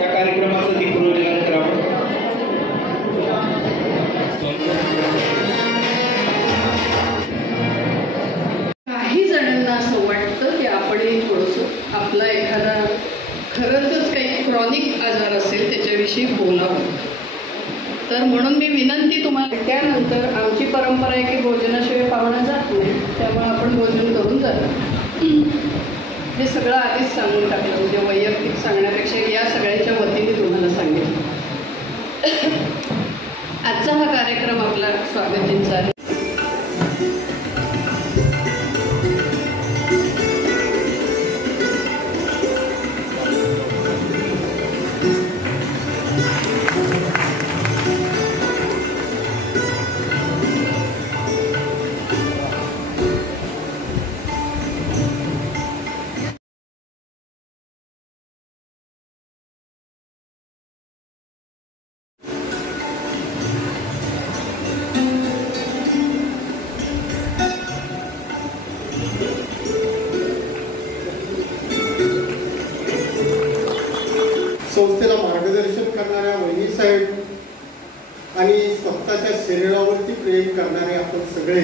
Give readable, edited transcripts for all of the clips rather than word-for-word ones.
या कार्यक्रमाचं दिग्दर्शन करावं. काही जणांना असं वाटतं की आपणही थोडंसं आपला एखादा खरंच काही क्रॉनिक आजार असेल त्याच्याविषयी बोलावं. तर म्हणून मी विनंती तुम्हाला, त्यानंतर आमची परंपरा आहे की भोजनाशिवाय पाहुणा जात नाही, त्यामुळे आपण भोजन करून जातो. हे सगळं आधीच सांगून टाकलं, म्हणजे वैयक्तिक सांगण्यापेक्षा या सगळ्यांच्या वतीने तुम्हाला सांगितलं. आजचा हा कार्यक्रम आपला स्वागतींचा आहे. संस्थेला मार्गदर्शन करणाऱ्या वहिनी साहेब आणि स्वतःच्या शरीरावरती प्रेम करणारे आपण सगळे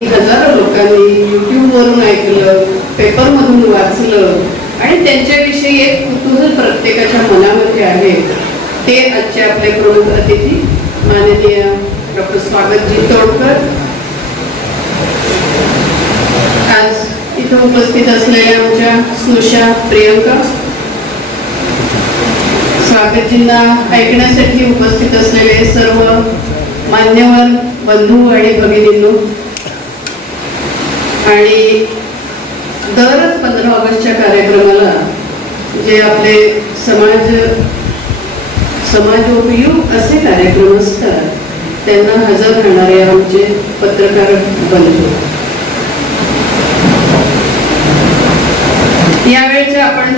हजारो लोकांनी यूट्यूबवरून ऐकलं, पेपरमधून वाचलं आणि त्यांच्याविषयी एक कुतूहल प्रत्येकाच्या मनामध्ये आहे. ते आजचे आपले प्रमुख अतिथी माननीय डॉक्टर स्वागतजी तोडकर, आज इथं उपस्थित असलेल्या आमच्या स्नुषा प्रियंका, स्वागतजींना ऐकण्यासाठी उपस्थित असलेले सर्व मान्यवर बंधू आणि भगिनींनो, आणि दरच 15 ऑगस्टच्या कार्यक्रमाला जे आपले समाजोपयोग असे कार्यक्रम असतात त्यांना हजर राहणारे आमचे पत्रकार बंधू, यावेळेचे आपण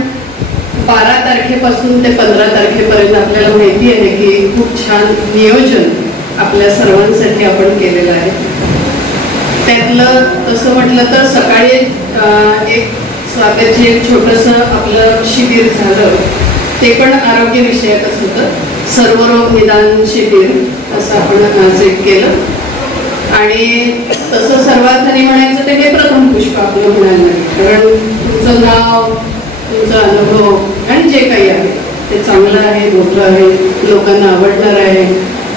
12 तारखेपासून ते 15 तारखेपर्यंत आपल्याला माहिती आहे की खूप छान नियोजन आपल्या सर्वांसाठी आपण केलेलं आहे. त्यातलं तसं म्हटलं तर सकाळी एक स्वागतची एक छोटंसं आपलं शिबिर झालं, ते पण आरोग्यविषयकच होतं. सर्वरोग निदान शिबिर असं आपण आज एक केलं. आणि तसं सर्वार्थाने म्हणायचं ते हे प्रथम पुष्प आपलं म्हणायला नाही, कारण तुमचं नाव, तुमचा अनुभव आणि जे काही आहे ते चांगलं आहे, मोठं आहे, लोकांना आवडणार आहे.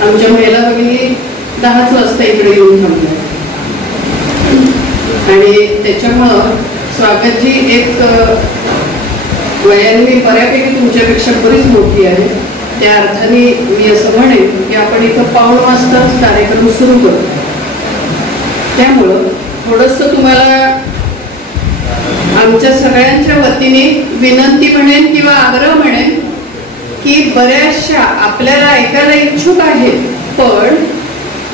आमच्या महिला भगिनी 10च वाजता इकडे येऊन थांबल्या आणि त्याच्यामुळं स्वागतजी एक वयाने बऱ्यापैकी तुमच्यापेक्षा बरीच मोठी आहे. त्या अर्थाने मी असं म्हणेन की आपण इथं 5 वाजता कार्यक्रम सुरू करू. त्यामुळं थोडंसं तुम्हाला आमच्या सगळ्यांच्या वतीने विनंती म्हणेन किंवा आग्रह म्हणेन की बऱ्याचशा आपल्याला ऐकायला इच्छुक आहेत, पण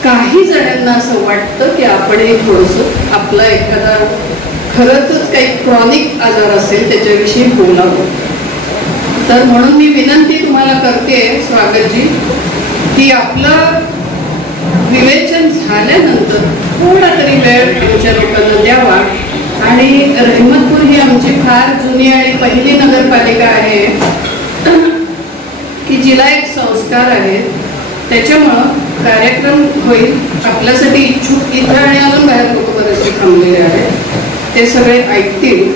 काही जणांना असं वाटतं की आपणही थोडंसं आपला एखादा खरंच काही क्रॉनिक आजार असेल त्याच्याविषयी बोलावं. तर म्हणून मी विनंती तुम्हाला करते स्वागतजी की आपलं विवेचन झाल्यानंतर थोडा तरी वेळ आमच्या लोकांना द्यावा. आणि रहमतपूर ही आमची फार जुनी आणि पहिली नगरपालिका आहे की जिला एक संस्कार आहे. त्याच्यामुळं कार्यक्रम होईल, आपल्यासाठी इच्छुक इथं आणि अजून बाहेर लोक बरेचसे थांबलेले आहेत, ते सगळे ऐकतील.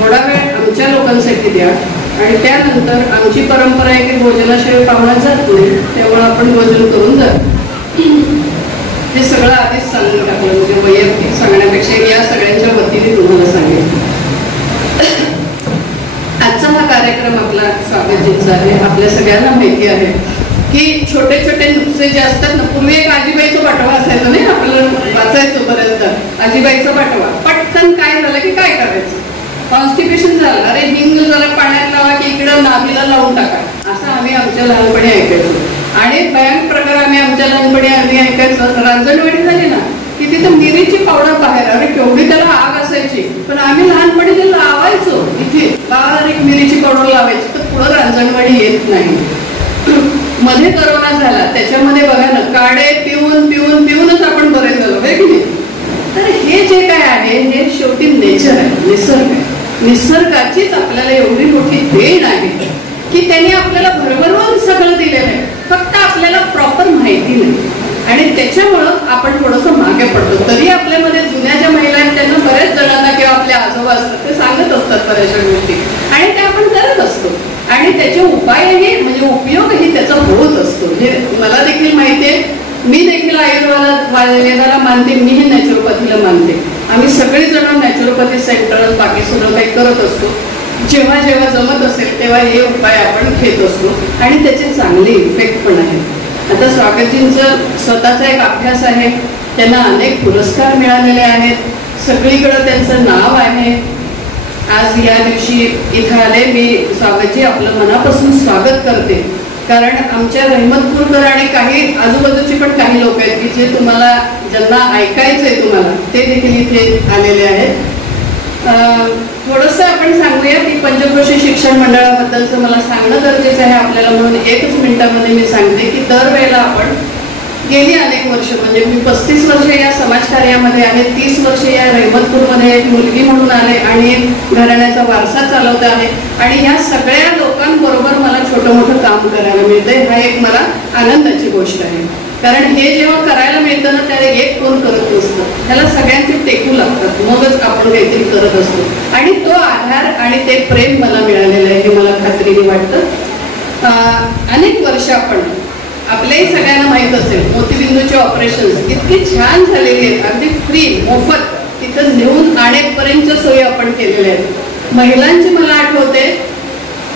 थोडा वेळ आमच्या लोकांसाठी द्या आणि त्यानंतर आमची परंपरा आहे की भोजनाशिवाय पाहुणा जात नाही, त्यामुळे आपण भोजन करून जातो. हे सगळं आधीच सांगून टाकलं, म्हणजे वैयक्तिक सांगण्यापेक्षा या सगळ्यांच्या वतीने तुम्हाला सांगेल. आजचा हा कार्यक्रम आपला स्वागतीचा आहे. आपल्या सगळ्यांना माहिती आहे की छोटे छोटे नुकसे जे असतात ना, पूर्वी एक आजीबाईचा पाठवा असायचा नाही, आपल्याला वाचायचो बऱ्याचदा आजीबाईचा पाठवा. पटकन काय झालं की काय करायचं, कॉन्स्टिपेशन झालं, अरे हिंग जरा पाण्यात लावा की इकडं नाभीला लावून टाका, असं आम्ही आमच्या लहानपणी ऐकायचो. आणि भयानक प्रकार आम्ही आमच्या लहानपणी ऐकायचो. रांजणवाडी झाली ना की तिथं मिरीची पावडर बाहेर, अरे केवढी त्याला आग असायची, पण आम्ही लहानपणी ते लावायचो, इथे बारीक मिरीची पावडर लावायची, तर पुढं रांजणवाडी येत नाही. मध्ये करोना झाला, त्याच्यामध्ये बघा ना, काढे पिऊन पिऊन पिऊनच आपण बरे झालो आहे की नाही. तर हे जे काय आहे हे शेवटी नेचर आहे, निसर्ग आहे. निसर्गाचीच आपल्याला एवढी मोठी देण आहे की त्यांनी आपल्याला भरभरून सगळं दिलेलं आहे, फक्त आपल्याला प्रॉपर माहिती नाही आणि त्याच्यामुळं आपण थोडंसं मागे पडतो. तरी आपल्यामध्ये जुन्या ज्या महिला आहेत त्यांना बऱ्याच जणांना किंवा आपले आजोबा असतात ते सांगत असतात बऱ्याचशा गोष्टी आणि त्या आपण करत असतो आणि त्याचे उपायही म्हणजे उपयोगही त्याचा होत असतो. हे मला देखील माहिती आहे. मी देखील आयुर्वेदाला मानते, मीही नॅचरोपॅथीला मानते. आम्ही सगळेजण नॅचरोपॅथी सेंटर बाकी सगळं काही करत असतो. जेव्हा जेव्हा जमत असेल तेव्हा हे उपाय आपण घेत असतो आणि त्याचे चांगले इफेक्ट पण आहेत. आता स्वागतजींचं स्वतःचा एक अभ्यास आहे, त्यांना अनेक पुरस्कार मिळालेले आहेत, सगळीकडे त्यांचं नाव आहे. आज या दिवशी इथं आले. मी स्वागतजी आपलं मनापासून स्वागत करते, कारण आमच्या रहमतपूरकर आणि काही आजूबाजूची पण काही लोक आहेत की जे तुम्हाला ज्यांना ऐकायचंय तुम्हाला ते देखील इथे आलेले आहेत. थोडंसं आपण सांगूया की पंचक्रोशी शिक्षण मंडळाबद्दलचं मला सांगणं गरजेचं आहे आपल्याला, म्हणून एकच मिनिटामध्ये मी सांगते की दरवेळेला आपण गेली अनेक वर्ष म्हणजे मी 35 वर्ष या समाजकार्यामध्ये आहे, 30 वर्ष या रहमतपूरमध्ये एक मुलगी म्हणून आले आणि एक घराण्याचा वारसा चालवत आहे आणि ह्या सगळ्या लोकांबरोबर मला छोटं मोठं काम करायला मिळतंय. हा एक मला आनंदाची गोष्ट आहे, कारण हे जेव्हा करायला मिळतं ना त्याला एक कोण करत नसतं, त्याला सगळ्यांचे टेकू लागतात, मगच आपण काहीतरी करत असतो आणि तो आधार आणि ते प्रेम मला मिळालेलं आहे हे मला खात्रीने वाटतं. अनेक वर्ष आपण आपल्याही सगळ्यांना माहित असेल मोतीबिंदूचे ऑपरेशन इतकी छान झालेली आहेत, अगदी फ्री मोफत तिथं नेऊन आणेपर्यंतच्या सोयी आपण केलेल्या आहेत. महिलांची मला आठवते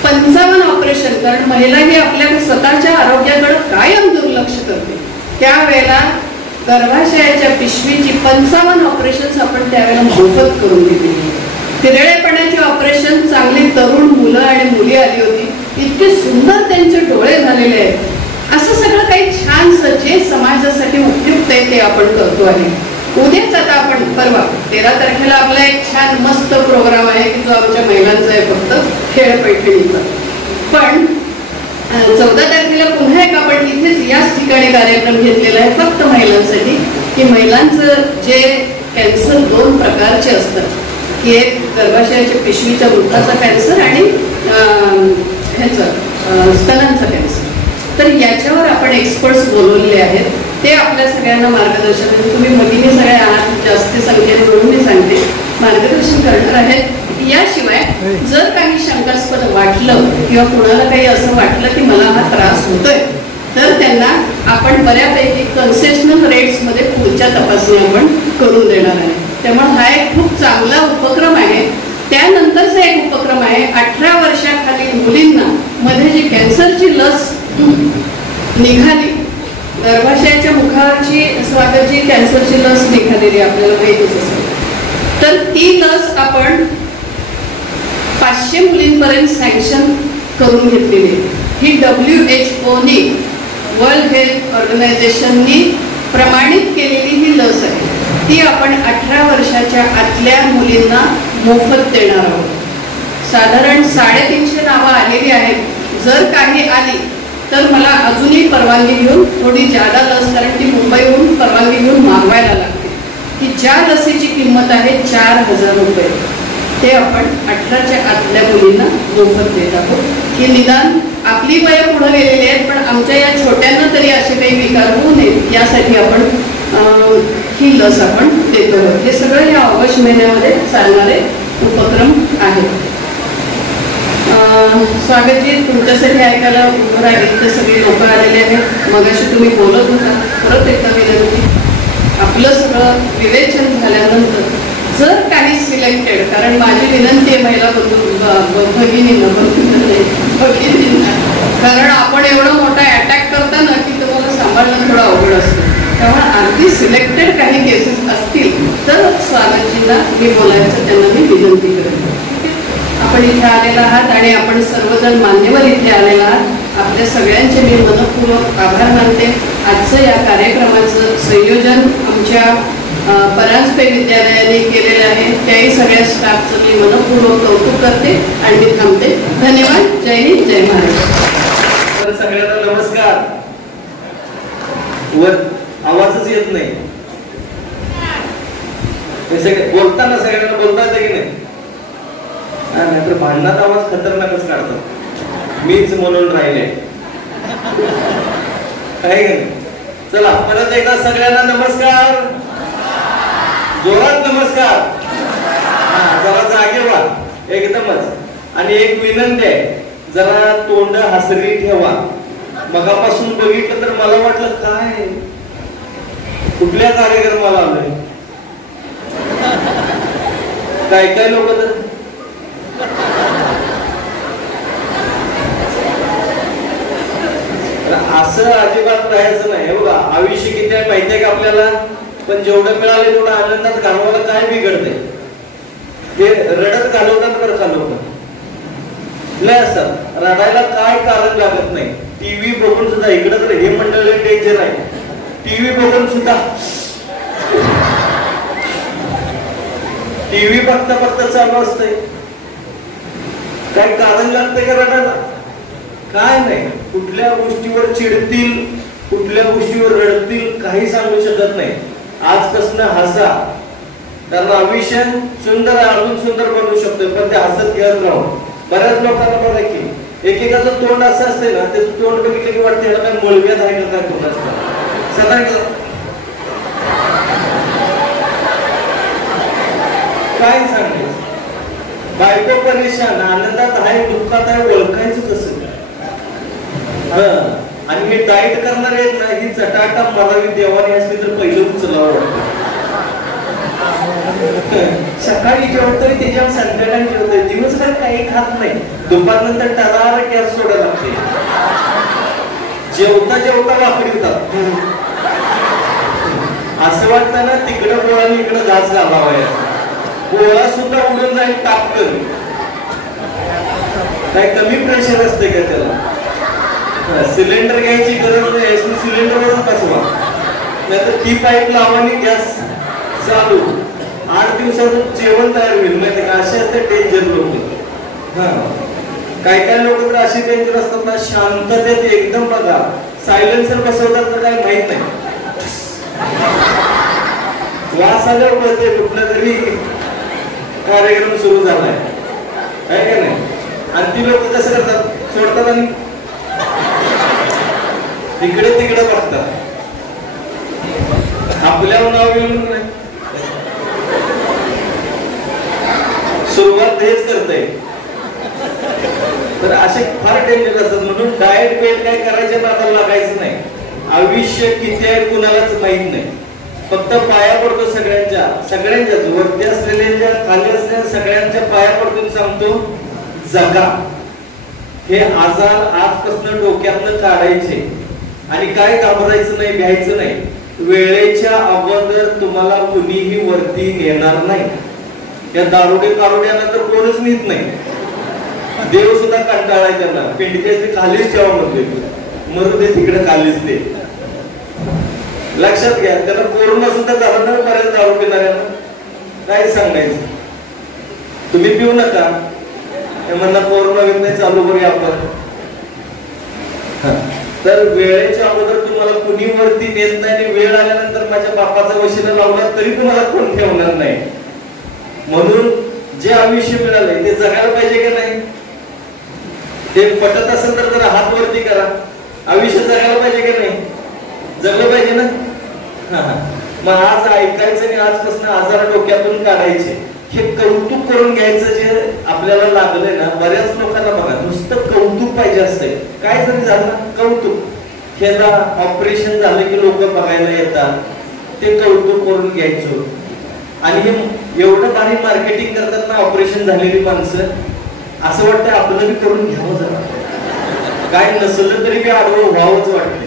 55 ऑपरेशन, कारण महिला ही आपल्या स्वतःच्या आरोग्याकडे कायम दुर्लक्ष करते. त्यावेळेला गर्भाशयाच्या पिशवीची 55 ऑपरेशन आपण त्यावेळेला मोफत करून दिली. तिरळेपणाची ऑपरेशन चांगली तरुण मुलं आणि मुली आली होती, इतके सुंदर त्यांचे डोळे झालेले आहेत. असं सगळं काही छानसं जे समाजासाठी उपयुक्त आहे ते आपण करतो आहे. उद्याच आता आपण परवा 13 तारखेला आपला एक छान मस्त प्रोग्राम आहे की जो आमच्या महिलांचा आहे फक्त खेळ पैठणीचा, पण 14 तारखेला पुन्हा एक आपण इथेच याच ठिकाणी कार्यक्रम घेतलेला आहे फक्त महिलांसाठी, की महिलांचं जे कॅन्सर 2 प्रकारचे असतात, की एक गर्भाशयाच्या पिशवीच्या मुखाचा कॅन्सर आणि ह्याचं स्तनांचा कॅन्सर. तर याच्यावर आपण एक्सपर्ट्स बोलवलेले आहेत, ते आपल्या सगळ्यांना मार्गदर्शन, तुम्ही मुलींनी सगळ्या आहात जास्त संख्येने म्हणून मी सांगते मार्गदर्शन करणार आहेत. याशिवाय जर काही शंकास्पद वाटलं किंवा कुणाला काही असं वाटलं की मला हा त्रास होतोय तर त्यांना आपण बऱ्यापैकी कन्सेशनल रेट्समध्ये पुढच्या तपासणी आपण करून देणार आहे. त्यामुळे हा एक खूप चांगला उपक्रम आहे. त्यानंतरचा एक उपक्रम आहे 18 वर्षाखालील मुलींना मध्ये जी कॅन्सरची लस निघाली, गर्भाशयाच्या मुखाची स्वागतची कॅन्सरची लस निघालेली आपल्याला माहितीच असेल, तर ती लस आपण 500 मुलींपर्यंत सँक्शन करून घेतलेली आहे. ही WHO वर्ल्ड हेल्थ ऑर्गनायझेशननी प्रमाणित केलेली ही लस आहे. ती आपण 18 वर्षाच्या आतल्या मुलींना मोफत देणार आहोत. साधारण 350 नावं आलेली आहेत. जर काही आली तर मला अजूनही परवानगी घेऊन थोडी जादा लस, कारण ती मुंबईहून परवानगी घेऊन मागवायला लागते, की ज्या लसीची किंमत आहे 4000 रुपये ते आपण 18च्या आतल्या मुलींना मोफत देत आहोत. की निदान आपली वय पुढे गेलेली आहेत पण आमच्या या छोट्यांना तरी असे काही विकार होऊ नयेत यासाठी आपण ही लस आपण देतो. हे सगळं या ऑगस्ट महिन्यामध्ये चालणारे उपक्रम आहेत. स्वागतजी, तुमच्यासाठी ऐकायला उभं राहिले तर सगळे लोक आलेले आहेत. मगाशी तुम्ही बोलत होता, परत एकदा विनंती, आपलं सगळं विवेचन झाल्यानंतर जर काही सिलेक्टेड, कारण माझी विनंती आहे महिला भगिनींना, कारण आपण एवढं मोठा अटॅक करताना की तुम्हाला सांभाळणं थोडं अवघड असतं, त्यामुळे अगदी सिलेक्टेड काही केसेस असतील तर स्वागतजींना मी बोलायचं त्यांना मी विनंती करते. आपण इथे आलेला आहात आणि आपण सर्वजण मान्यवर इथे आलेला आहात. आपल्या सगळ्यांचे मी मनपूर्वक आभार मानते. आजचं या कार्यक्रमाचं संयोजन आमच्या परांजपे विद्यालयाने केलेले आहे. त्याही सगळ्या स्टाफचं मी मनपूर्वक कौतुक करते आणि मी थांबते. धन्यवाद. जय हिंद, जय महाराष्ट्र. सगळ्यांना नमस्कार. वर आवाजच येत नाही. बोलताना सगळ्यांना बोलता येते की नाही? नाहीतर भांडणात आवाज खतरनाकच काढतो. मीच म्हणून राहिले काही नाही. चला परत एकदा सगळ्यांना नमस्कार, जोरात नमस्कार. हा जरा जागे व्हा एकदमच. आणि एक विनंती आहे, जरा तोंड हसरी ठेवा. मगापासून बघितलं तर मला वाटलं काय कुठल्या कार्यक्रमाला आलोय. काय काय लोक तर असं अजिबात राहायचं नाही. बघा आयुष्य किती आहे माहिती आहे का आपल्याला, पण जेवढं मिळाले तेवढं आनंदात घालवायला काय बिघडतंय. ते रडत घालवतात बरं का लोक लय असतात. रडायला काय कारण लागत नाही. टीव्ही बघून सुद्धा, इकडे तर हे मंडळ डेंजर आहे, टीव्ही बघून सुद्धा टीव्ही बघता बघता चालू असतंय. काय कारण लागतंय का रडायला? काय नाही. कुठल्या गोष्टीवर चिडतील, कुठल्या गोष्टीवर रडतील काही सांगू शकत नाही. आजपासून हसा, कारण आयुष्य सुंदर आहे, अजून सुंदर बनवू शकतोय, पण ते हसत घेत राहू. बऱ्याच लोकांना बघा की एकेकाचं तोंड असं असते ना, त्याचं तोंड बघितलं की वाटतं ह्याला काय मुळव्याध आहे का काय तोंड सदा काय सांगायचं. बायको परेशान, आनंदात आहे दुःखात आहे, ओळखायचं कसं? आणि हे डाएट करणार आहेत ना, ही चटाटा मरावी देवानी असली तर पहिलं उचलावं वाटतं. सकाळी जेवतोय त्याच्यावर संध्याकाळी जेवतोय, दिवसभर काही खात नाही, दुपारनंतर टरार गॅस सोडायला लागते. जेवता जेवता वाकडी होतात. असं वाटतं ना तिकडं गोळाने इकडं घास घालावा. गोळा सुद्धा उडून जाईल टापकन. काय कमी प्रेशर असते का त्याला? सिलेंडर घ्यायची गरज नाही, सिलेंडरवरच बसवा, नाहीतर ती पाईप लावा आणि गॅस चालू. 8 दिवसाचं जेवण तयार होईल माहिती का? असे असते डेंजर लोक. हा काय काय लोक तर अशी डेंजर असतात ना, शांततेत एकदम बघा सायलेन्सर बसवतात तर काही माहित नाही. वास आल्यावर कळते कुठला तरी कार्यक्रम सुरू झालाय आहे का नाही. आणि ती लोक कसं करतात, सोडतात आणि इकडे तिकडे बघतात. आपल्यावर नाव येऊन नाही, सुरुवात हेच करते. तर असे फार डेंजर असतात. म्हणून डाएट पेट काय करायच्या नादाला लागायचं नाही. आयुष्य किती आहे कुणालाच माहित नाही. फक्त पाया पडतो सगळ्यांच्या, सगळ्यांच्याच वरती असलेल्या खाली असलेल्या सगळ्यांच्या पाया पडतो. सांगतो जगा. हे आजार आजपासून डोक्यातनं काढायचे आणि काय घाबरायचं नाही, भ्यायचं नाही. वेळेच्या अगोदर तुम्हाला कुणीही वरती नेणार नाही. या दारुडे कारुड्यांना तर कोणच नेत नाही. देव सुद्धा कंटाळाय त्यांना, पिंडीच्या खालीच ठेवा म्हणतोय, मरू दे तिकडे खालीच दे. लक्षात घ्या, त्याला कोरोना सुद्धा झाला ना बऱ्याच दारू पिणाऱ्यांना. काय सांगायचं, तुम्ही पिऊ नका, म्हणला कोरोना विकणे चालू करूया आपण. तर वेळेच्या अगोदर तुम्हाला कुणी वरती नेत नाही. आणि वेळ आल्यानंतर माझ्या बापाचा वशिला लावला तरी तुम्हाला कोण ठेवणार नाही. म्हणून जे आयुष्य मिळालंय ते जगायला पाहिजे की नाही? ते पटत असेल तर जरा हात वरती करा. आयुष्य जगायला पाहिजे की नाही? जगलं पाहिजे ना. मग आज ऐकायचं आणि आजपासून आजार डोक्यातून काढायचे. हे कौतुक करून घ्यायचं जे आपल्याला लागलंय ना, बऱ्याच लोकांना बघा नुसतं कौतुक पाहिजे असतंय. काय जरी झालं कौतुक. ह्याला ऑपरेशन झालं की लोक बघायला येतात, ते कौतुक करून घ्यायचं. आणि हे एवढं भारी मार्केटिंग करतात ना ऑपरेशन झालेली माणसं, असं वाटतं आपलं बी करून घ्यावं जरा. काय नसलं तरी बी आडवं व्हावंच वाटते.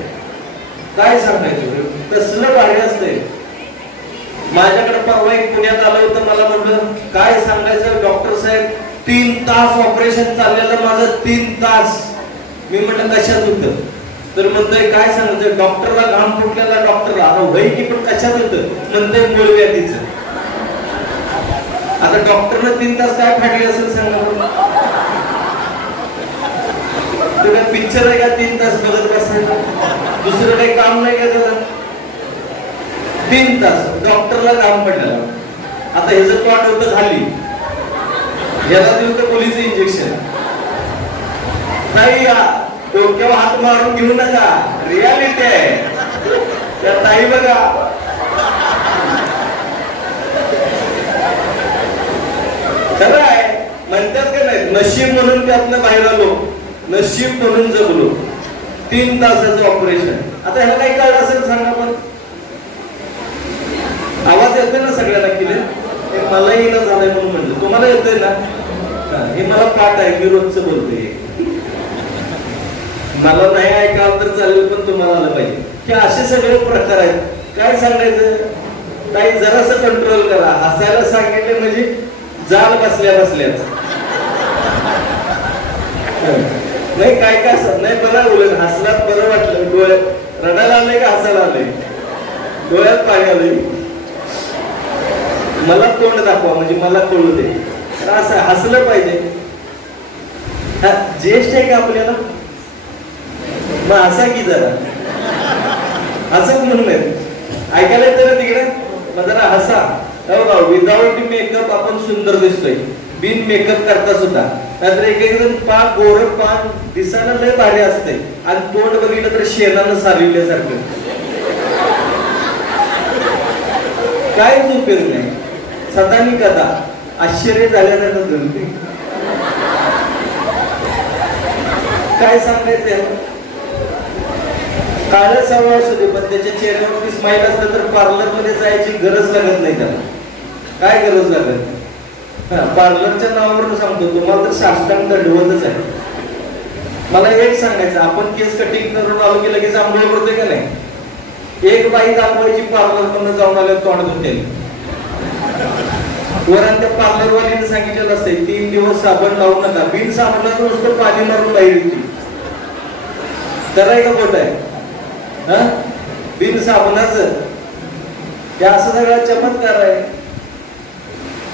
काय सांगायचं, कसलं भारी असतंय. माझ्याकडे परवा एक पुण्यात आलं होतं, मला म्हटलं काय सांगायचं डॉक्टर साहेब, 3 तास ऑपरेशन चाललेलं माझं, 3 तास. मी म्हटलं कशात होतं, तर म्हणतोय काय सांगायचं, डॉक्टरला घाम फुटलेला, डॉक्टरला. वय की पण कशात होतं, म्हणतोय मूळव्याधीचं. आता डॉक्टरनं 3 तास काय फाटले असेल सांगा. पिक्चर आहे का 3 तास बघत बसायचं, दुसरं काही काम नाही का त्याला. 3 तास डॉक्टरला काम पडलेलं. आता हे जर पाठ होतं खाली याला दिलं तर पोलीस इंजेक्शन नाही. डोक्यावर हात मारून घेऊ नका, रियालिटी आहे. त्या ताई बघा खरं आहे म्हणतात का नाही, नशीब म्हणून त्यातनं बाहेर आलो, नशीब म्हणून जगलो. 3 तासाचं ऑपरेशन. आता ह्याला काही कळलं असेल सांगा पण. आवाज येतोय ना सगळ्यांना क्लिअर? हे मलाही न झालंय म्हणून म्हणलं, तुम्हाला येतोय ना? हे मला पाठ आहे, मी रोजचं बोलतोय. मला नाही ऐकाल तर चालेल पण तुम्हाला आलं पाहिजे. हे असे सगळे प्रकार आहेत. काय सांगायचं ताई, जरासं कंट्रोल करा. हसायला सांगितले म्हणजे जाल बसल्या बसल्याच नाही. काय काय नाही बरं बोलेल, हसलात बरं वाटलं. डोळ्यात रडायला आलंय का हसायला आलंय? डोळ्यात पाणी आलंय. मला तोंड दाखवा म्हणजे मला कळू दे. असं हसलं पाहिजे. ज्येष्ठ आहे का आपल्याला? मग हसा की जरा, हसत म्हणून ऐकायला येतं ना तिकडे, मग जरा हसा. विदाउट मेकअप आपण सुंदर दिसतोय, बिन मेकअप करता सुद्धा. नाहीतर एक एक जण पान गोर पान दिसायला लय भारी असते आणि तोंड बघितलं तर शेणानं सारविल्यासारखं. काहीच उपयोग नाही. सदानी कदा आश्चर्य झाल्यानंतर घडते. काय सांगायचं? काळं सावळ असू दे पण त्याच्या चेहऱ्यावरती स्माईल असलं तर पार्लर मध्ये जायची गरज लागत नाही त्याला. काय गरज लागत? पार्लरच्या नावावरून सांगतो तुम्हाला तर साष्टांग दंडवतच आहे. मला एक सांगायचं, आपण केस कटिंग करून आलो की लगेच आंघोळ करतोय का नाही? एक बाई दाखवायची पार्लर मध्ये जाऊन आल्यावर तोंड धुते. वरण त्या पार्लरवालीने सांगितलेलं असते 3 दिवस साबण लावू नका, बिन साबणाचं नुसतं पाणी मारून बाहेर येते. कराय का खोट आहे? बिन साबणाचं हे असं सगळा चमत्कार आहे.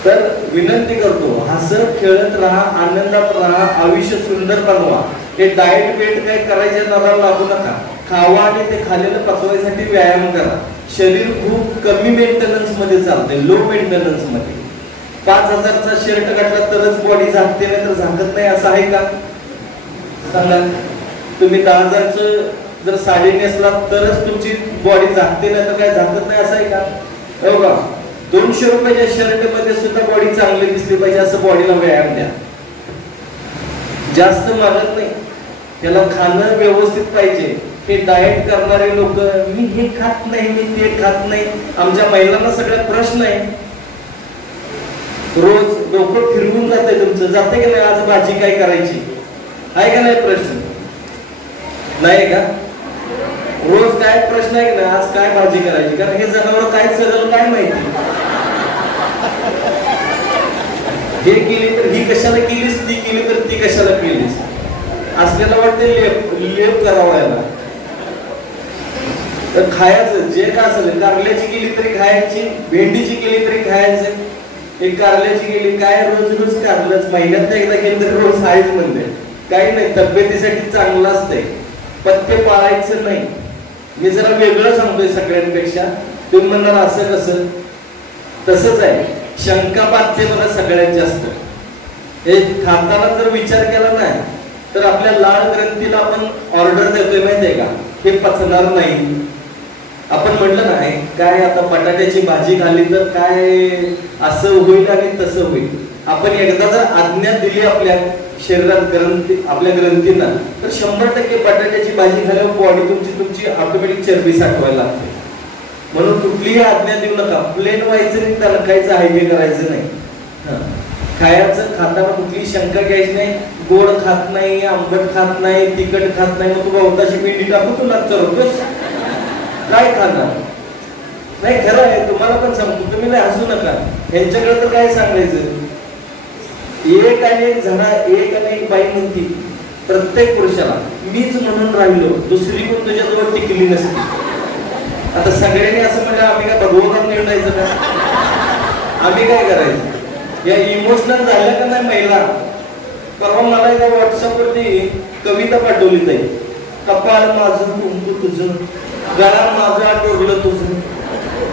तर विनंती करतो, हसत खेळत राहा, आनंदात राहा, आयुष्य सुंदर बनवा. हे डाएट वेट काय करायचे नादाला लागू नका. खावा आणि ते खाल्लेलं पचवायसाठी व्यायाम करा. शरीर खूप कमी मेंटेनन्स मध्ये चालते, लो मेंटेनन्स मध्ये. 5000चा शर्ट घातला तरच बॉडी झाकते, नाही तर झाकत नाही असं आहे का? सांगा. तुम्ही 10,000च जर साडी नेसलात तरच तुमची बॉडी झाकते, नाही तर काय झाकत नाही असं आहे का? हो का? 200 रुपयाच्या शर्ट मध्ये सुद्धा बॉडी चांगली दिसली पाहिजे, असं बॉडीला व्यायाम द्या. जास्त मागत नाही, त्याला खाणं व्यवस्थित पाहिजे. हे डाएट करणारे लोक, मी हे खात नाही, मी ते खात नाही. आमच्या महिलांना सगळ्या प्रश्न आहे. रोज डोकं फिरवून जाते तुमचं, जाते की नाही? आज भाजी काय करायची आहे का नाही? प्रश्न नाही का? रोज काय प्रश्न आहे की नाही? आज काय भाजी करायची? कारण हे जनावर काय सगळं काय माहिती. हे केली तर ही कशाला केलीस, ती केली तर ती कशाला केलीस. असल्याला वाटते लेप करावा याला. तर खायचं जे काय असेल, कारल्याची केली तरी खायची, भेंडीची केली तरी खायचं. एक कारल्याची केली काय रोज रोज कारलंच, महिन्यात एकदा केली तरी रोज खायच म्हणते. काही नाही, तब्येतीसाठी चांगलं असतंय. पथ्य पाळायचं नाही. मी जरा वेगळं सांगतोय सगळ्यांपेक्षा. तुम्ही म्हणणार असं कसं? तसंच आहे. शंका बाधते बघा सगळ्यात जास्त. हे खाताना जर विचार केला नाही तर आपल्या लाळ ग्रंथीला आपण ऑर्डर देतोय माहितीये का? हे पचणार नाही. आपण म्हटलं नाही काय आता बटाट्याची भाजी खाल्ली तर काय असं होईल आणि तसं होईल. आपण एकदा जर आज्ञा दिली आपल्या शरीरात ग्रंथी, आपल्या ग्रंथींना, तर 100% बटाट्याची भाजी खाल्यावर बॉडी तुमची ऑटोमॅटिक चरबी साठवायला लागते. म्हणून कुठलीही आज्ञा देऊ नका. प्लेन व्हायचं नाही, तळकायचं हायवे करायचं नाही. खायचं खाताना कुठलीही शंका घ्यायची नाही. गोड खात नाही, आंबट खात नाही, तिखट खात नाही, मग तू गवताची पिंडी टाकू तुला चरतोस काय खाणार नाही. खरं आहे, तुम्हाला पण सांगतो, तुम्ही नाही हसू नका. यांच्याकडे तर काय सांगायचं. एक आणि एक झाडा, एक आणि एक बाई म्हणती प्रत्येक पुरुषाला, मीच म्हणून राहिलो, दुसरी कोण तुझ्याजवळ टिकली नसती. आता सगळ्यांनी असं म्हणजे आम्ही काय भगवंताला निवडायचं का? आम्ही काय करायचं? या इमोशनल झाल्या का नाही महिला? परवा मला एका व्हॉट्सअपवरती कविता पाठवली ताई. कपाळ माझं कुंकू तुझं, गळा माझा डोरलं तुझं,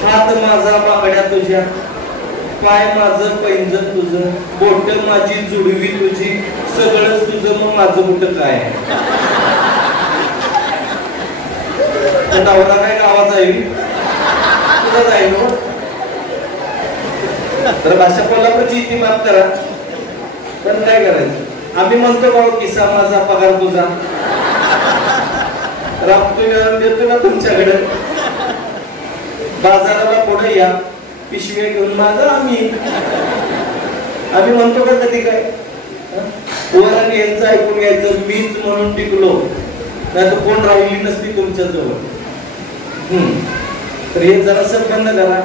हात माझा बाकड्या तुझ्या. पाय माझं पैंजण तुझं, बोट माझी जुडवी तुझी, सगळंच तुझं मग माझं कुठं काय. नवरा काय गावाचा आहे तुझाच आहे ना. तर भाषा कोल्हापूरची इथे माफ करा, पण काय करायचं. आम्ही म्हणतो भाऊ किस्सा माझा पगार तुझा, राबतोय देतो ना तुमच्याकडे. बाजाराला पुढे या, पिशवे घेऊन माझा आम्ही म्हणतो का कधी काय. वर यांचं ऐकून घ्यायचं, मीच म्हणून टिकलो, नाही तर कोण राहिली नसती तुमच्या जवळ. तर हे जरासं बंद करा.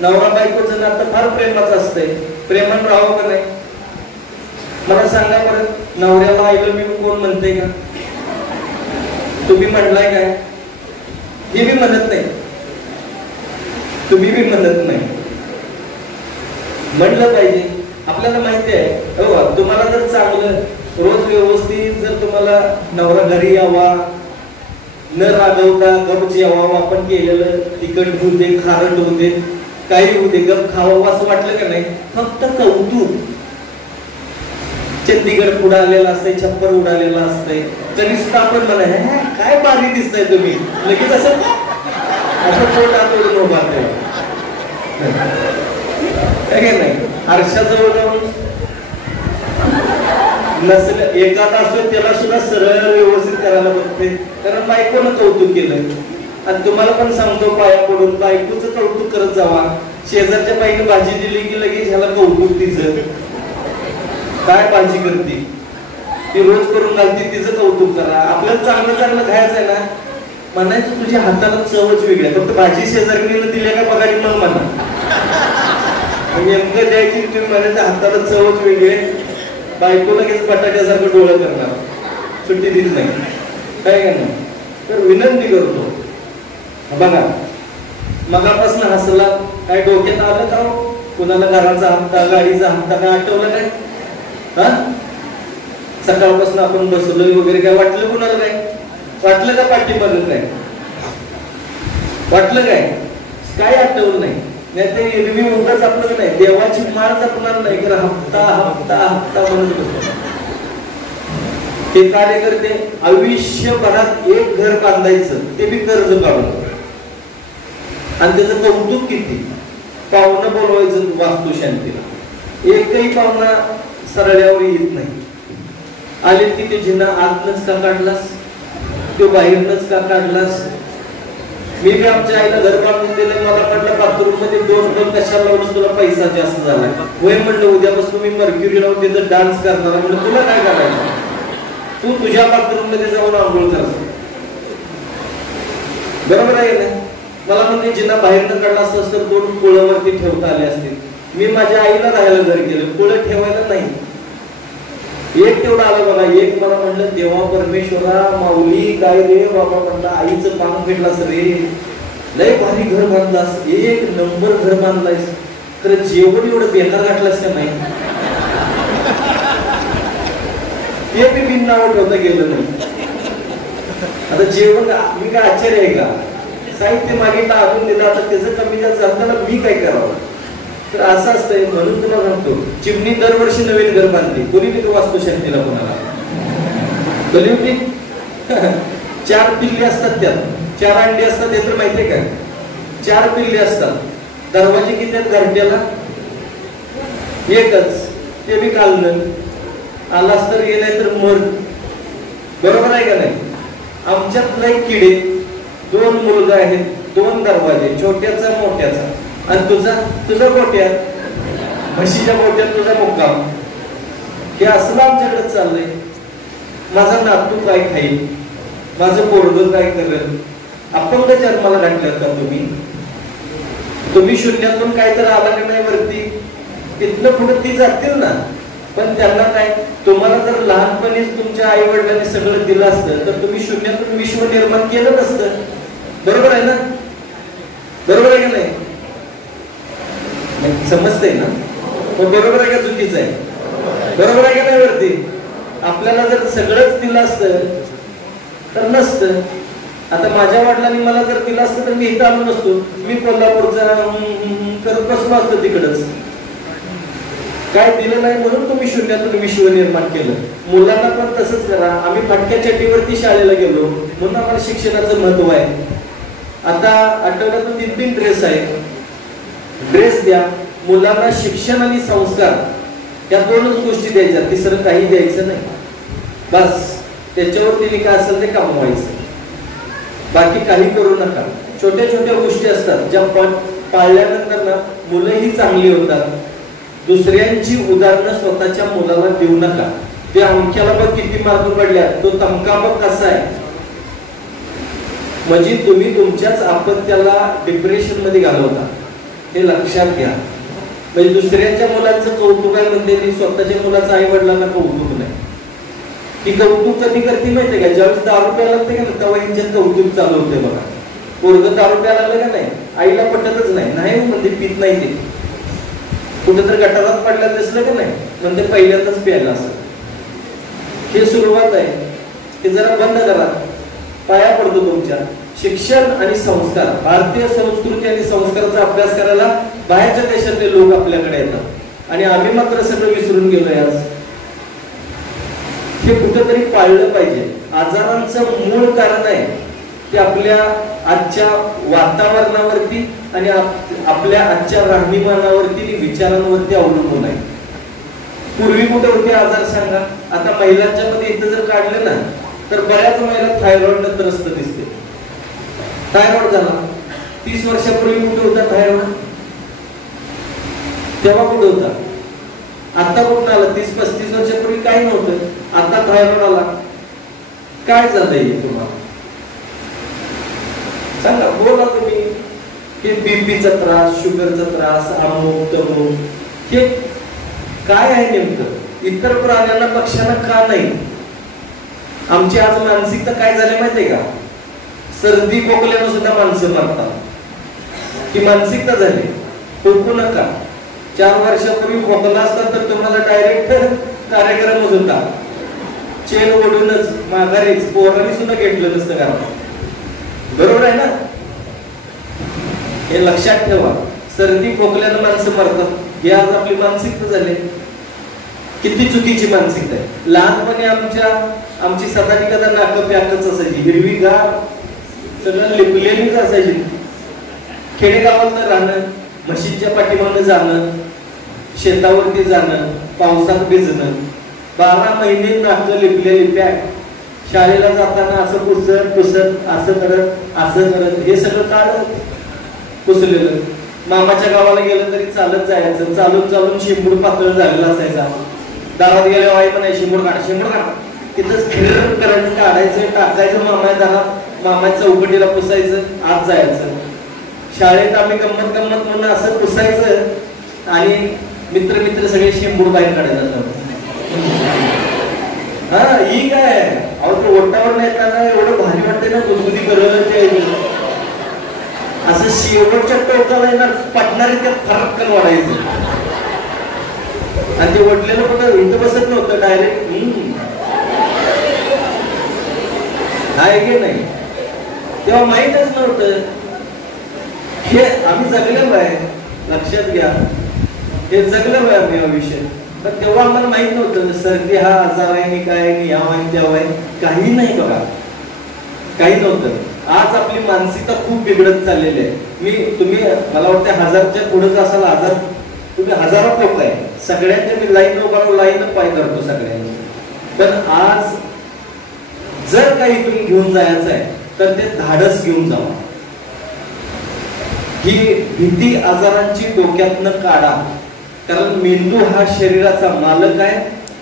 नवरा बायकोचं नातं फार प्रेमाचं असतंय, प्रेमान राहावं का नाही. मला सांगा बरं, नवऱ्याला आईला मी कोण म्हणते का. तुम्ही म्हणलाय काय. हे बी म्हणत नाही, तुम्ही बी म्हणत नाही. म्हणलं पाहिजे. आपल्याला माहिती आहे हो, तुम्हाला जर चांगलं रोज व्यवस्थित जर तुम्हाला नवरा घरी यावा, न रागवता गप जेवावं आपण केलेलं, तिखट होऊ दे खारट होऊ दे काही होऊ दे, गप खावावं असं वाटलं का नाही. फक्त कौतुक. चंदीगड उडालेला असतंय, छप्पर उडालेला असतंय, तरी सुद्धा आपण म्हणा काय बारी दिसताय तुम्ही, लगेच असं पोट आतोडून उभा काय नाही. आरशाजवळ जाऊन नसलं एखादा असतो त्याला सुद्धा सरळ व्यवस्थित करायला बघते, कारण बायकोनं कौतुक केलं. आणि तुम्हाला पण सांगतो, पाया पडून बायकोचं कौतुक करत जावा. शेजारच्या बाईने भाजी दिली की लगेच ह्याला कौतुक तिचं, काय भाजी करते ती रोज करून घालते तिचं कौतुक करा. आपल्याला चांगलं चांगलं खायचं आहे ना, म्हणायचं तुझ्या हाताला चवच वेगळी आहे, फक्त भाजी शेजारीने दिल्या का बघा मग म्हणा. नेमकं द्यायची तुम्ही म्हणायचं हाताला चवच वेगळी आहे. बायको लगेच बटाट्यासारखं डोळं करणार, सुट्टी देत नाही काय का नाही. तर विनंती करतो, बघा मगापासून हसला, काय डोक्यात आलं का कुणाला घराचा हप्ता गाडीचा हप्ता काय आठवलं काय. हा सकाळपासून आपण बसलोय वगैरे काय वाटलं कुणाला काय वाटलं का. पाठीमागं काय वाटलं काय काय आठवलं नाही. नाही ते एरवी उगाच आपलं नाही, देवाची माळ जपणार नाही तर हप्ता हप्ता हप्ता म्हणत बसतो. ते कार्यकर्ते आयुष्यभरात एक घर बांधायचं, ते बी कर्ज काढून, आणि त्याचं कौतुक किती. पाहुणं बोलवायचं वास्तुशांतीला, एकही पाहुणा सरळ्यावर येत नाही. आले की ते जिना आतनच का काढलास, तो बाहेरनच का काढलास. मी बी आमच्या आईला घर बांधून दिलं, मला म्हटलं बाथरूम मध्ये 2 बल्ब कशाला लावून, तुला पैसा जास्त झाला. वय म्हणलं उद्यापासून मी मर्क्युरी लावून तिथं डान्स करणार. म्हणलं तुला काय करायचं, तू तुझ्या बाथरूम मध्ये जाऊन आंघोळ कर. बरोबर आहे ना. मला म्हणजे जिना बाहेरनं काढला असतं तर 2 पोळावरती ठेवता आले असते. मी माझ्या आईला राहायला घर केलं, पोळं ठेवायला नाही. एक तेवढं आलं बघा. एक मला म्हणलं देवा परमेश्वरा माऊली काय रे बाबा, म्हणलं आईचं पान फेडलास रे, लय भारी घर बांधलास, 1 नंबर घर बांधलायस, खरं जेवण एवढं बेकार घातलास का नाही. ते बी बिन नाव ठेवता गेलं नाही. आता जेवण मी काय आश्चर्य आहे का, साहित्य मागितलं अजून दिलं, आता त्याचं कमी जास्त झालं मी काय करावं. तर असं असतंय. म्हणून तुला सांगतो, चिमणी दरवर्षी नवीन घर बांधली, कोणी तिथे वास्तुशांतीला कोणाला बली होती. 4 पिल्ले असतात, त्यात 4 अंडी असतात, हे तर माहितीये का. 4 पिल्ले असतात. दरवाजे किती आहेत घरट्याला, एकच, ते बी कालनं आलास तर ये, नाही तर मर. बरोबर आहे का नाही. आमच्यात एक किडे, 2 मुलगा आहेत, 2 दरवाजे, छोट्याचा मोठ्याचा. आणि तुझा गोट्यात, म्हशीच्या गोट्यात तुझा मुक्काम. हे असलं आमच्याकडे चाललंय. माझा नातू काय खाईल, माझं पोरगं काय करेल. अपंग जन्माला घातल्यात का तुम्ही शून्यातून काहीतरी आला की नाही वरती, तिथनं पुढे ती जातील ना. पण त्यांना काय, तुम्हाला जर लहानपणीच तुमच्या आई वडिलांनी सगळं दिलं असतं तर तुम्ही शून्यातून विश्व निर्माण केलं नसतं. बरोबर आहे ना. बरोबर आहे का नाही. समजतंय ना. बरोबर आहे का चुकीचं आहे. बरोबर आहे का नाही. वरती आपल्याला जर सगळंच दिलं असतं तर नसतं. आता माझ्या वडिलांनी मला जर दिलं असतं तर मी इथं आलो नसतो. मी कोल्हापूरचा करत बसलो असतो तिकडच. काय दिलं नाही म्हणून तुम्ही शून्यातून विश्व निर्माण केलं. मुलांना पण तसंच करा. आम्ही फाटक्या चड्डीवरती शाळेला गेलो म्हणून आम्हाला शिक्षणाचं महत्व आहे. आता आठवड्यातून 3-3 ड्रेस आहे. ड्रेस द्या. मुलांना शिक्षण आणि संस्कार या 2च गोष्टी द्यायच्या, तिसरं काही द्यायचं नाही. बस त्याच्यावर तिने काय असेल ते कमवायचं, बाकी काही करू नका. छोट्या छोट्या गोष्टी असतात ज्या पाळल्यानंतर ना मुलंही चांगली होतात. दुसऱ्यांची उदाहरणं स्वतःच्या मुलाला देऊ नका. ते अंक्याला बघ किती मार्क पडल्या, तो तमका बघ कसा आहे. म्हणजे तुम्ही तुमच्याच अपत्याला डिप्रेशन मध्ये घालवता, हे लक्षात घ्या. म्हणजे दुसऱ्यांच्या मुलांचं कौतुक आहे म्हणते ती, स्वतःच्या मुलाचं आई वडिलांना कौतुक नाही. ती कौतुक कधी करते माहितीये का? ज्यावेळेस दारू प्यायला लागते का ना, तेव्हा यांच्यात कौतुक चालू होते बघा. पोरगं दारू प्यायला लागलं का नाही, आईला पटतच नाही म्हणजे पित नाही ते. कुठे तर गटारात पडल्याला दिसलं का नाही म्हणजे पहिल्यांदाच प्यायला असं. हे सुरुवात आहे, हे जरा बंद करा. पाया पडतो तुमच्या. शिक्षण आणि संस्कार, भारतीय संस्कृती आणि संस्काराचा अभ्यास करायला बाहेरच्या देशातले लोक आपल्याकडे येतात आणि आम्ही मात्र सगळं विसरून गेलोय आज. हे कुठेतरी पाळलं पाहिजे. आजारांचं मूळ कारण आहे ते आपल्या आजच्या वातावरणावरती आणि आपल्या आजच्या राहणीमानावरती आणि विचारांवरती अवलंबून आहे. पूर्वी कुठे होते आजार सांगा? आता महिलांच्या मध्ये इथं जर काढलं ना तर बऱ्याच महिला थायरॉइड त्रस्त दिसते. थायरॉइड झाला. 30 वर्षापूर्वी कुठे होता थायरॉइड? तेव्हा कुठे होता? आता कुठं आला? 30-35 वर्षापूर्वी काही नव्हतं, आता थायरॉइड आला. काय झालंय तुम्हाला सांगा, बोला तुम्ही. हे बीपीचा त्रास, शुगरचा त्रास, अमुक तमुक, हे काय आहे नेमकं? इतर प्राण्यांना पक्ष्यांना का नाही? आमची आज मानसिकता काय झाली माहितीये का? सर्दी खोकल्यानं सुद्धा माणसं मरतात. ही मानसिकता झाली. खोकू नका. 4 वर्षापूर्वी खोकला असतात तर तुम्हाला डायरेक्ट कार्यक्रमच होता, चेन ओढूनच माघारीच. पोरांनी सुद्धा घेतलं नसतं का? बरोबर आहे ना? हे लक्षात ठेवा. सर्दी खोकल्यानं माणसं मरतात, हे आज आपली मानसिकता झाली. किती चुकीची मानसिकता आहे. लहानपणी आमची सदानी कदा नाक प्याकच असायची, हिरवीगार सगळं लिपलेलीच असायची. खेडेगावात राहणं, म्हशींच्या पाठीमागं जाणं, शेतावरती जाणं, पावसात भिजणं, 12 महिने नाक लिपलेली पॅक. शाळेला जाताना असं पुसत असं करत हे सगळं काढ पुसलेलं. मामाच्या गावाला गेलं तरी चालत जायचं. चालून शिंबूड पातळ झालेला असायचा. दारात गेल्या आई म्हणाय शिंबूड काढ. तिथंच खेळ करायचं, काढायचं, टाकायचं मामा दारात. मामाच्या चौकटीला पुसायचं, आत जायचं. शाळेत आम्ही गंमत म्हणून असं पुसायचं आणि मित्र सगळे शिंबूड बाहेर काढायचं. हा ही काय ओटावर नाही येताना एवढं भारी वाटते ना, गुदगुदी करत असं शेवटच्या टोकाला येणार पटणारे त्या फरक वाढायचं. आणि ते वडलेलं बघा इथं बसत नव्हतं, डायरेक्ट आहे की नाही. तेव्हा माहीतच नव्हतं. हे आम्ही जगलेलो आहे, लक्षात घ्या. हे जगलेलो आहे आम्ही आयुष्य. पण तेव्हा आम्हाला माहित नव्हतं सर्दी हा आजार आहे, काय आहे, तेव्हा आहे, काही नाही बघा, काही नव्हतं. आज आपली मानसिकता खूप बिघडत चाललेली आहे. तुम्ही मला वाटतं 1000च्या पुढेच असाल आजार. तुम्ही हजारो लोक आहे, सगळ्यांच्या मी लाईन पाय करतो सगळ्यांनी. पण आज जर काही तुम्ही घेऊन जायचं आहे तर ते धाडस घेऊन जावा. ही भीती आजारांची डोक्यातनं काढा. कारण मेंदू हा शरीराचा मालक आहे.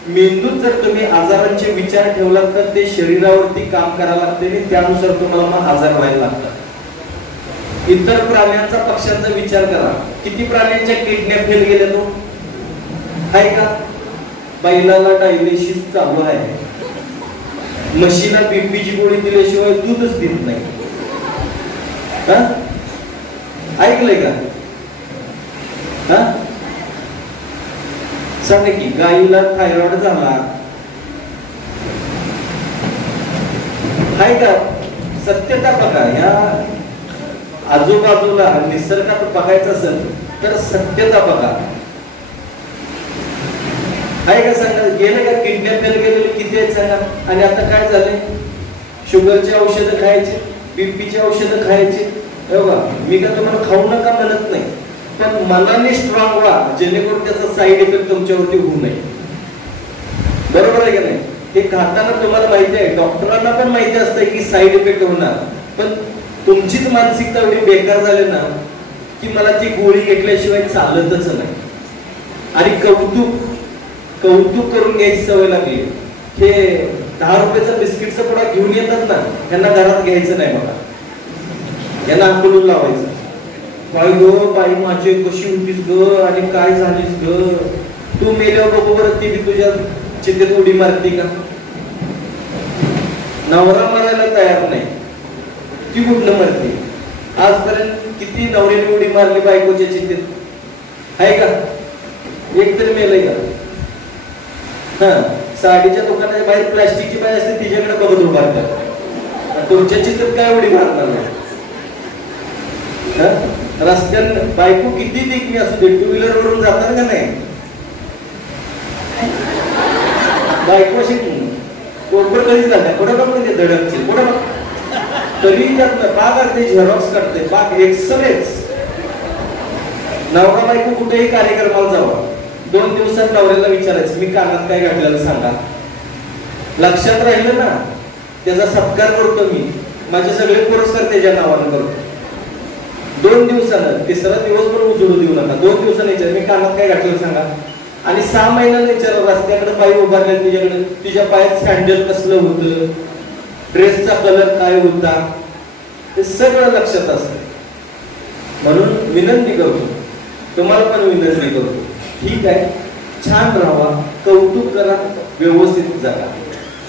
मेंदूत जर तुम्ही आजारांचे विचार ठेवलात तर ते शरीरावरती काम करायला लागते आणि त्यानुसार तुम्हाला मग आजार व्हायला लागतात. इतर प्राण्यांचा, पक्ष्यांचा विचार करा. किती प्राण्यांच्या किडनॅप फेल गेल्या तो आहे का? बैलाला डायलिसिस चालू आहे. म्हशीला बीपीची गोळी दिल्याशिवाय दूधच देत नाही. ऐकलंय का? सांगा की गाईला थायरॉइड झाला आहे का? सत्यता बघा. या आजूबाजूला निसर्गात बघायचं असेल तर सत्यता बघा. आहे का सांगा? गेले का किडनॅप गेलेले किती आहेत सांगा? आणि आता काय झालंय? शुगरची औषधं खायची, बीपीची औषधं खायची. बघा, मी का तुम्हाला खाऊ नका म्हणत नाही, पण मनाने स्ट्रॉंग व्हा, जेणेकरून त्याचा साईड इफेक्ट तुमच्यावरती होऊ नये. बरोबर आहे का नाही? हे खाताना तुम्हाला माहिती आहे, डॉक्टरांना पण माहिती असतं की साईड इफेक्ट होणार, पण तुमचीच मानसिकता एवढी बेकार झाली ना की मला ती गोळी घेतल्याशिवाय चालतच नाही. आणि कौतुक करून घ्यायची सवय लागली. हे 10 रुपयाचं बिस्किटचा पुडा घेऊन येतात ना, त्यांना घरात घ्यायचं नाही बघा, यांना आंदोलन लावायचं. बाई ग बाई माझी कशी होतीस ग आणि काय झालीस ग, तू मेल्यावर बघू बरं ती तुझ्या चिंतेत उडी मारती का? नवरा मारायला तयार नाही, ती कुठलं मरते? आजपर्यंत किती नवऱ्याने उडी मारली बायकोच्या चिंतेत? आहे का? एक तरी मेलय का? हा, साडीच्या दुकानाच्या बाहेर प्लास्टिकची बाई असते, तिच्याकडे बघत उभारतात. तुमच्या चिंतेत काय उडी मारणार नाही? रस्त्यात बायको किती देखणी असू दे, 2 व्हीलर वरून जाणार का नाही? बायको अशी कोणतं कधीच जाते, कुठं बघ म्हणजे धडकचे, कुठं बघ तरी त्यात बा करते, झेरॉक्स करते, बाग एक्सरेच. नवरा बायको कुठेही कार्यक्रमाला जावा, 2 दिवसात नवऱ्याला विचारायचं मी कानात काय घातलेलं सांगा. लक्षात राहिलं ना, त्याचा सत्कार करतो मी, माझे सगळे पुरस्कार त्याच्या नावानं करतो. 2 दिवसानं, तिसरा दिवस पण उजळू देऊ नका. 2 दिवसांनी विचार मी कानात काय घातलेलं सांगा. आणि 6 महिन्याने विचार, रस्त्याकडे पायी उभारले तुझ्याकडे, तुझ्या पायात सँडल कसलं होतं, ड्रेसचा कलर काय होता, ते सगळं लक्षात असतं. म्हणून विनंती करतो, तुम्हाला पण विनंती करतो, ठीक आहे, छान राहा, कौतुक करा, व्यवस्थित जगा.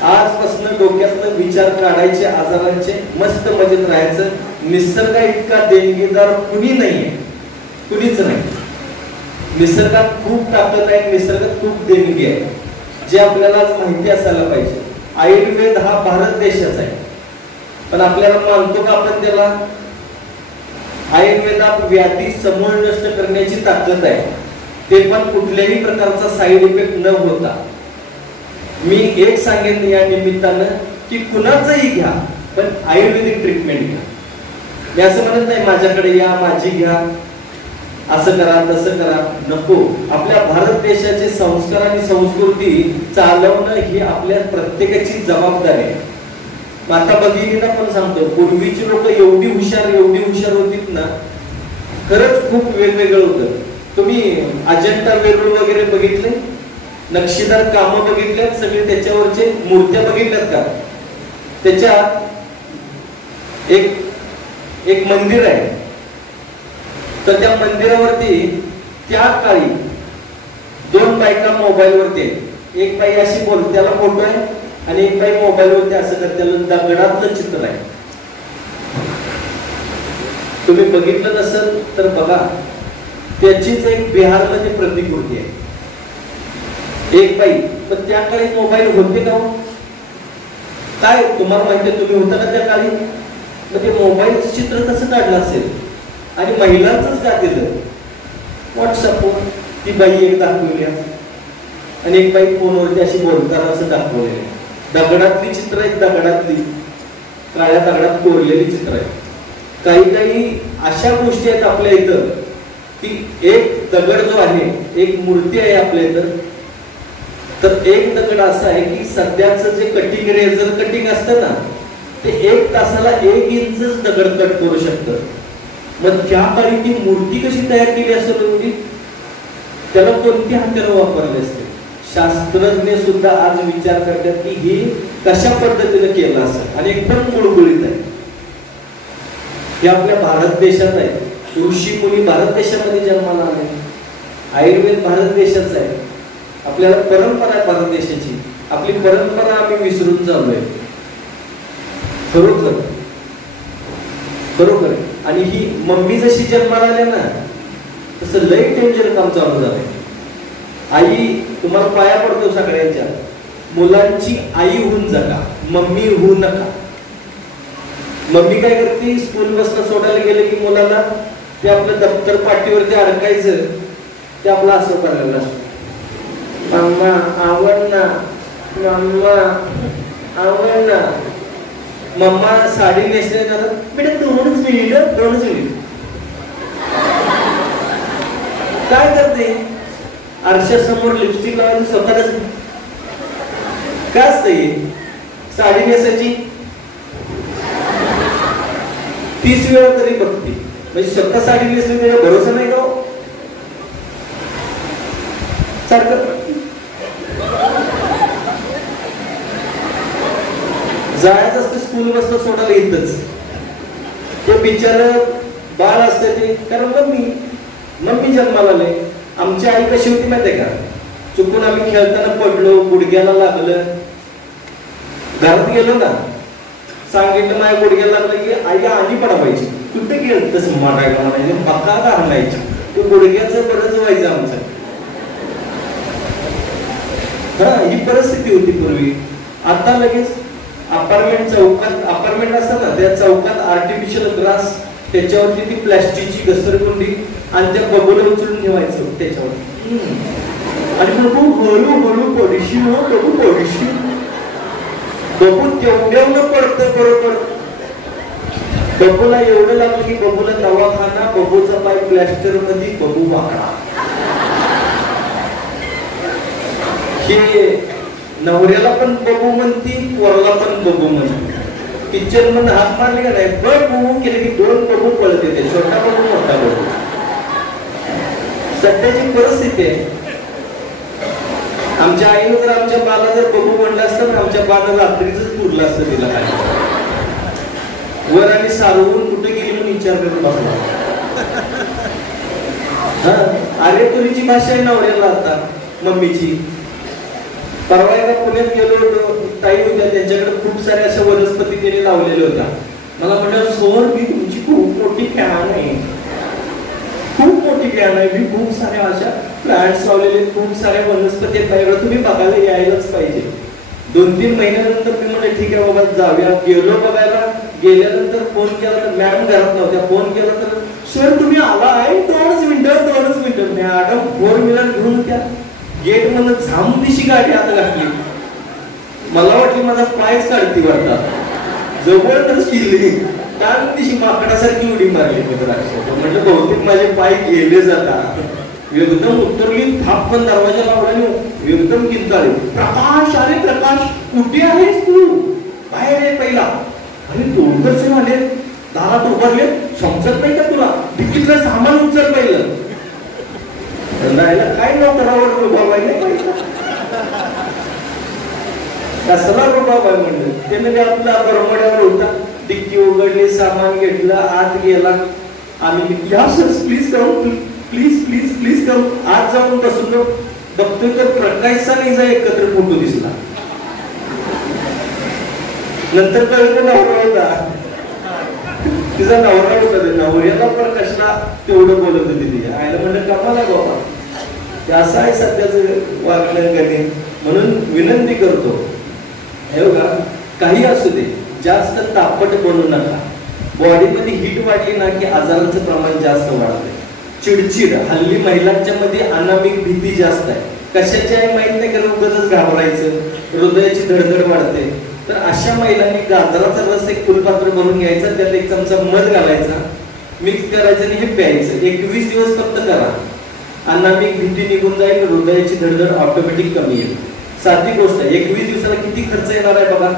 आजपासून डोक्यातनं विचार काढायचे, आजारांचे, मस्त मजेत राहायचं. निसर्ग इतका देणगीदार कुणी नाहीये, कुणीच नाही. निसर्गात खूप ताकद आहे, निसर्गात खूप देणगी आहे, जे आपल्याला माहिती असायला पाहिजे. आयुर्वेद हा भारत देशाचा आहे, पण आपल्याला मानतो का आपण त्याला? आयुर्वेदात व्याधी समूळ नष्ट करण्याची ताकद आहे, ते पण कुठल्याही प्रकारचा साईड इफेक्ट न होता. मी एक सांगेन या निमित्तानं की कुणाचंही घ्या, पण आयुर्वेदिक ट्रीटमेंट घ्या. मी असं म्हणत नाही माझ्याकडे या, माझी घ्या, असं करा तसं करा, नको. आपल्या भारत देशाचे संस्कार आणि संस्कृती चालवणं ही आपल्या प्रत्येकाची जबाबदारी आहे. माता भगिनींना पण सांगतो, पूर्वीची लोक एवढी हुशार होतीत ना, खरंच खूप वेगवेगळं होतं. तुम्ही अजंठा वेरूळ वगैरे बघितले, नक्षीदार कामं बघितल्यात, सगळे त्याच्यावरचे मूर्त्या बघितल्यात का? त्याच्या एक मंदिर आहे, तर त्या मंदिरावरती त्या काळी 2 बायका मोबाईलवरती, एक बाई अशी बोलते, त्याला फोटो आहे, आणि एक बाई मोबाईलवरती असं करते, त्याला दगडातलं चित्र आहे. तुम्ही बघितलं नसेल तर बघा, त्याचीच एक बिहारमध्ये प्रतिकृती आहे. एक बाई, पण त्या काळी मोबाईल होते का? काय तुम्हाला माहिती, तुम्ही होता का त्या काळी? मग ते मोबाईलचं चित्र कसं काढलं असेल? आणि महिलांचंच का दिलं? व्हॉट्सअपवर ती बाई एक दाखवली, आणि एक बाई फोनवरती अशी बोलताना असं दाखवलेलं. दगडातली चित्र आहेत, दगडातली काळ्या दगडात कोरलेली चित्र आहेत. काही अशा गोष्टी आहेत आपल्या इथं की एक दगड जो आहे, एक मूर्ती आहे आपल्या इथं, तर एक दगड असा आहे की सध्याचं जे कटिंग, रेझर कटिंग असतं ना, ते 1 तासाला 1 इंच दगड कट करू शकतं. मग त्या काळी ती मूर्ती कशी तयार केली असेल एवढी? त्याला कोणती हत्यारं वापरली असते? शास्त्रज्ञ सुद्धा आज विचार करतात की ही कशा पद्धतीने केलं असेल, आणि एकदम गुळगुळीत आहे. हे आपल्या भारत देशात आहे. ऋषी मुनी भारत देशामध्ये जन्माला आले, आयुर्वेद भारत देशाचा आहे. आपल्याला परंपरा आहे भारत देशाची, आपली परंपरा आम्ही विसरून चाललोय. बरोबर. आणि ही मम्मी जशी जन्माला आल्या ना, तसं लय डेंजर काम चालू झालंय. आई, तुम्हाला पाया पडतो सगळ्यांच्या, मुलांची आई होऊन जगा, मम्मी होऊ नका. मम्मी काय करते, स्कूल बसला सोडायला गेले की मुलाला ते आपलं दप्तर पाठीवरती अडकायचं, ते आपलं असं करायला मम्मा आवडना, मम्मा आवडना. मम्मा साडी नेसले जातात, बेटा 2 मिनिट. काय करते? आरशासमोर लिपस्टिक लावायची स्वतःच. काय असते साडी नेसायची 30 वेळा तरी बघते, म्हणजे स्वतः साडी नेसली त्याचा भरोसा नाही का? सारखं जायचं असतं स्कूल बसलं सोडायला येतच. ते बिचार बाळ असते ते, कारण मम्मी जन्माला आले. आमची आई कशी होती माहितीये का? चुकून आम्ही खेळताना पडलो, गुडघ्याला लागलं, घरात गेलो ना, सांगितलं माझ्या गुडघ्याला लागलं की आई आणि पडावायची. कुठे गेलं तसं मारायला म्हणायचे, पक्का घालायची. तो गुडघ्याचं बरंच व्हायचं आमचं. हा, ही परिस्थिती होती पूर्वी. आता लगेच अपार्टमेंट असतात ना, त्या चौकात आर्टिफिशियल ग्रास, त्याच्यावरती ती प्लॅस्टिकची घसरगुंडी आणि त्या बबूला उचलून ठेवायचं त्याच्यावर. आणि बबू हळूहळू पडिशी बबू तेवढ्यावर पडतं बरोबर. बबूला एवढं लागलं की बबूला दवाखाना, बबूचा पाय प्लॅस्टर मध्ये, बबू वाकडा. हे नवऱ्याला पण बबू म्हणती, पोराला पण बबू म्हणती. किचन मध्ये हात मारले का नाही, बबू केले की 2 बबू पळते, ते छोटा बबू मोठा बबू. सध्याची परिस्थिती आहे. आमच्या आईने जर आमच्या बाला जर बबू म्हणलं असतं ना, आमच्या बाला रात्रीच पुरलं असतं तिला. काय वर आणि सारवून कुठे गेली म्हणून विचार करत बसला. अरे तुरीची भाषा आहे नवऱ्याला आता मम्मीची. परवा एका पुण्यात गेलो होतो, ताई होत्या, त्यांच्याकडे खूप साऱ्या अशा वनस्पती त्यांनी लावलेल्या होत्या. मला म्हटलं सोर मी तुमची खूप मोठी फॅन आहे, खूप मोठी फॅन आहे. मी खूप साऱ्या अशा प्लांट्स लावलेले, खूप साऱ्या वनस्पती आहेत, तुम्ही बघायला यायलाच पाहिजे. 2-3 महिन्यानंतर मी म्हटलं ठीक आहे बाबा जाऊया. गेलो बघायला. गेल्यानंतर फोन केला तर मॅम घरात नव्हत्या. फोन केला तर सर तुम्ही आला आहे 2 मिनिटं. मॅडम 4 व्हीलर घेऊन त्या गेट मधून झाम दिशी गाडी आता घातली. मला वाटली माझा पायच काढती वाटतात, जबरदस्त केली. कारण दिशी माकडासारखी उडी मारली. म्हटलं बहुतेक माझे पाय गेले जातात. एकदम उतरली, थाप पण दरवाजा लावला आणि एकदम किंचाळली, प्रकाश अरे प्रकाश कुठे आहेस तू? बाहेर आहे पहिला. अरे 2 कसे आले, दारात उभारले, समजत नाही का तुला? तिकीटलं सामान उचल पहिलं. काय नोकरावर रुबाबाई नाही पाहिजे, कसला रुबाबाई म्हणलं. त्याने आपला बरमड्यावर होता, डिक्की उघडली, सामान घेतलं, आत गेला. आम्ही या सर प्लीज करू, प्लीज करू. आत जाऊन बसलो, बघतोय तर प्रकाशचा नाही जा एकत्र फोटो दिसला. नंतर कळलं नवरा होता, तिचा नवरा होता. नवऱ्याला प्रकाशला तेवढं बोलत होती तिच्या आईला. म्हणलं कमाला बाबा, ते असं आहे सध्याचं वागणं गणे. म्हणून विनंती करतो, हे बघा काही असू दे, जास्त तापट बनू नका. बॉडीमध्ये हीट वाढली ना की आजारांचं प्रमाण जास्त वाढतंय. चिडचिड, हल्ली महिलांच्या मध्ये अनामिक भीती जास्त आहे. कशाची आहे माहित नाही, कारण उगाचच घाबरायचं, हृदयाची धडधड वाढते. तर अशा महिलांनी गाजराचा रस 1 फुलपात्र भरून घ्यायचा, त्यात 1 चमचा मध घालायचा, मिक्स करायचं आणि हे प्यायचं. 21 दिवस फक्त करा. अनामिक भीती निघून जाईल, हृदयाची धडधड ऑटोमॅटिक कमी येईल. साधी गोष्ट आहे. 21 दिवसाला किती खर्च येणार आहे बघा.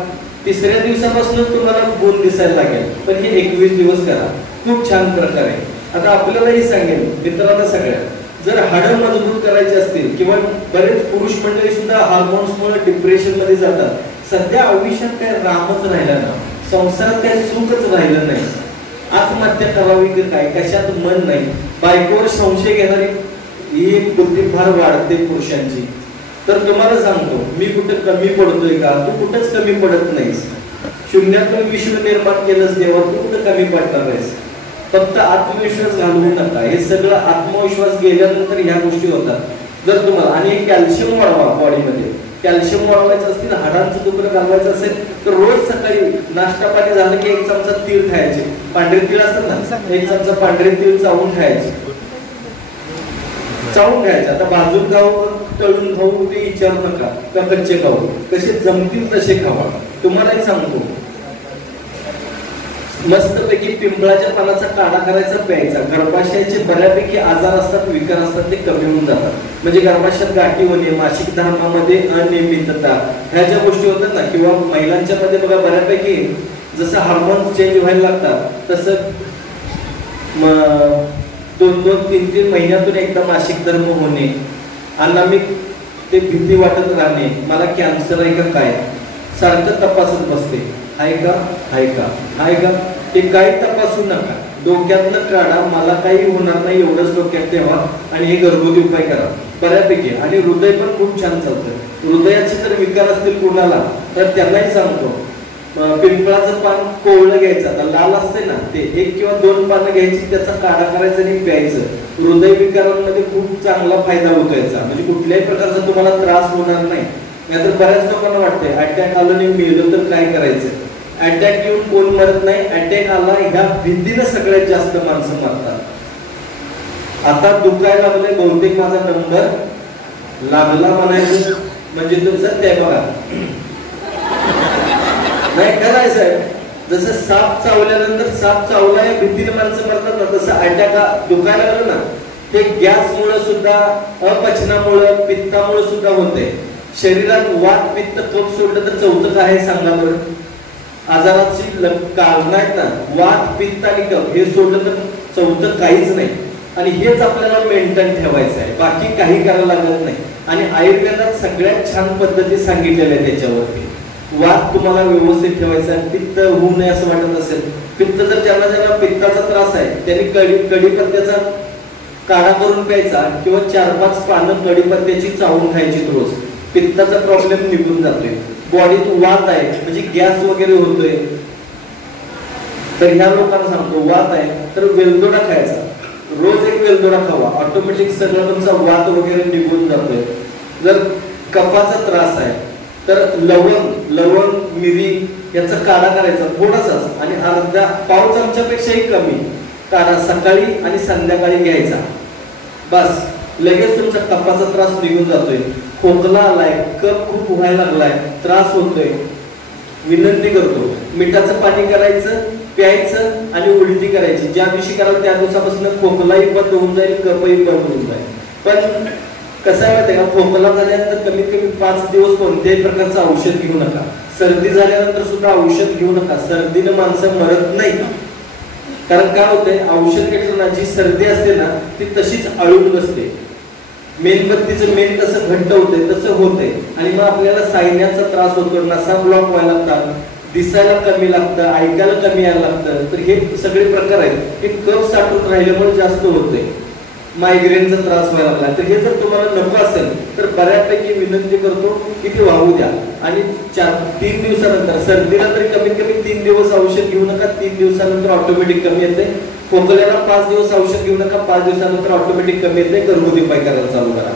3ऱ्या दिवसापासूनच तुम्हाला गुण दिसायला लागेल, पण हे 21 दिवस करा. खूप छान प्रकारे. आता आपल्यालाही सांगेल मित्रांना सगळ्या, जर हाडं मजबूत करायचे असतील, किंवा बरेच पुरुष मंडळी सुद्धा हार्मोन्समुळे डिप्रेशन मध्ये जातात. सध्या आयुष्यात काय रामच राहिला ना, संसारात काय सुखच राहिलं नाही. आत्महत्या करावी की काय, कशात मन नाही. बायकोवर संशय घेणारी ही बुद्धी फार वाढते पुरुषांची. तर तुम्हाला सांगतो, मी कुठे कमी पडतोय का? तू कुठेच कमी पडत नाहीस. शून्यातून विश्व निर्माण केलंच देवा, तू कुठे कमी पडणार आहेस? फक्त आत्मविश्वास घालवू नका. हे सगळं आत्मविश्वास गेल्यानंतर ह्या गोष्टी होतात. जर तुम्हाला आणि कॅल्शियम वाढवा बॉडीमध्ये, कॅल्शियम वाढवायचं असतील, हाडांचं तुकडं घालवायचं असेल तर रोज सकाळी नाश्ता पाणी झालं की 1 चमचा तीळ खायचे. पांढरे तीळ असतात ना, 1 चमचा पांढरे तीळ चावून खायचे. आता भाजून खाऊ तळून खाऊ ते विचारू नका, का कच्चे खाऊ, कसे जमतील तसे खावा. तुम्हालाही सांगतो, मस्तपैकी पिंपळाच्या पानाचा काढा करायचा, प्यायचा. गर्भाशयाचे बऱ्यापैकी आजार असतात, विकार असतात, ते कमी होऊन जातात. म्हणजे गर्भाशयात गाठी होणे, मासिक धर्मामध्ये अनियमितता, ह्या ज्या गोष्टी होतात ना, किंवा महिलांच्या मध्ये बघा बऱ्यापैकी जसं हार्मोन चेंज व्हायला लागतात तसं 2-2, 3-3 महिन्यातून एकदा मासिक धर्म होणे, अनामिक ते भीती वाटत राहणे, मला कॅन्सर आहे का काय, सारखं तपासत बसते, आहे का आहे का आहे का, ते काही तपासू नका, डोक्यातनं काढा, मला काही होणार नाही एवढंच डोक्यात ठेवा आणि हे घरगुती उपाय करा बऱ्यापैकी. आणि हृदय पण खूप छान चालतं. हृदयाचे जर विकार असतील कोणाला तर त्यांनाही सांगतो, पिंपळाचं पान कोवळं घ्यायचं, आता लाल असते ना ते 1 किंवा 2 पानं घ्यायची, त्याचा काढा करायचा आणि प्यायचं. हृदय विकारांमध्ये खूप चांगला फायदा होतो याचा, म्हणजे कुठल्याही प्रकारचा तुम्हाला त्रास होणार नाही. नाहीतर बऱ्याच लोकांना वाटतंय अटॅक आलं नाही मिळलं तर काय करायचं. अटॅक येऊन कोण मरत नाही, अटॅक आला ह्या भीतीनं सगळ्यात जास्त माणसं मरतात. आता दुखायला लागले, बहुतेक माझा नंबर लागला म्हणायचं म्हणजे तुमचं ते बघा नाही करायचं आहे. जसं साप चावल्यानंतर साप चावलाय भीतीने माणसं मरतात ना, तसं अटॅक दुखायला लागलं ना, ते गॅसमुळे सुद्धा, अपचनामुळे, पित्तामुळे सुद्धा होते. शरीरात वात, पित्त, कफ सोडलं तर चौथं काय आहे सांगा बरं. आजाराची कारण आहेत ना, वात, पित्त आणि कफ, हे सोडलं तर चौथं काहीच नाही. आणि हेच आपल्याला मेंटेन ठेवायचं आहे, बाकी काही करायला लागत नाही. आणि आयुर्वेदात सगळ्यात छान पद्धती सांगितलेल्या आहेत त्याच्यावरती. वात तुम्हाला व्यवस्थित ठेवायचा, पित्त होऊ नये असं वाटत असेल, पित्त जर ज्यांना पित्ताचा त्रास आहे त्यांनी कढीपत्त्याचा काढा करून प्यायचा, किंवा 4-5 पानं कढीपत्त्याची चावून खायची रोज. पित्ताचा प्रॉब्लेम निघून जातोय. बॉडीत वात आहे म्हणजे गॅस वगैरे होतोय, तर ह्या लोकांना सांगतो वात आहे तर वेलदोडा खायचा, रोज 1 वेलदोडा खावा, ऑटोमॅटिक सगळं तुमचा वात वगैरे निघून जातोय. जर कफाचा त्रास आहे तर लवंग, मिरी याचा काढा करायचा थोडासाच, आणि अर्धा पाव चमच्यापेक्षाही कमी काढा सकाळी आणि संध्याकाळी घ्यायचा. बस लगेच तुमचा कफाचा त्रास निघून जातोय. खोकला आलाय, कफ खूप व्हायला लागलाय, त्रास होतोय, विनंती करतो मिठाचं पाणी करायचं, प्यायचं आणि उलटी करायची. ज्या दिवशी कराल त्या दिवसापासून खोकलाही बंद होऊन जाईल, कफही बंद होऊन जाईल. पण कसं आहे माहिती आहे का, खोकला झाल्यानंतर कमीत कमी 5 दिवस कोणत्याही प्रकारचं औषध घेऊ नका. सर्दी झाल्यानंतर सुद्धा औषध घेऊ नका. सर्दीनं माणसं मरत नाही. कारण काय होतंय, औषध घेतलं ना, जी सर्दी असते ना ती तशीच अळून बसते. मेणबत्तीचं मेण कसं घट्ट होतंय तसं होतंय, आणि मग आपल्याला सायन्याचा त्रास होतो, नसा ब्लॉक व्हायला लागतात, दिसायला कमी लागतं, ऐकायला कमी यायला लागतं. तर हे सगळे प्रकार आहेत, हे कफ साठून राहिल्यामुळे जास्त होतंय. मायग्रेनचा त्रास व्हायला लागला, तर हे जर तुम्हाला नको असेल तर बऱ्यापैकी विनंती करतो की ते वाहू द्या. आणि 3 दिवसानंतर, सर्दीला तरी कमीत कमी 3 दिवस औषध घेऊ नका, 3 दिवसानंतर ऑटोमॅटिक कमी येते. खोकल्याला 5 दिवस औषध घेऊ नका, 5 दिवसानंतर ऑटोमॅटिक कमी येते. घरगुती उपाय करायला चालू करा.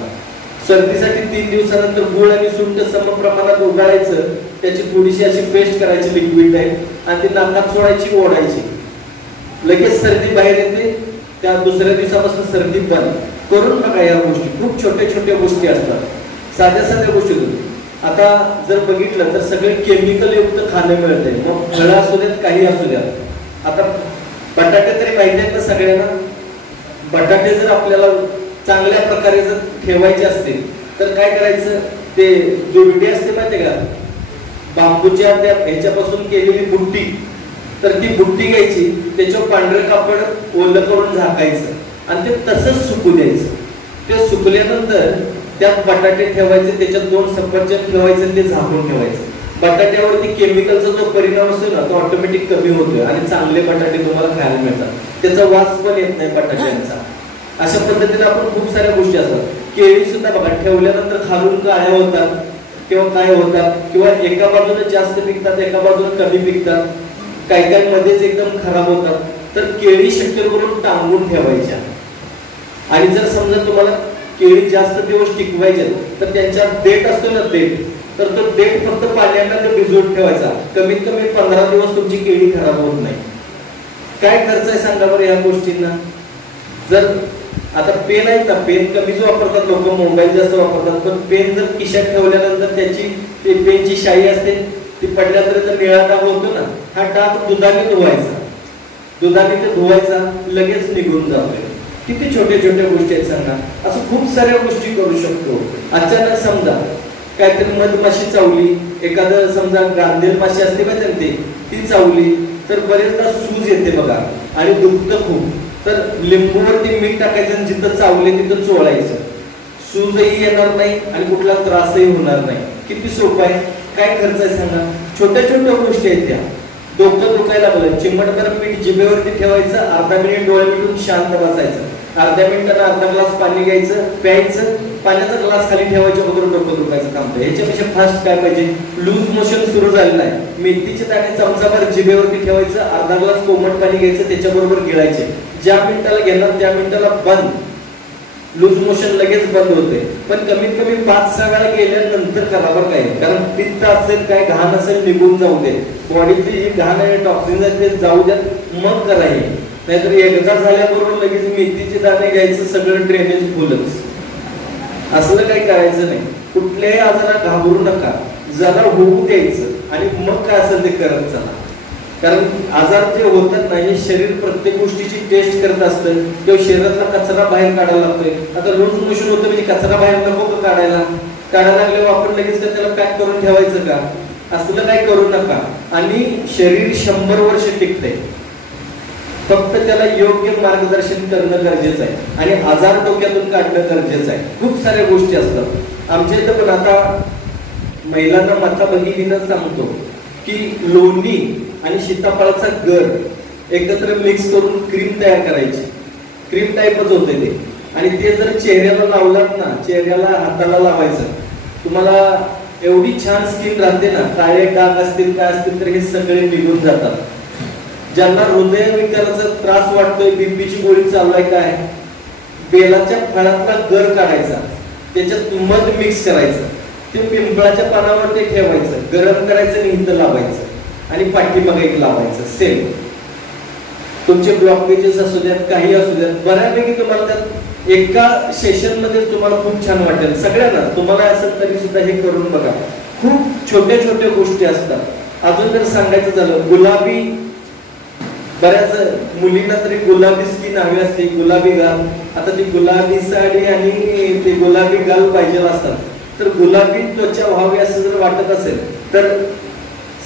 सर्दीसाठी 3 दिवसानंतर गुळ आणि सुंठ सम प्रमाणात उगाळायचं, त्याची थोडीशी अशी पेस्ट करायची लिक्विड टाईप, आणि ती नाकात सोडायची, ओढायची, लगेच सर्दी बाहेर येते. त्या दुसऱ्या दिवसापासून सर्दी बंद. करून बघा या गोष्टी, खूप छोट्या छोट्या गोष्टी असतात, साध्या साध्या गोष्टी. आता जर बघितलं तर सगळे केमिकल युक्त खाणं मिळतंय, मग फळं असू द्यात, काही असू द्यात. आता बटाटे तरी माहिती आहेत ना सगळ्यांना. बटाटे जर आपल्याला चांगल्या प्रकारे जर ठेवायचे असतील तर काय करायचं, ते दुर्डी असते माहितीये का, बांबूच्या त्या ह्याच्यापासून केलेली बुट्टी, तर ती बुट्टी घ्यायची, त्याच्यावर पांढरं कापड ओलं करून झाकायचं आणि ते तसंच सुकू द्यायचं. ते सुकल्यानंतर त्यात बटाटे ठेवायचे, त्याच्यात 2 सफरचंद ठेवायचे, ते झाकून ठेवायचं. बटाट्यावरती केमिकलचा जो परिणाम असतो ना तो ऑटोमॅटिक कमी होतोय आणि चांगले बटाटे तुम्हाला खायला मिळतात. त्याचा वास पण येत नाही बटाट्यांचा. अशा पद्धतीने आपण खूप साऱ्या गोष्टी असतात. केळी सुद्धा बघा, ठेवल्यानंतर खालून काळ्या होतात किंवा काय होतात, किंवा एका बाजूने जास्त पिकतात, एका बाजूने कमी पिकतात, काही काही मध्येच एकदम खराब होतात. तर केळी शक्य करून टांगून ठेवायच्या. आणि जर समजा तुम्हाला केळी जास्त दिवस टिकवायचे तर त्यांच्या देठ असतो ना, देठ, तर तो देठ फक्त पाण्याला भिजवून ठेवायचा. कमीत कमी 15 दिवस तुमची केळी खराब होत नाही. काय खर्च आहे सांगा बरं या गोष्टींना. जर आता पेन आहेत ना, पेन कमीच वापरतात लोक, मोबाईल जास्त वापरतात, पण पेन जर खिशात ठेवल्यानंतर त्याची पेनची शाई असते ती पडल्या तर निळा डाग होतो ना, हा डाग दुधाने धुवायचा, दुधाने ते धुवायचा, लगेच निघून जातोय. किती छोट्या छोट्या गोष्टी आहेत सांगा. असं खूप साऱ्या गोष्टी करू शकतो. अचानक समजा काहीतरी मधमाशी चावली, एखादं समजा गांधेल माशी असते का त्यांची, ती चावली तर बरेचदा सूज येते बघा आणि दुखतं खूप. तर लिंबूवरती मीठ टाकायचं आणि जिथं चावले तिथं चोळायचं, सूजही येणार नाही आणि कुठला त्रासही होणार नाही. किती सोपं आहे, काय खर्च आहे सांगा. छोट्या छोट्या गोष्टी आहेत त्या. डोकं दुखायला लागलं, चिमटभर मीठ जिभेवरती ठेवायचं, अर्धा मिनिट डोळे मिटून शांत बसायचं, अर्ध्या मिनिटानं अर्धा ग्लास पाणी घ्यायचं, प्यायचं, पाण्याचा ग्लास खाली ठेवायच्या बरोबर डोकं दुखायचं थांबतं. ह्याच्यापेक्षा फास्ट काय पाहिजे. लूज मोशन सुरू झालेलं आहे, मेथीचे दाणे चमचाभर जिभेवरती ठेवायचं, अर्धा ग्लास कोमट पाणी घ्यायचं, त्याच्याबरोबर गिळायचे. ज्या मिनिटाला घेणार त्या मिनिटाला बंद, लूज मोशन लगेच बंद होते. पण कमीत कमी 5-6 वेळा गेल्यानंतर करा बरं काय, कारण पित्त असेल काय घाण असेल निघून जाऊ दे, बॉडीतली जी घाण आहे टॉक्सिन आहे ते जाऊ द्या, मग करा हे. नाहीतर एकदा झाल्याबरोबर लगेच मेथीचे दाणे घ्यायचं, सगळं ड्रेनेज फुलच. असलं काही करायचं नाही. कुठल्याही आजाराला घाबरू नका, जरा होऊ द्यायचं आणि मग काय असेल ते करत चला. कारण आजार जे होतात ना, हे शरीर प्रत्येक गोष्टीची टेस्ट करत असतं, किंवा शरीरातला कचरा बाहेर काढायला लागतोय. आता लूज मोशन होतं म्हणजे कचरा बाहेर नको का काढायला लागल्यावर आपण लगेच त्याला पॅक करून ठेवायचं का, असलं काय करू नका. आणि शरीर 100 वर्ष टिकतंय, फक्त त्याला योग्य मार्गदर्शन करणं गरजेचं आहे आणि आजार डोक्यातून काढणं गरजेचं आहे. खूप साऱ्या गोष्टी असतात आमच्या इथं. पण आता महिलांना माता भगिनीनं सांगतो की लोणी आणि सीताफळाचा गर एकत्र मिक्स करून क्रीम तयार करायची, क्रीम टाईपच होते ते. आणि ते जर चेहऱ्याला लावलात ना, चेहऱ्याला हाताला लावायचं, तुम्हाला एवढी छान स्किन राहते ना, काळे डाग असतील काय असतील तर हे सगळे निघून जातात. ज्यांना हृदयविकाराचा त्रास वाटतोय, बीपीची गोळी चालू आहे काय, बेलाच्या फळातला गर काढायचा, त्याच्यात मध मिक्स करायचं, ते पिंपळाच्या पानावर ते ठेवायचं, गरम करायचं आणि इथं लावायचं आणि पाठीमागे एक लावायचं. सेम तुमचे ब्लॉकेजेस असू द्यात, काही असू द्यात, बऱ्यापैकी तुम्हाला त्यात एका सेशन मध्ये तुम्हाला खूप छान वाटेल. सगळ्यांना तुम्हाला असेल तरी सुद्धा हे करून बघा. खूप छोट्या छोट्या गोष्टी असतात. अजून जर सांगायचं झालं, गुलाबी, बऱ्याच मुलींना तरी गुलाबी स्किन हवी असते, गुलाबी गाल. आता ती गुलाबी साडी आणि ते गुलाबी गाल पाहिजे असतात, तर गुलाबी त्वचा व्हावी असं जर वाटत असेल तर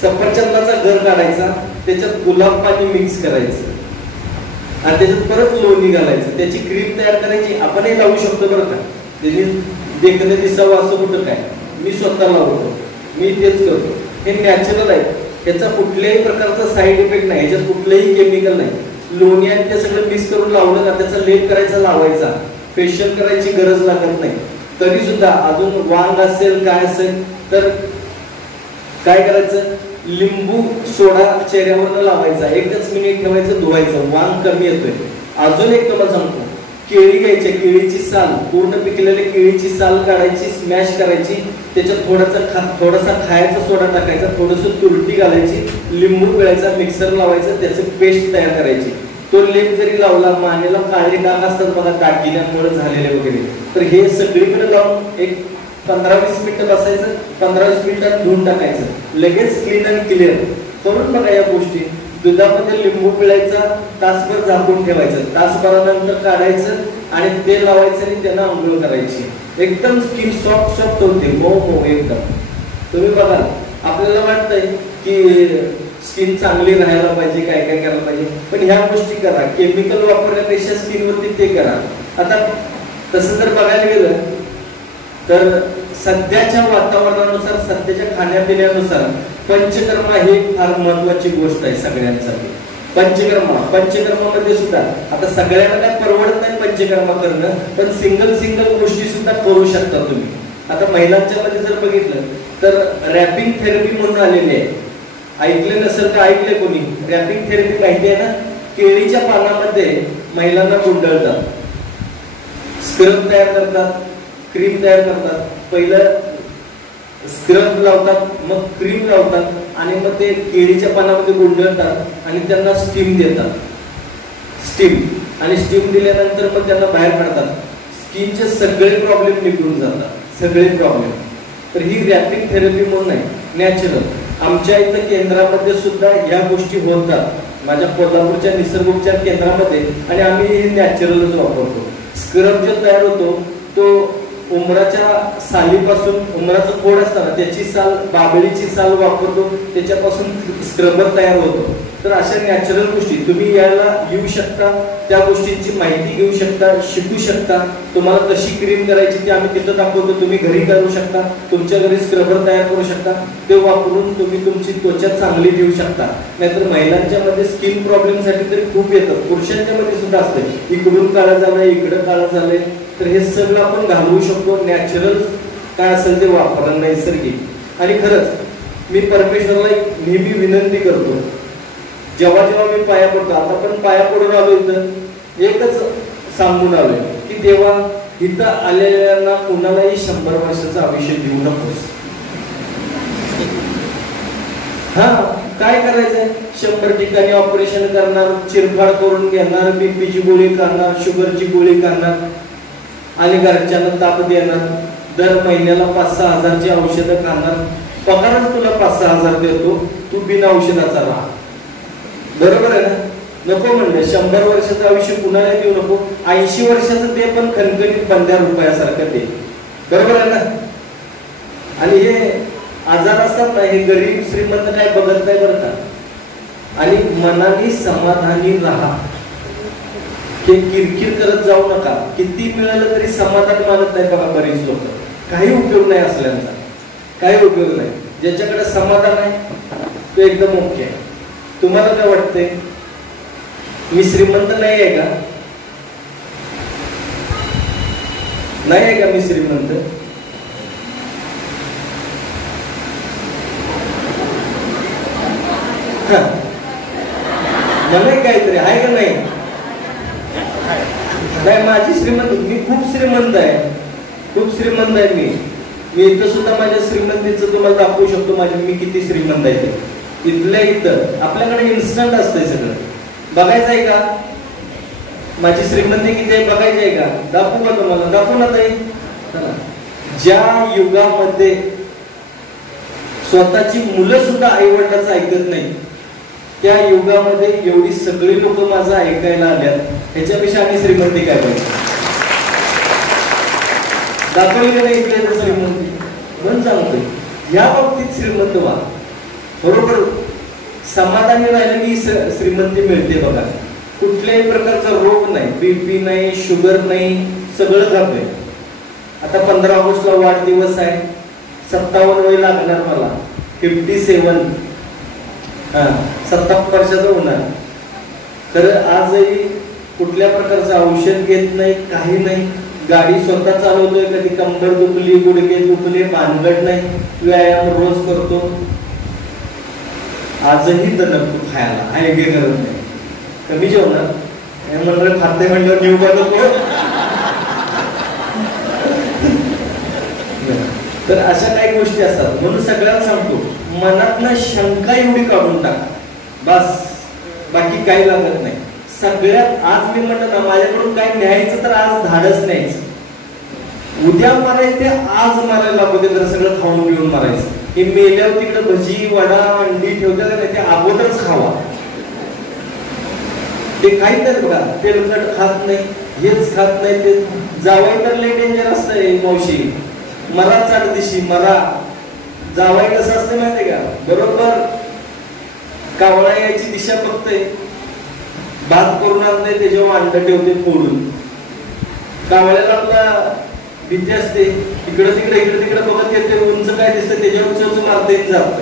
सफरचंदाचा गर काढायचा, त्याच्यात गुलाब पाणी मिक्स करायचं आणि त्याच्यात परत लोणी घालायचं, त्याची क्रीम तयार करायची. आपणही लावू शकतो बरं का, त्याची देखणे दिसावं असं कुठं काय, मी स्वतः लावतो, मी तेच करतो. हे नॅचरल आहे, याचा कुठल्याही प्रकारचा साईड इफेक्ट नाही, याच्यात कुठलंही केमिकल नाही. लोणी आणि ते सगळं मिक्स करून लावलं ना, त्याचा लेप करायचा, लावायचा, फेशियल करायची गरज लागत नाही. तरी सुद्धा अजून वांग असेल काय असेल तर काय करायचं, लिंबू सोडा चेहऱ्यावर लावायचा, 1च मिनिट ठेवायचं, धुवायचं, वांग कमी येतोय. अजून एक तुम्हाला सांगतो, केळी घ्यायची, केळीची साल, पूर्ण पिकलेली केळीची साल काढायची, स्मॅश करायची, त्याच्यात थोडासा खायचा सोडा टाकायचा, थोडंसं तुरटी घालायची, लिंबू पिळायचा, मिक्सर लावायचं, त्याचं पेस्ट तयार करायची. तो लेप जरी लावला, मानेला काळे डाग असतात बघा दागिन्यांमुळे झालेले वगैरे, तर हे सगळीकडे लावून एक 15-20 मिनिटं बसायचं, 15-20 मिनिटात धुवून टाकायचं, लगेच क्लीन आणि क्लिअर. करून बघा या गोष्टी. दुधामध्ये लिंबू पिळायचा, तासभर झाकून ठेवायचं, तासभरानंतर काढायचं आणि तेल लावायचं आणि त्यांना आंघोळ करायची. एकदम स्किन सॉफ्ट सॉफ्ट होते, मऊ एकदम. तुम्ही बघा, आपल्याला वाटतंय की स्किन चांगली राहायला पाहिजे, काय काय करायला पाहिजे, पण ह्या गोष्टी करा. केमिकल वापरण्यापेक्षा स्किनवरती ते करा. आता तसं जर बघायला गेलं तर सध्याच्या वातावरणानुसार, सध्याच्या खाण्यापिण्यानुसार पंचकर्मा ही फार महत्वाची गोष्ट आहे सगळ्यांसाठी. पंचकर्मामध्ये सुद्धा आता सगळ्यांना काय परवडत नाही पंचकर्मा करणं, पण सिंगल गोष्टी सुद्धा करू शकता तुम्ही. आता महिलांच्या मध्ये जर बघितलं तर रॅपिंग थेरपी म्हणून आलेली आहे, ऐकले नसेल तर ऐकले कोणी. रॅपिंग थेरपी माहिती आहे ना, केळीच्या पानामध्ये महिलांना गुंडळतात, स्क्रब तयार करतात, क्रीम तयार करतात. पहिलं स्क्रब लावतात, मग क्रीम लावतात आणि मग ते केळीच्या पानामध्ये गुंडळतात आणि त्यांना स्टीम देतात. स्टीम आणि स्टीम दिल्यानंतर पण त्यांना बाहेर काढतात, स्किनचे सगळे प्रॉब्लेम निघून जातात, सगळे प्रॉब्लेम. तर ही रॅपिंग थेरपी म्हणून आहे, नॅचरल. आमच्या इथं केंद्रामध्ये सुद्धा या गोष्टी होतात, माझ्या कोल्हापूरच्या निसर्गोपचार केंद्रामध्ये, आणि आम्ही हे नॅचरलच वापरतो. स्क्रब जो तयार होतो तो उमराच्या सालीपासून, उमराचं खोड असताना त्याची साल, बाबळीची साल वापरतो, त्याच्यापासून स्क्रबर तयार होतो. तर अशा नॅचरल गोष्टी तुम्ही यायला येऊ शकता, त्या गोष्टींची माहिती घेऊ शकता, शिकू शकता. तुम्हाला कशी क्रीम करायची ते आम्ही तिथं दाखवतो, तुम्ही घरी करू शकता, तुमच्या घरी स्क्रबर तयार करू शकता, ते वापरून तुम्ही तुमची त्वचा चांगली ठेवू शकता. नाहीतर महिलांच्या मध्ये स्किन प्रॉब्लेम साठी तरी खूप येतात, पुरुषांच्या मध्ये सुद्धा असते, इकडून काळं झालंय, इकडं काळं झालंय. तर हे सगळं आपण घालवू शकतो. नॅचरल काय असेल ते वापरा, नैसर्गिक. आणि खरंच मी परमेश्वरला नेहमी विनंती करतो, जेव्हा जेव्हा मी पाया पडतो, आता पण पाया पडून आलो इथं, एकच सांगून आलोय की देवा, इथं आलेल्यांना कुणालाही 100 वर्षाचं आयुष्य देऊ नकोस. हा काय करायचंय, 100 ठिकाणी ऑपरेशन करणार, चिरफाड करून घेणार, बीपीची गोळी खाणार, शुगरची गोळी खाणार, आणि घरच्यांना ताप देणार, दर महिन्याला 5-6 हजारची औषधं खाणार, पगारच तुला 5-6 हजार देतो, तू बिना औषधाचा राहा. बरोबर आहे ना? नको म्हणलं, 100 वर्षाचं आयुष्य कुणाला देऊ नको, 80 वर्षाचं ते पण खणखणीत 15 रुपयासारखं दे. बरोबर आहे ना? आणि हे आजार असतात ना, हे गरीब श्रीमंत काय बघत नाही बरं का. आणि मनाने समाधानी राहा, हे किरकिर करत जाऊ नका. किती मिळालं तरी समाधान मानत नाही बघा बरीच लोक. काही उपयोग नाही असल्यांचा, काही उपयोग नाही. ज्याच्याकडे समाधान आहे तो एकदम ओके आहे. तुम्हाला काय वाटतंय, मी श्रीमंत नाही आहे का? नाही आहे का मी श्रीमंत? मला काहीतरी आहे का नाही? नाही, माझी श्रीमंत, मी खूप श्रीमंत आहे, खूप श्रीमंत आहे मी इथं सुद्धा माझ्या श्रीमंतीचं तुम्हाला दाखवू शकतो, मी किती श्रीमंत आहे ते. इथल्या इथं आपल्याकडे इन्स्टंट असतंय सगळं. बघायचं आहे का माझी श्रीमंती किती आहे? बघायची आहे का? दाखवू का तुम्हाला? दाखवू ना ताई. ज्या युगामध्ये स्वतःची मुलं सुद्धा आई वडिलांचं ऐकत नाही, त्या युगामध्ये एवढी सगळी लोक माझं ऐकायला आल्यात, ह्याच्यापेक्षा आम्ही श्रीमंती काय पाहिजे? दाखवली का नाही इकडे श्रीमंती? म्हणून सांगतोय, ह्या बाबतीत श्रीमंत व्हा. बरोबर, समाधानी राहिलं की श्रीमंती मिळते बघा. कुठल्याही प्रकारचा रोग नाही, बीपी नाही, शुगर नाही, सगळं जातंय. आता 15 ऑगस्टला वाढदिवस आहे, 57 वय लागणार मला, 57. 57 वर्षाचं होणार. खरं आजही कुठल्या प्रकारचं औषध घेत नाही, काही नाही. गाडी स्वतः चालवतोय, कधी कंबर दुखली, गुडघे दुखले, भानगड नाही, व्यायाम रोज करतो. आजही दणकतो खायला, आहे गे करत नाही. कमी जेवणार म्हणलं, खाते म्हणल्यावर घेऊ का नको? तर अशा काही गोष्टी असतात. म्हणून सगळ्यांना सांगतो, मनातनं शंका एवढी काढून टाका बस, बाकी काही लागत नाही. सगळ्यात आज मी म्हणलं ना, माझ्याकडून काय न्यायचं तर आज धाडच न्यायचं. उद्या मारायचं ते आज मारायला लागू दे, तर सगळं खाऊन पिऊन मारायचं. हे मेल्यावर तिकडे भजी, वडा, अंडी ठेवतात नाही, ते अगोदरच खावा. ते काही तर बघा, तेलकट खात नाही, हेच खात नाही. ते जावाई तर लय डेंजर असतंय मावशी. मरा चाट दिशी मरा. जावाई कसं असतं माहितीये का? बरोबर कावळा याची दिशा बघतोय, भात करून आणते, त्याच्यावर अंड ठेवते फोडून. कावळ्याला आपला भीती असते, इकडे तिकडे बघत येते, उंच काय दिसतं त्याच्यावर उंच मारते जात.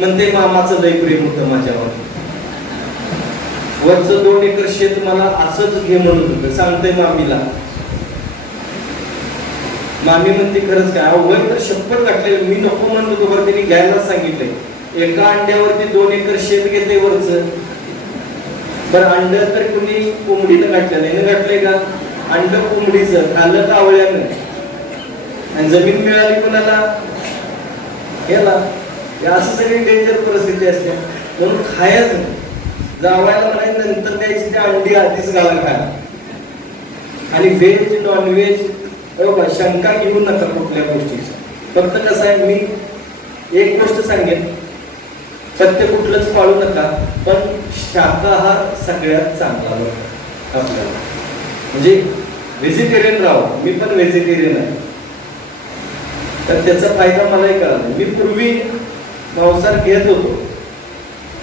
म्हणते मामाचं लय प्रेम होतं माझ्यावर, वरचं 2 एकर शेत मला असंच घे म्हणत होतं. सांगते मामीला, मामी म्हणते खरंच काय? वय तर शपथ घातलेलं, मी नको म्हणत होतो, बरं त्यांनी घ्यायलाच सांगितलंय. एका अंड्यावरती 2 एकर शेत घेते वरचं. बरं अंड तर कुणी कोंबडीनं घातलं नाही, घातलंय का? अंड कोंबडीचं खाल्लं कावळ्यानं, आणि जमीन मिळाली कुणाला? याला. असं सगळी डेंजर परिस्थिती असते. म्हणून खायचं जावायला म्हणायचं नंतर द्यायची त्या अंडी आधीच घाला खायला. आणि व्हेज नॉनव्हेज शंका घेऊ नका कुठल्या गोष्टीची. फक्त कसं आहे, मी एक गोष्ट सांगेन, सत्य कुठलंच पाळू नका, पण शाकाहार सगळ्यात चांगला बघा आपल्याला. म्हणजे व्हेजिटेरियन राहू, मी पण व्हेजिटेरियन आहे, तर त्याचा फायदा मलाही कळाला. मी पूर्वी मांसाहार घेत होतो,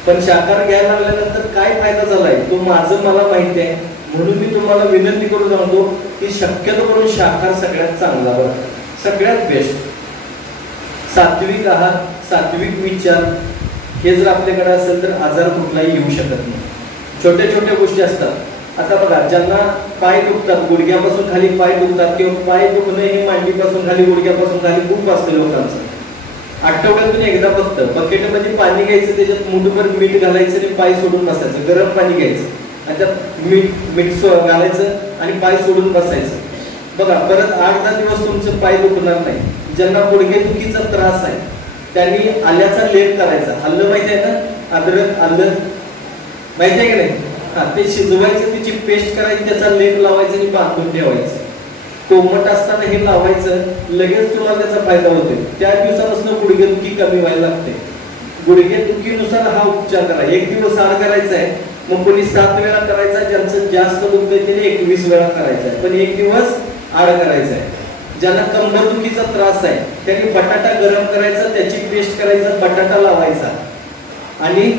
पण शाकाहार घ्यायला लागल्यानंतर काय फायदा झालाय तो माझं मला माहिती आहे. म्हणून मी तुम्हाला विनंती करून सांगतो की शक्यतो करून शाकाहार सगळ्यात चांगला बघा, सगळ्यात बेस्ट. सात्विक आहार, सात्विक विचार हे जर आपल्याकडे असेल तर आजार कुठलाही येऊ शकत नाही. छोट्या छोट्या गोष्टी असतात. आता बघा, ज्यांना पाय दुखतात, गुडघ्यापासून खाली पाय दुखतात, किंवा पाय दुखणं हे मांडीपासून खाली गुडघ्यापासून खाली खूप असतं लोकांचं. आठवड्यातून एकदा फक्त बकेटमध्ये पाणी घ्यायचं, त्याच्यात मुठभर मीठ घालायचं आणि पाय सोडून बसायचं. गरम पाणी घ्यायचं आणि त्यात मीठ घालायचं आणि पाय सोडून बसायचं. बघा, परत 8-10 दिवस तुमचं पाय दुखणार नाही. ज्यांना गुडघेदुखीचा त्रास आहे त्यांनी आल्याचा लेप करायचा. आलं माहिती आहे ना, अद्रक आलं माहिती आहे की नाही? हा, ते शिजवायचं, त्याची पेस्ट करायची, त्याचा लेप लावायचा आणि बांधून ठेवायचं. कोमट असताना हे लावायचं, लगेच तुम्हाला त्याचा फायदा होतो. त्या दिवसापासून गुडघेदुखी कमी व्हायला लागते. गुडघेदुखीनुसार हा उपचार करा. 1 दिवस आड करायचा आहे, मग कोणी 7 वेळा करायचा, ज्यांचं जास्त दुखतंय त्याने 21 वेळा करायचा आहे, पण 1 दिवस आड करायचा आहे. ज्यांना कंबरदुखीचा त्रास आहे त्यांनी बटाटा गरम करायचा, त्याची पेस्ट करायचा, बटाटा लावायचा आणि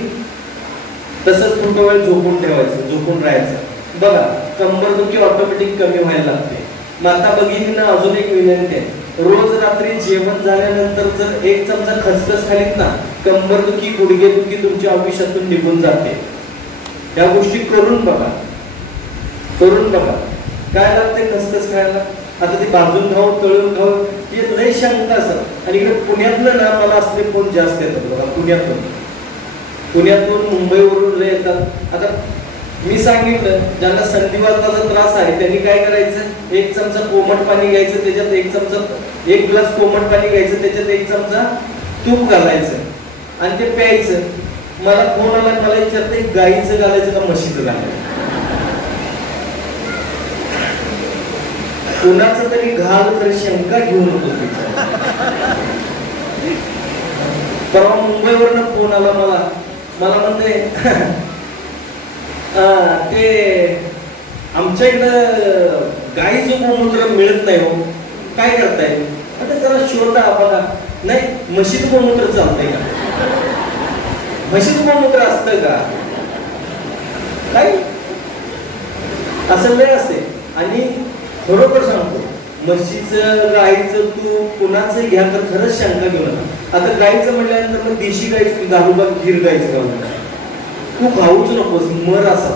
तसंच थोडा वेळ झोपून ठेवायचं, झोपून राहायचं. बघा, कंबरदुखी ऑटोमॅटिक कमी व्हायला लागते. माता भगिनींना अजून एक विनंती आहे, रोज रात्री जेवण झाल्यानंतर जर 1 चमचा खसखस खालीत ना, कंबरदुखी गुडघेदुखी तुमच्या आयुष्यातून निघून जाते. या गोष्टी करून बघा, करून बघा. काय लागते खसखस खायला? आता ती भाजून खाऊ, तळून खाऊ, हे लय शंका असतात. आणि इकडे पुण्यातलं ना, मला असले फोन जास्त येतात बघा. पुण्यातून मुंबईवरून लय येतात. आता मी सांगितलं, ज्यांना संधिवाताचा त्रास आहे त्यांनी काय करायचं, 1 चमचा कोमट पाणी घ्यायचं, त्याच्यात 1 ग्लास कोमट पाणी घ्यायचं, त्याच्यात 1 चमचा तूप घालायचं आणि ते प्यायचं. मला फोन आला, मला विचारते गाईचं घालायचं का म्हशीचं घालायचं? कुणाचं तरी घाल तर शंका घेऊन होतो. परवा मुंबईवरनं फोन आला मला म्हणते ते आमच्या इकडं गाईचं गोमूत्र मिळत नाही हो, काय करताय? आता जरा शोधा बघा. नाही, म्हशीचं गोमूत्र चालतंय का? म्हशीचं गोमूत्र असतं का? काय असं लय असते. आणि बरोबर सांगतो, म्हशीचं गाईचं तू कुणाचंही घ्या तर खरंच शंका घेऊ नका. आता गाईचं म्हटल्यानंतर मग देशी गाईचं घालू का गीर गाईचं घालू का? तू खाऊच नकोस, मर असा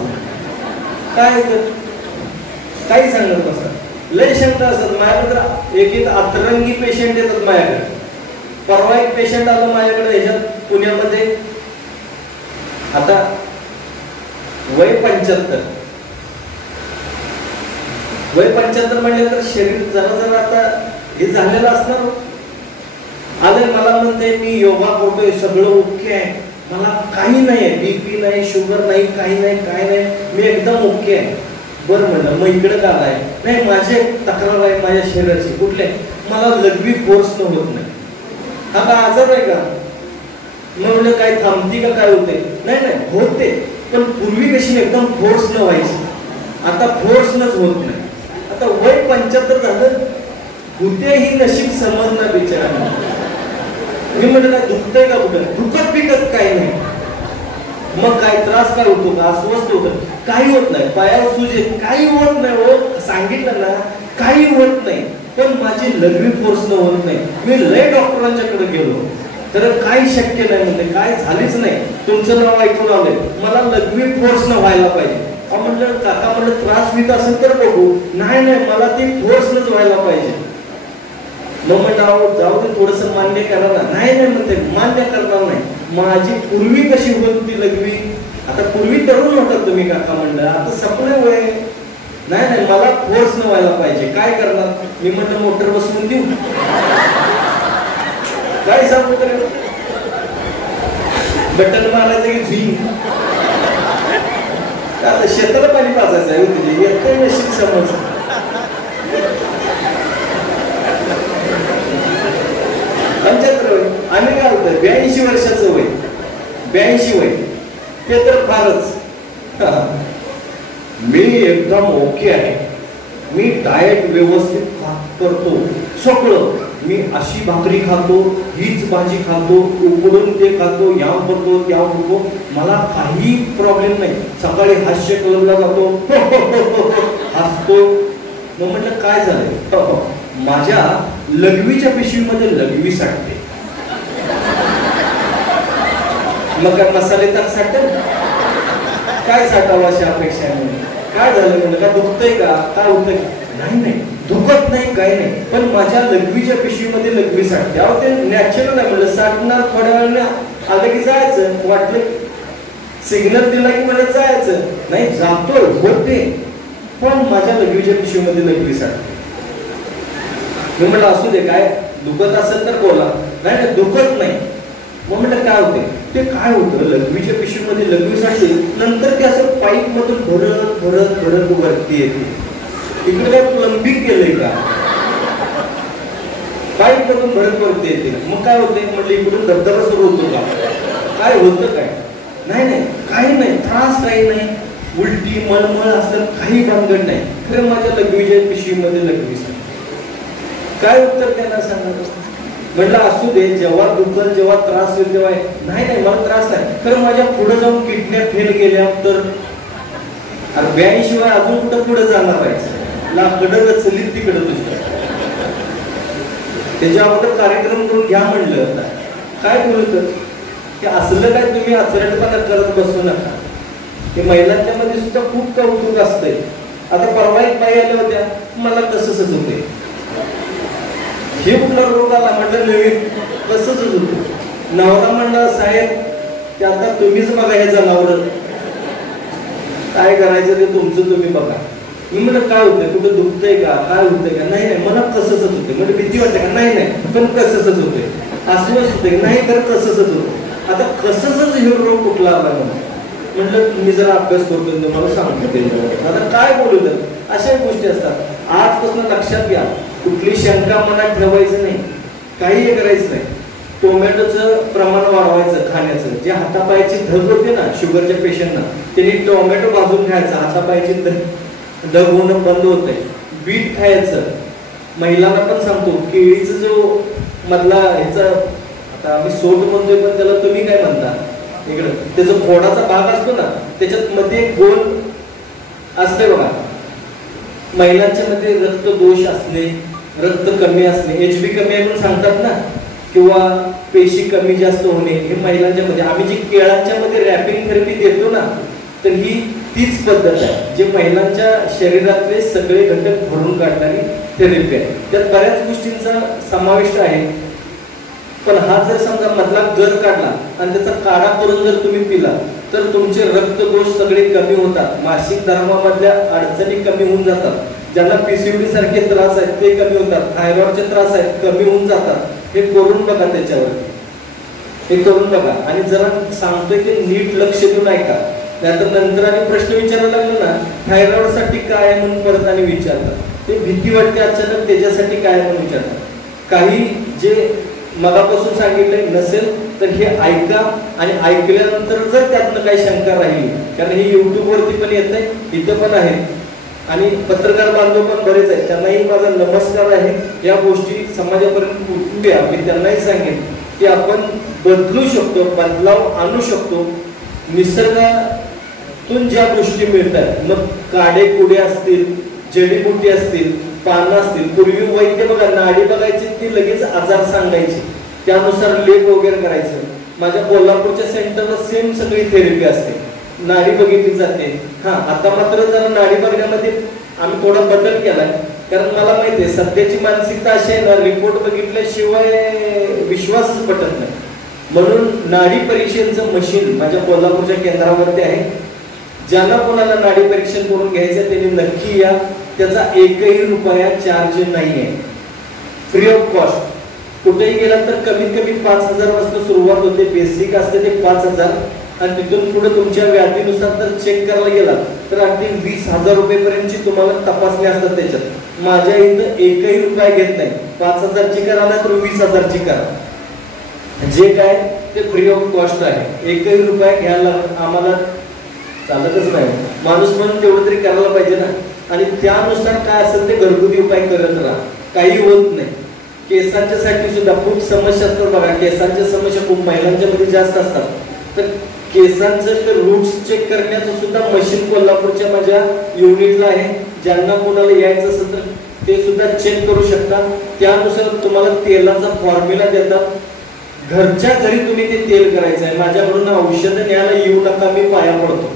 काय काही सांगत बसा. लय शंका असतात माझ्याकडे. तर एक अतरंगी पेशंट येतात माझ्याकडे. परवा एक पेशंट आला माझ्याकडे ह्याच्यात पुण्यामध्ये. आता वय 75. वय 75 म्हणले तर शरीर जरा आता हे झालेलं असणार. आले मला म्हणते मी योगा करतोय, सगळं ओके आहे, मला काही नाही आहे, बीपी नाही, शुगर नाही, काही नाही, मी एकदम ओके आहे. बरं म्हणलं, मग इकडे का आहे? नाही, माझे तक्रार आहे माझ्या शरीराची. कुठले? मला लघवी फोर्स न होत नाही. हा का आजार आहे का? म्हणलं काय थांबती का काय होते? नाही होते, पण पूर्वी कशी एकदम फोर्स न व्हायची, आता फोर्स नच होत नाही. आता वय 75 झालं, कुठेही नशीब समजणार बिचारा. मी म्हटलं दुखतंय का? कुठं दुखत पिकत काही नाही. मग काय त्रास काय होतो का? अस्वस्थ होतं? काही होत नाही. पायावर सूज येत? काही होत नाही. हो, सांगितलं ना, काही होत नाही. पण माझी लघवी फोर्स न होत नाही. मी लय डॉक्टरांच्याकडे गेलो तर काही शक्य नाही म्हणते, काय झालीच नाही. तुमचं नाव ऐकून आलंय, मला लघवी फोर्स न व्हायला पाहिजे. म्हटलं काका, म्हणलं त्रास होत असेल तर बघू. नाही मला ती फोर्स नच व्हायला पाहिजे. मग म्हणलं जाऊ दे, थोडस मान्य करा ना. नाही म्हणते, मान्य करणार नाही. माझी पूर्वी कशी होत होती लघवी, आता पूर्वी तरुण होतात तुम्ही काका. म्हणलं आता सपने वय. नाही मला फोर्स न व्हायला पाहिजे. काय करणार? मी म्हटलं मोटर बसवून देऊ. काय सांगू तर, बटन मारायचं की झी. आता शेताला पाणी पाजायचं आहे तुझे येत नशीब समज. पंच्याहत्तर वय आम्ही काय होतं 82 वर्षाचं वय 82 वय ते तर फारच. मी एकदम ओके आहे. मी डाएट व्यवस्थित करतो सगळं. मी अशी भाकरी खातो हीच भाजी खातो उकडून ते खातो याव करतो त्याव करतो मला काही प्रॉब्लेम नाही. सकाळी हास्य कलरला जातो हसतो. मग म्हटलं काय झालंय. माझ्या लघवीच्या पिशवीमध्ये लघवी साठते. मग काय मसाले तर साठत काय साठावं अशी अपेक्षा आहे. काय झालं म्हणलं का दुखतंय का काय होतंय. नाही नाही दुखत नाही काही नाही पण माझ्या लघवीच्या पिशवीमध्ये लघवी साठते. अहो ते नॅचरल आहे म्हणलं साठणार थोड्या वेळाने आलं की जायचं. वाटलं सिग्नल दिला की मला जायचं नाही जातोय होते पण माझ्या लघवीच्या पिशवीमध्ये लघवी साठते. मी म्हटलं असू दे काय दुखत असेल तर बोला. नाही नाही दुखत नाही. मग म्हटलं काय होते ते काय होतं लघवीच्या पिशवीमध्ये लघवी साठते नंतर ते असं पाईप मधून भरत भरत भरत वरती येते. इकडे काय प्लंबिंग केलंय का पाईप मधून भरत वरती येते. मग काय होते म्हटलं इकडून धबधबा सुरू होतो का काय होतं काय. नाही नाही काही नाही त्रास काही नाही उलटी मळमळ असतं काही भानगड नाही. खरं माझ्या लघवीच्या पिशवीमध्ये लघवी साठते. काय उत्तर त्यांना सांगत म्हटलं असू दे जेव्हा दुखल जेव्हा त्रास होईल तेव्हा नाही नाही मला त्रास नाही. खरं माझ्या पुढे जाऊन किडन्या फेल गेल्या तर 82 वय अजून कुठं पुढे जाणार आहे लाकडं चलीत तिकडं तुझ्या. त्याच्या अगोदर कार्यक्रम करून घ्या म्हणलं काय बोलत की असलं काय तुम्ही आचरणपणा करत बसू नका. ते महिलांच्या मध्ये सुद्धा खूप कौतुक असतंय. आता परवा एक बाई आल्या होत्या मला तसंच होते हे कुठला रोग आला म्हटलं नवीन कसंच होतं. नवरा म्हणला साहेब ते आता तुम्हीच बघा हे जनावर काय करायचं ते तुमचं तुम्ही बघा. मी म्हणलं काय होतंय कुठं दुखतंय का काय होतंय का नाही नाही मला कसंच होते म्हणजे भीती वाटते का नाही नाही पण कसंच होते असंच होते नाही तर कसंच होतं. आता कसंच हे रोग कुठला आला म्हटलं मी जरा अभ्यास करतो तुम्हाला सांगतो. आता काय बोलू अशा गोष्टी असतात. आजपासून लक्षात घ्या कुठली शंका मनात ठेवायचं नाही काही करायचं नाही. टोमॅटोचं प्रमाण वाढवायचं खाण्याचं. जे हातापायाची धग होते ना शुगरच्या पेशंटना त्यांनी टोमॅटो भाजून खायचं हातापायाची धग होणं बंद होते. बीट खायचं. महिलांना पण सांगतो केळीचं जो मधला ह्याचा आता आम्ही सोट म्हणतोय पण त्याला तुम्ही काय म्हणता इकडं त्याचा फोडाचा भाग असतो ना त्याच्यात मध्ये गोल असते बघा. महिलांच्या मध्ये रक्त दोष असणे रक्त कमी असणे HB कमी आहे म्हणून सांगतात ना किंवा पेशी कमी जास्त होणे हे महिलांच्या मध्ये. आम्ही जी केळांच्या मध्ये रॅपिंग थेरपी देतो ना तर ही तीच पद्धत आहे जे महिलांच्या शरीरातले सगळे घटक भरून काढणारी थेरपी आहे. त्यात बऱ्याच गोष्टींचा समावेश आहे. पण हा जर समजा मधला गर काढला आणि त्याचा काढा करून जर तुम्ही पिला तर तुमचे रक्तदोष सगळे कमी होतात. मासिक धर्मामधल्या अडचणी कमी होऊन जातात. ज्यांना PCOD सारखे त्रास आहेत ते कमी होतात. थायरॉइडचे त्रास आहेत कमी होऊन जातात. हे करून बघा त्याच्यावर हे करून बघा आणि जरा सांगतोय की नीट लक्ष देऊन ऐका नाहीतर नंतर आणि प्रश्न विचारायला लागलो ना थायरॉइड साठी काय आहे म्हणून परत आणि विचारतात. ते भीती वाटते अचानक त्याच्यासाठी काय म्हणून विचारतात. काही जे मगापासून सांगितलंय नसेल तर हे ऐका आणि ऐकल्यानंतर जर त्यातनं काही शंका राहिली कारण हे YouTube वरती पण येत आहे इथं पण आहे आणि पत्रकार बांधव पण बरेच आहेत त्यांनाही माझा नमस्कार आहे. या गोष्टी समाजापर्यंत पोहोचूया. मी त्यांनाही सांगेन की आपण बदलू शकतो बदलाव आणू शकतो. निसर्गातून ज्या गोष्टी मिळतात मग काडे कुडे असतील जडीबुटी असतील पानं असतील. पूर्वी वैद्य बघा नाडी बघायची ती लगेच आजार सांगायची त्यानुसार लेप वगैरे करायचं. माझ्या कोल्हापूरच्या सेंटरला सेम सगळी थेरपी असते. नाडी बघितली जाते. हा आता मात्र जरा नाडी बघण्यामध्ये आम्ही थोडा बदल केलाय कारण मला माहितीये सध्याची मानसिकता अशी आहे ना रिपोर्ट बघितल्याशिवाय विश्वासच पटत नाही. म्हणून नाडी परीक्षेचं मशीन माझ्या कोल्हापूरच्या केंद्रावरती आहे. ज्यांना कोणाला नाडी परीक्षण करून घ्यायचं त्यांनी नक्की या. त्याचा एकही रुपया चार्ज नाहीये. Free of cost. कुठेही गेला तर कमीत कमी 5,000 वाजता सुरुवात होते. बेसिक असते ते 5,000 आणि तिथून पुढे तुमच्या व्याधीनुसार जर चेक करायला गेला तर अगदी 20,000 रुपयेपर्यंतची तुम्हाला तपासणी असतात त्याच्यात. माझ्या इथं एकही रुपया घेत नाही. 5,000ची करा ना तर 20,000ची करा, जे काय ते फ्री ऑफ कॉस्ट आहे. एकही रुपया घ्यायला आम्हाला चालतच नाही. माणूस म्हणून तेवढं तरी करायला पाहिजे ना. आणि त्यानुसार काय असेल ते घरगुती उपाय करत राहा, काही होत नाही. केसांच्या साठी सुद्धा खूप समस्या असतात बघा. केसांच्या समस्या खूप महिलांच्या मध्ये जास्त असतात. तर केसांचं रूट्स चेक करण्याचं सुद्धा मशीन कोल्हापूरच्या माझ्या युनिटला आहे. ज्यांना कोणाला यायचं असेल तर ते सुद्धा चेक करू शकता. त्यानुसार तुम्हाला तेलाचा फॉर्म्युला देतात. घरच्या घरी तुम्ही ते तेल करायचं आहे. माझ्याकडून औषधं न्यायला येऊ नका, मी पाया पडतो.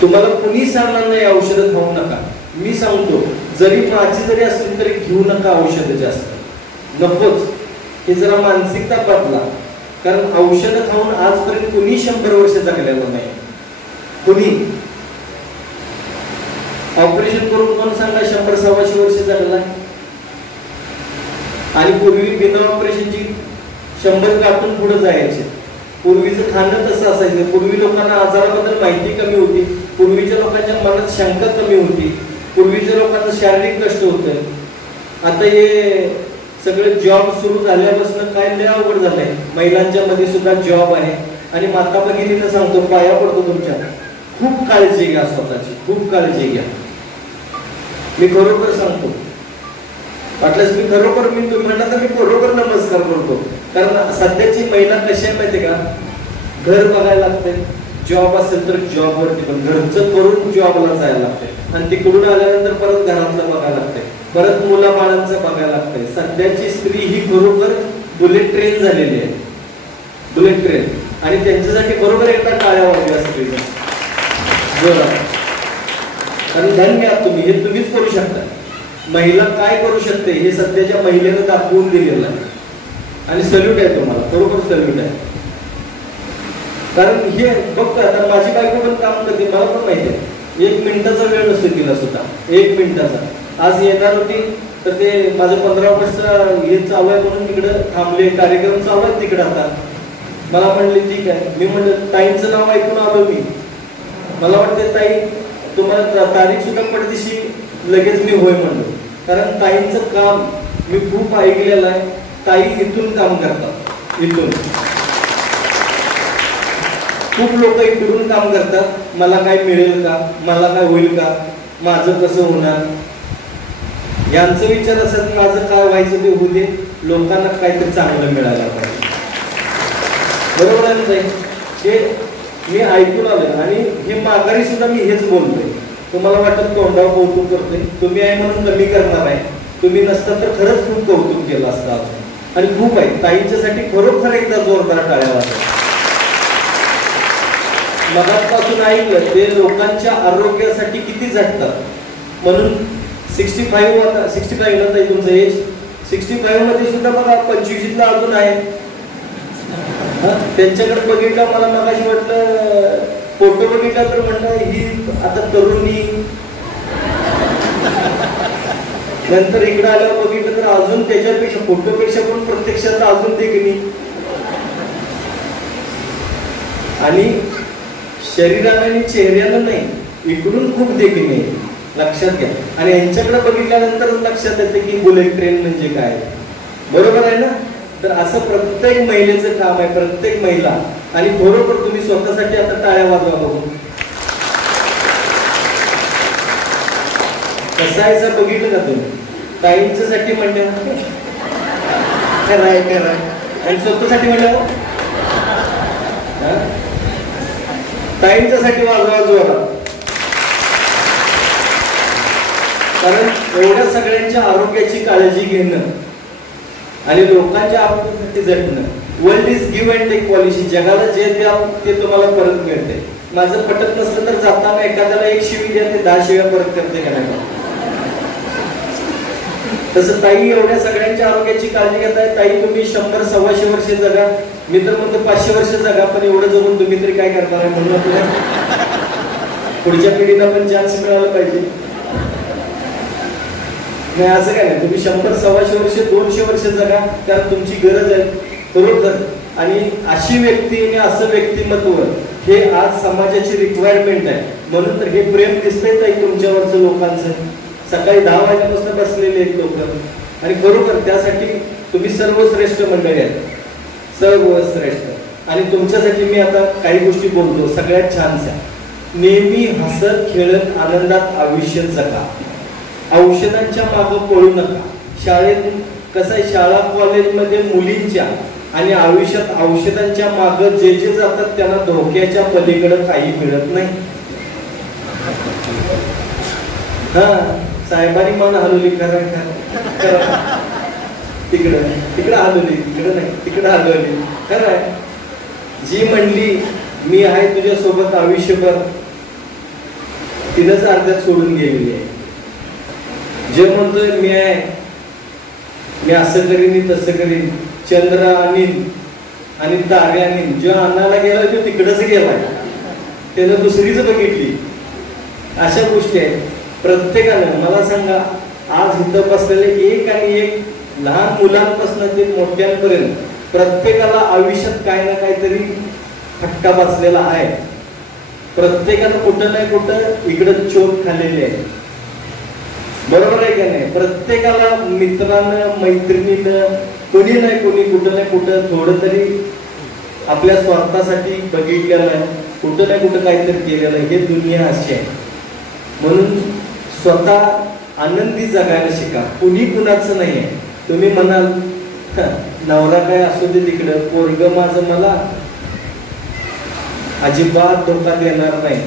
तुम्हाला कुणी सांगणार नाही औषधं खाऊ नका. मी सांगतो, जरी माझी जरी असली तरी घेऊ नका औषधं जास्त, नकोच. हे जरा मानसिकता बदला. कारण औषधं खाऊन आजपर्यंत कुणी 100 वर्ष जगलेलं नाही. कुणी ऑपरेशन करून कोण सांगा 100-125 वर्ष जगला. आणि पूर्वी बिना ऑपरेशनची 100 गाठून पुढे जायचे. पूर्वीचं खाणं तसं असायचं. पूर्वी लोकांना आजाराबद्दल माहिती कमी होती. पूर्वीच्या लोकांच्या मनात शंका कमी होती. पूर्वीच्या लोकांचं शारीरिक कष्ट होतं. आता हे सगळे जॉब सुरू झाल्यापासून काय लय अवघड झालंय. महिलांच्या मध्ये सुद्धा जॉब आहे. आणि माता भगिनींना सांगतो, पाया पडतो तुमच्या, खूप काळजी घ्या स्वतःची, खूप काळजी घ्या. मी खरोखर सांगतो. वाटल्यास मी खरोखर, मी तुम्ही म्हणता तर मी खरोखर नमस्कार करतो. कारण सध्याची महिला कशी आहे माहिती का, घर बघायला लागते. जॉब असेल तर जॉबवरती, पण घरचं करून जॉबला जायला लागते. आणि तिकडून आल्यानंतर परत घरातलं बघायला लागते, परत मुलाबाळांचं बघायला लागतंय. सध्याची स्त्री ही खरोखर बुलेट ट्रेन झालेली आहे, बुलेट ट्रेन. आणि त्यांच्यासाठी बरोबर एकदा टाळ्या वाजल्या स्त्रीला जोरात. आणि धन्य आहात तुम्ही, हे तुम्हीच करू शकता. महिला काय करू शकते हे सध्याच्या महिलेनं दाखवून दिलेलं आहे. आणि सल्यूट आहे तुम्हाला, बरोबर सल्यूट आहे. कारण हे बघतो, आता माझी बायको पण काम करते, मला पण माहिती आहे. 1 मिनिटाचा वेळ नसतो तिला सुद्धा, 1 मिनिटाचा. आज येणार होती तर ते माझं 15 ऑगस्टचा हे चालू आहे म्हणून तिकडं थांबले, कार्यक्रम चालू आहे तिकडं. आता मला म्हणले ठीक आहे. मी म्हणलं ताईंचं नाव ऐकून आलो मी. मला वाटते ताई तुम्हाला तारीख सुद्धा पडदिशी लगेच मी होय म्हणलो. कारण ताईंचं काम मी खूप ऐकलेलं आहे. ताई इथून काम करतात, इथून खूप लोक इकडून काम करतात. मला काय मिळेल का, मला काय होईल का, माझं कसं होणार, यांचा विचार असत. माझं काय व्हायचं ते होऊ दे, लोकांना काहीतरी चांगलं मिळायला पाहिजे. बरोबर आहे ना? हे मी ऐकून आलो. आणि हे माघारी सुद्धा मी हेच बोलतोय. तुम्हाला वाटत तोंडावर कौतुक करतोय, तुम्ही आहे म्हणून कमी करणार आहे. तुम्ही नसता तर खरंच खूप कौतुक केलं असतं. आणि खूप आहे ताईंच्यासाठी खरोखर एकदा जोरदार टाळ्या वाजवा. मगापासून ऐकलं ते लोकांच्या आरोग्यासाठी किती झटतात. म्हणून 65 आता 65 ना ताई तुमचं एज, 65 मध्ये सुद्धा बघा 25ला अजून आहे. त्यांच्याकडे बघितलं, मला मगाशी वाटलं फोटो बघितला तर म्हणलं ही आता तरुणी. नंतर इकडे आल्यावर बघितलं तर अजून त्याच्यापेक्षा, फोटोपेक्षा पण प्रत्यक्षात अजून देखणी. आणि शरीराला आणि चेहऱ्याला नाही, इकडून खूप देखील नाही, लक्षात घ्या. आणि यांच्याकडे बघितल्यानंतर लक्षात येते की बुलेट ट्रेन म्हणजे काय. बरोबर आहे ना? तर असं प्रत्येक महिलेचं काम आहे, प्रत्येक महिला. आणि बरोबर तुम्ही स्वतःसाठी आता टाळ्या वाजवा बघू. कसं आहे बघितलं का तुम्ही? ताईंच्यासाठी म्हणले कराय कराय, आणि स्वतःसाठी म्हणलं ताईंच्यासाठी वाजवा जोरात. कारण एवढ्या सगळ्यांच्या आरोग्याची काळजी घेणं आणि लोकांच्या आरोग्यासाठी झटणं. World is give and take policy. जगाला जे द्या ते तुम्हाला परत मिळते. माझं पटत नसलं तर जाताना एखाद्याला 1 शिवी द्या, ते 10 शिव्या परत करते का नाही. तसं ताई एवढ्या सगळ्यांच्या आरोग्याची काळजी घेताय. ताई तुम्ही 100-125 वर्ष जगा, मी तर म्हणतो 500 वर्ष जगा. पण एवढं जगून तुम्ही तरी काय करणार आहे. म्हणून आपल्या पुढच्या पिढीला पण चान्स मिळाला पाहिजे. नाही असं काय नाही, तुम्ही 100-125 वर्ष 200 वर्ष जगा, कारण तुमची गरज आहे. बरोबर आणि अशी व्यक्ती आणि असं व्यक्तिमत्व हे आज समाजाची रिक्वायरमेंट आहे. म्हणून तर हे प्रेम दिसतंय ताई तुमच्यावरचं लोकांचं. सकाळी 10 वाजल्यापासून बसलेले आहेत लोक आणि बरोबर त्यासाठी तुम्ही सर्वश्रेष्ठ मंडळी आहेत, सर्वश्रेष्ठ. आणि तुमच्यासाठी मी आता काही गोष्टी बोलतो सगळ्यात छानशा. नेहमी हसत खेळत आनंदात आयुष्य जगा. औषधांच्या मागं पळू नका. शाळेत कसं आहे, शाळा कॉलेजमध्ये मुलींच्या आणि आयुष्यात औषधांच्या मागं जे जे जातात त्यांना धोक्याच्या पलीकडे काही मिळत नाही. हा साहेबांनी मन हलवली करा तिकडं तिकडं हलवली, तिकडं नाही तिकडं हलवली. खरं आहे, जी म्हणली मी आहे तुझ्या सोबत आयुष्यभर तिनंच अर्ध्यात सोडून गेलेली आहे. जे म्हणतोय मी आहे, मी असं करीन तसं करीन, चंद्र आणीन आणि तारे आणीन, जो आणायला गेला तो तिकडच गेलाय, त्यानं दुसरीच बघितली. अशा गोष्टी आहेत. प्रत्येकानं मला सांगा, आज इथं बसलेले एक आणि एक लहान मुलांपासून ते मोठ्यांपर्यंत प्रत्येकाला आयुष्यात काय ना काहीतरी फटका बसलेला आहे. प्रत्येकानं कुठं नाही कुठं इकडं चोट खाल्लेली आहे. बरोबर आहे का नाही? प्रत्येकाला मित्रानं मैत्रिणीनं कोणी नाही कोणी कुठं नाही कुठं थोडं तरी आपल्या स्वार्थासाठी बघितलेलं आहे, कुठं नाही कुठं काहीतरी केलेलं आहे. हे दुनिया अशी आहे. म्हणून स्वतः आनंदी जगायला शिका. कुणी कुणाचं नाही आहे. तुम्ही म्हणाल नवरा काय असू दे तिकडं, पोरग माझं मला अजिबात धोका देणार नाही.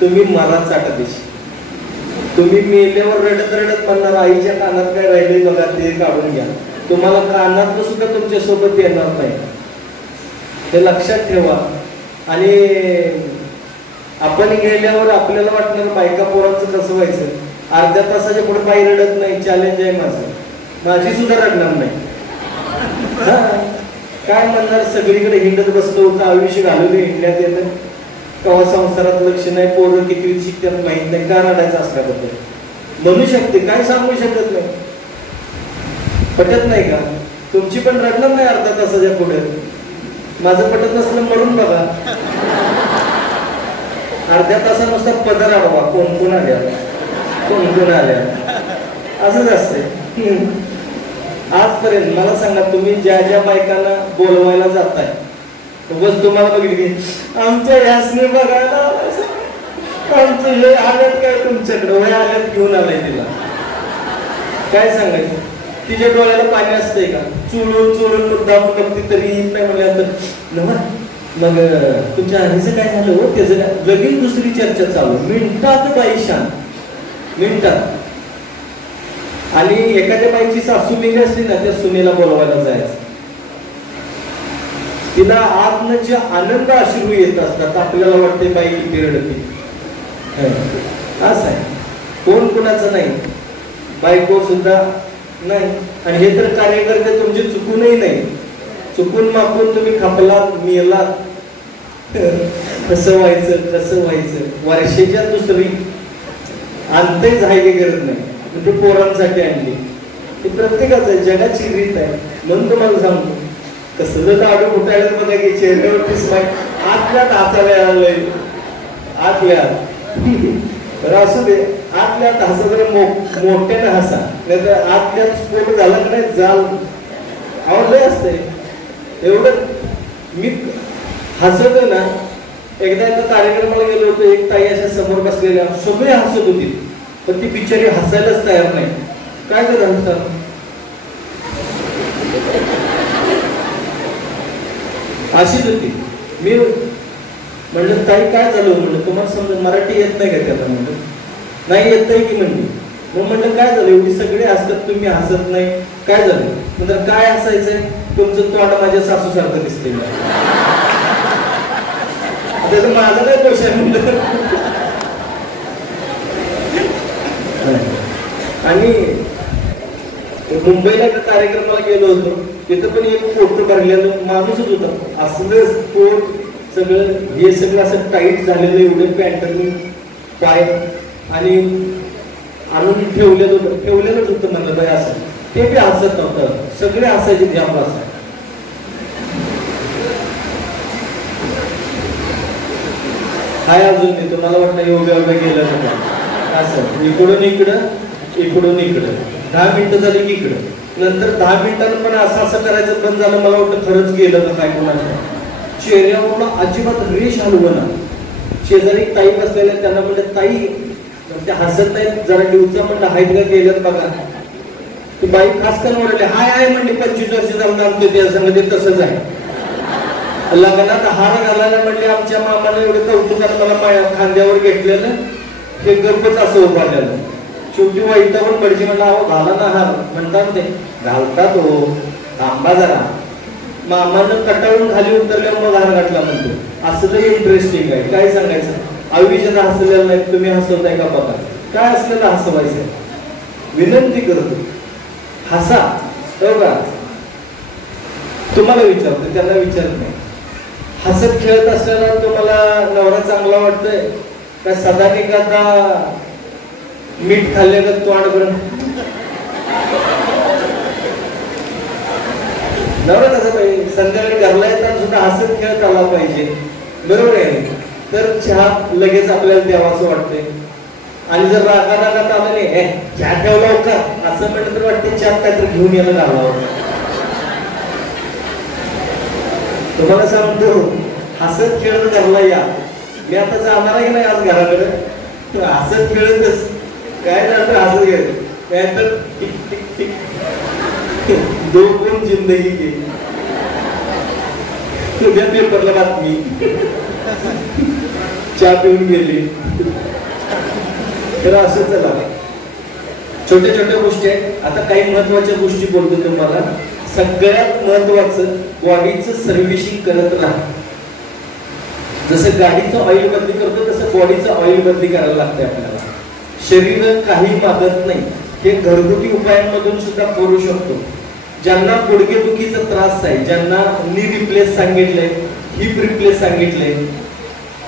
तुम्ही मला चाटदेशी. तुम्ही मेल्यावर रडत रडत म्हणणार आईच्या कानात काय राहिले बघा ते काढून घ्या. तुम्हाला कानात सुद्धा तुमच्या सोबत येणार नाही. हे लक्षात ठेवा. आणि आपण गेल्यावर आपल्याला वाटणार बायका पोरांचं कसं व्हायचं. अर्ध्या तासाच्या पुढे बाई रडत नाही, चॅलेंज आहे माझं, माझी सुद्धा रडणार नाही. काय म्हणणार सगळीकडे हिंडत बसलो होतं, आयुष्य घालवले हिंडण्यात येतं, केव्हा संसारात लक्ष नाही, पोरं किती शिकतात माहित नाही, का रडायचं असल्याबद्दल म्हणू शकते, काय सांगू शकत नाही. पटत नाही का? तुमची पण रडणार नाही अर्धा तासाच्या पुढे. माझं पटत नसलं म्हणून बघा, अर्ध्या तासानुसार पदर आडवा, कोण कोण आल्या कोण कोण आल्या, असंच असते. आजपर्यंत मला सांगा, तुम्ही ज्या ज्या बायकांना बोलवायला जाताय, बस तुम्हाला बघितली आमच्या ह्यासने बघायला, आमचं हे आल्यात काय तुमच्याकडे, वय आल्यात घेऊन आलाय तिला, काय सांगायचं. तिच्या डोळ्याला पाणी असतंय का? चुळून चुळून मुद्दा बघती तरी नाही म्हणल्यानंतर मग तुमच्या आधीचं काय झालं हो, त्याचं लगेच दुसरी चर्चा चालू, मिनिटात बाई शांत, मिनिटात. आणि एखाद्या बाईची सासू मेली असली ना, त्या सुनेला बोलवायला जायचं. तिला आतनं जे आनंद अश्रू येत असतात, आपल्याला वाटते बाई किती रडते. असं आहे, कोण कुणाचं नाही, बायको सुद्धा नाही. आणि हे तर कार्यकर्ते तुमचे चुकूनही नाही, चुकून मागून तुम्ही खपलात मेलात, कसं व्हायचं कसं व्हायचं. वर्षाच्या दुसरी आणते जायची गरज नाही, ते पोरांसाठी आणली. ते प्रत्येकाचं आहे, जगाची रीत आहे. म्हणून तुम्हाला सांगतो, कसलं दाडू फुटायला बघा की चेहऱ्यावरती स्माईल, आतल्यात हसायला आलंय, आतल्यात. तर असू दे, आतल्यात हसा, जरा मोठ्याने हसा, नाही तर आतल्यात स्फोट झाला की नाही जाल आवडलंय असतंय. एवढं मी हसतो ना. एकदा एका कार्यक्रमाला गेलो होतो, एक ताई अशा समोर बसलेल्या, सगळे हसत होती, पण ती बिचारी हसायलाच तयार नाही. काय करतात, अशीच होती. मी म्हणलं ताई काय झालं, म्हणलं तुम्हाला समजा मराठी येत नाही का त्याला, म्हणलं नाही येत आहे की म्हणली. मग म्हणलं काय झालं, एवढी सगळे हसतात तुम्ही हसत नाही, काय झालं. म्हणजे काय हसायचंय, तुमचं तोंड माझ्या सासू सारखं दिसते. त्याचं माझा काय दोष आहे म्हणलं. आणि मुंबईला एका कार्यक्रमाला गेलो होतो, तिथं पण एक फोटो भरलेलं माणूसच होता, असलं पोट सगळं, हे सगळं असं टाईट झालेलं, एवढं पॅन्टनी पाय, आणि आणून ठेवलेलंच होतं म्हणलं बाई असं. ते बी हसत नव्हतं, सगळे हसायचे जाम. असं हाय अजून मी तुम्हाला वाटलं योगा योगा गेलं का असं इकडून इकडं 10 मिनिटं झाली की इकडं नंतर 10 मिनिटांनी पण असं करायचं बंद झालं. मला वाटतं खरंच गेलं का काय कोणाचं चेहऱ्यावरून अजिबात रेष हलवणं. शेजारी ताई बसलेल्या त्यांना म्हणलं ताई त्या हसत नाहीत जरा डिवचा म्हणलं आहेत का गेल्यात बघा. ती बाई खास करून म्हणाले हाय म्हणली 25 वर्ष जाऊन आमच्या त्या संगती तसंच आहे. लग्नात हार घालायला म्हणले आमच्या मामाने एवढे कौतुकात मला खांद्यावर घेतलेलं हे गप्पच असं उभारलेलं. शेवटी वैतावर पडची म्हणला अहो घाला ना हार म्हणतात ते घालतात हो थांबा जरा. मामानं कटाळून खाली उतरल्यावर मग हार घातला म्हणतो. असं तरी इंटरेस्टिंग आहे. काय सांगायचं आयुष्यात हसलेलं नाही तुम्ही हसवताय का बघा. काय असलेलं हसवायचं विनंती करतो हसा. बघा तुम्हाला विचारतो त्यांना विचारत नाही. हसत खेळत असताना तुम्हाला नवरा चांगला वाटतोय का सदा एखादा मीठ खाल्ले का तोंड करून नवरा कसं पाहिजे संध्याकाळी घरला येताना सुद्धा हसत खेळत आला पाहिजे. बरोबर आहे. तर चहा लगेच आपल्याला द्यावाचं वाटतंय. आणि जर रागात आलं नाही चहा ठेवला होता असं म्हटलं तर वाटते चहा काहीतरी घेऊन यायला घालावं. तुम्हाला सांगतो हसत खेळत घरला या. मी आता जाणार आहे की नाही आज घराकडे हसत खेळतच काय नंतर हसत घेत काय तर टिक टिक टिक 2 जिंदगी गेली. उद्या पेपरला बातमी चहा पिऊन गेली. तर असं चला छोट्या छोट्या गोष्टी आहेत. आता काही महत्वाच्या गोष्टी बोलतो तुम्हाला. सगळ्यात महत्वाचं बॉडीचं सर्व्हिसिंग करत राहा. जसं गाडीचं ऑइल बदली करतो तसं बॉडीचं ऑइल बदली करायला लागते आपल्याला. शरीर काही मागत नाही. हे घरगुती उपायांमधून सुद्धा करू शकतो. ज्यांना गुडघेदुखीचा त्रास आहे ज्यांना नी रिप्लेस सांगितलंय हिप रिप्लेस सांगितलंय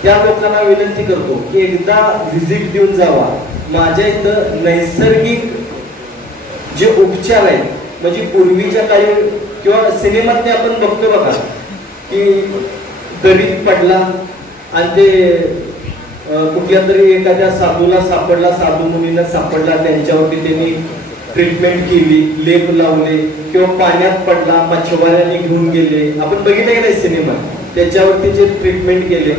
त्या लोकांना विनंती करतो की एकदा व्हिजिट देऊन जावा. माझ्या इथं नैसर्गिक जे उपचार आहेत म्हणजे पूर्वीच्या काही किंवा सिनेमात आपण बघतो बघा की दरीत पडला आणि ते कुठल्या तरी एखाद्या साधूला सापडला साधू मुलींना सापडला त्यांच्यावरती त्यांनी ट्रीटमेंट केली लेप लावले किंवा पाण्यात पडला मच्छवाऱ्याने घेऊन गेले. आपण बघितलं की नाही सिनेमा त्याच्यावरती जे ट्रीटमेंट केले.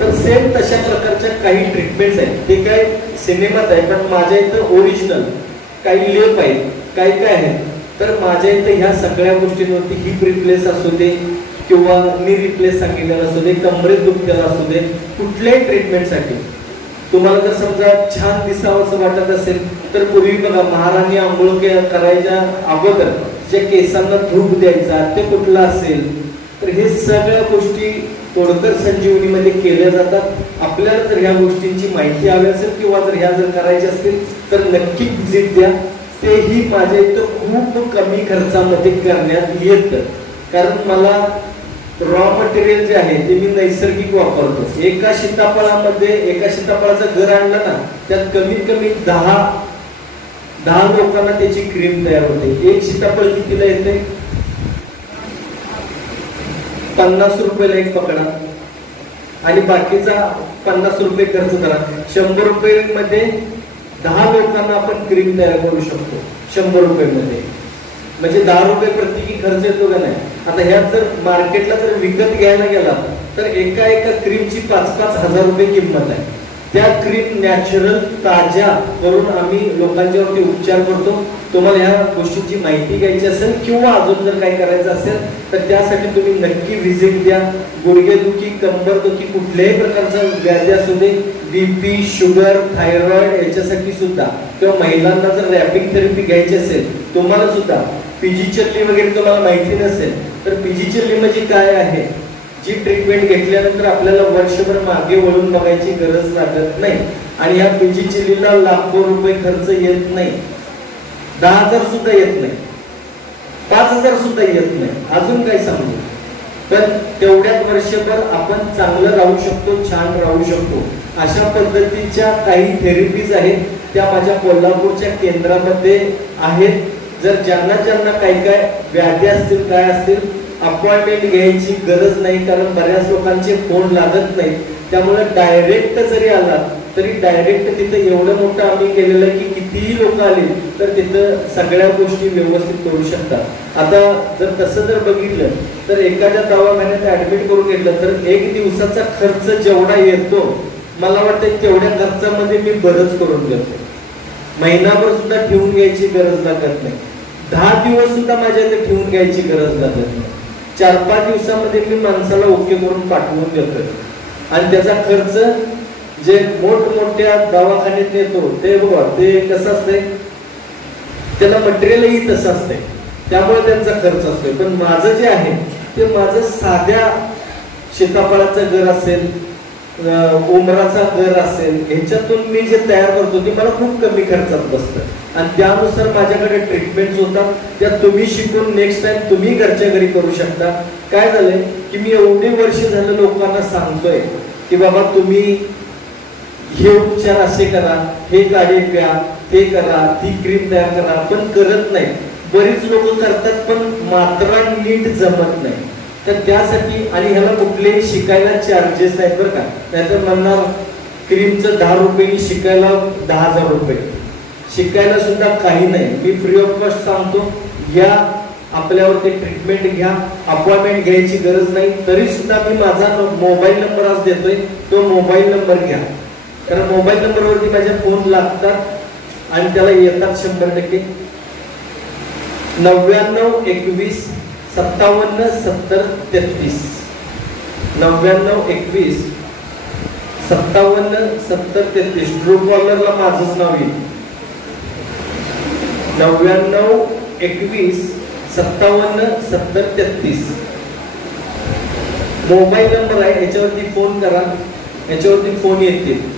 तर सेम तशा प्रकारच्या काही ट्रीटमेंट्स आहेत. ते काय सिनेमात आहे पण माझ्या इथं ओरिजिनल काही लेप आहेत काय काय आहेत. तर माझ्या इथं ह्या सगळ्या गोष्टींवरती हिप रिप्लेस असू दे किंवा नी रिप्लेस सांगितलेलं असू दे कमरेत दुखलेलं असू दे कुठल्याही ट्रीटमेंटसाठी तुम्हाला जर समजा छान दिसावं असं वाटत असेल तर पूर्वी बघा महाराणी आंघोळ करायच्या अगोदर जे केसांना धूप द्यायचा ते कुठला असेल. तर हे सगळ्या गोष्टी तोडकर संजीवनीमध्ये केल्या जातात. आपल्याला जर ह्या गोष्टींची माहिती हवी असेल किंवा जर ह्या जर करायच्या असतील तर नक्की व्हिजिट द्या. तेही माझ्या इथं खूप कमी खर्चामध्ये करण्यात येतं. कारण मला रॉ मटेरियल जे आहे ते मी नैसर्गिक वापरतो. एका सीताफळाचं घर आणलं ना त्यात कमीत कमी 10 लोकांना त्याची क्रीम तयार होते. एक सीताफळ कितीला येते 50 रुपयाला एक पकडा आणि बाकीचा 50 रुपये खर्च करा. 100 रुपये मध्ये 10 लोकांना आपण क्रीम तयार करू शकतो. 100 रुपये मध्ये म्हणजे 10 रुपये प्रत्येकी खर्च येतो का नाही. आता ह्यात जर मार्केटला जर विकत घ्यायला गेला तर एका क्रीमची 5-5 हजार रुपये किंमत आहे. त्या क्रीम नॅचरल ताज्या करून आम्ही लोकांच्यावरती उपचार करतो. तुम्हाला ह्या गोष्टींची माहिती घ्यायची असेल किंवा अजून जर काय करायचं असेल तर त्यासाठी तुम्ही नक्की व्हिजिट द्या. गुडघेदुखी कंबरदुखी कुठल्याही प्रकारचा व्याधी असू दे बीपी शुगर थायरॉइड याच्यासाठी सुद्धा किंवा महिलांना जर रॅपिंग थेरपी घ्यायची असेल तुम्हाला सुद्धा पीजी चल्ली वगैरे तुम्हाला माहिती नसेल तर पीजी चल्ली म्हणजे काय आहे जी ट्रीटमेंट घेतल्यानंतर आपल्याला वर्षभर मागे वळून बघायची गरज लागत नाही. आणि या पीजी चल्लीला लाखो रुपये खर्च येत नाही. 10,000 सुद्धा येत नाही 5,000 सुद्धा येत नाही. अजून काय सांगू तर तेवढ्यात वर्षभर आपण चांगलं राहू शकतो छान राहू शकतो. अशा पद्धतीच्या काही थेरपीज आहेत त्या माझ्या कोल्हापूरच्या केंद्रामध्ये आहेत. जर ज्यांना काय व्याधी असतील काय असतील अपॉइंटमेंट घ्यायची गरज नाही कारण बऱ्याच लोकांचे फोन लागत नाही. त्यामुळे डायरेक्ट जरी आला तरी डायरेक्ट तिथं एवढं मोठं आम्ही केलेलं आहे की कितीही लोक आली तर तिथं सगळ्या गोष्टी व्यवस्थित करू शकतात. आता जर तसं जर बघितलं तर एखाद्या दवाखान्यात ऍडमिट करून घेतलं तर एक दिवसाचा खर्च जेवढा येतो मला वाटतं तेवढ्या खर्चामध्ये मी बरंच करून घेतो. महिनाभर सुद्धा ठेवून घ्यायची गरज लागत नाही. 10 दिवस सुद्धा माझ्या इथे ठेवून घ्यायची गरज लागत नाही. 4-5 दिवसामध्ये मी माणसाला ओके करून पाठवून देतोय. आणि त्याचा खर्च जे मोठमोठ्या दवाखान्यात येतो ते बघा ते कसं असतंय, त्याला मटेरियलही तसं असतंय, त्यामुळे त्यांचा खर्च असतोय. पण माझं जे आहे ते माझं साध्या सीताफळाचं घर असेल, उमराचा घर असेल, ह्याच्यातून मी जे तयार करतो ते मला खूप कमी खर्चात बसतं आणि त्यानुसार माझ्याकडे ट्रीटमेंट होतात. त्या तुम्ही शिकून नेक्स्ट टाइम तुम्ही घरच्या घरी करू शकता. काय झालंय की मी एवढे वर्ष झालं लोकांना सांगतोय की बाबा तुम्ही हे उपचार असे करा, हे गाडी प्या, ते करा, ती क्रीम तयार करा, पण करत नाही. बरीच लोक करतात पण मात्रा नीट जमत नाही. तर त्यासाठी आणि ह्याला कुठलेही शिकायला चार्जेस नाहीत बरं का. नाहीतर म्हणणार क्रीमचं 10 रुपये शिकायला 10,000 रुपये, शिकायला सुद्धा काही नाही. मी फ्री ऑफ कॉस्ट सांगतो, या आपल्यावरती ट्रीटमेंट घ्या, अपॉइंटमेंट घ्यायची गरज नाही. तरी सुद्धा मी माझा मोबाईल नंबर आज देतोय, तो मोबाईल नंबर घ्या. कारण मोबाईल नंबरवरती माझ्या फोन लागतात आणि त्याला येतात 100%. 99 21 57 70 33 99 21 57 70 33. ट्रू कॉलरला माझंच नाव येईल. 99 21 57 70 33 मोबाईल नंबर आहे. याच्यावरती फोन करा, याच्यावरती फोन येतील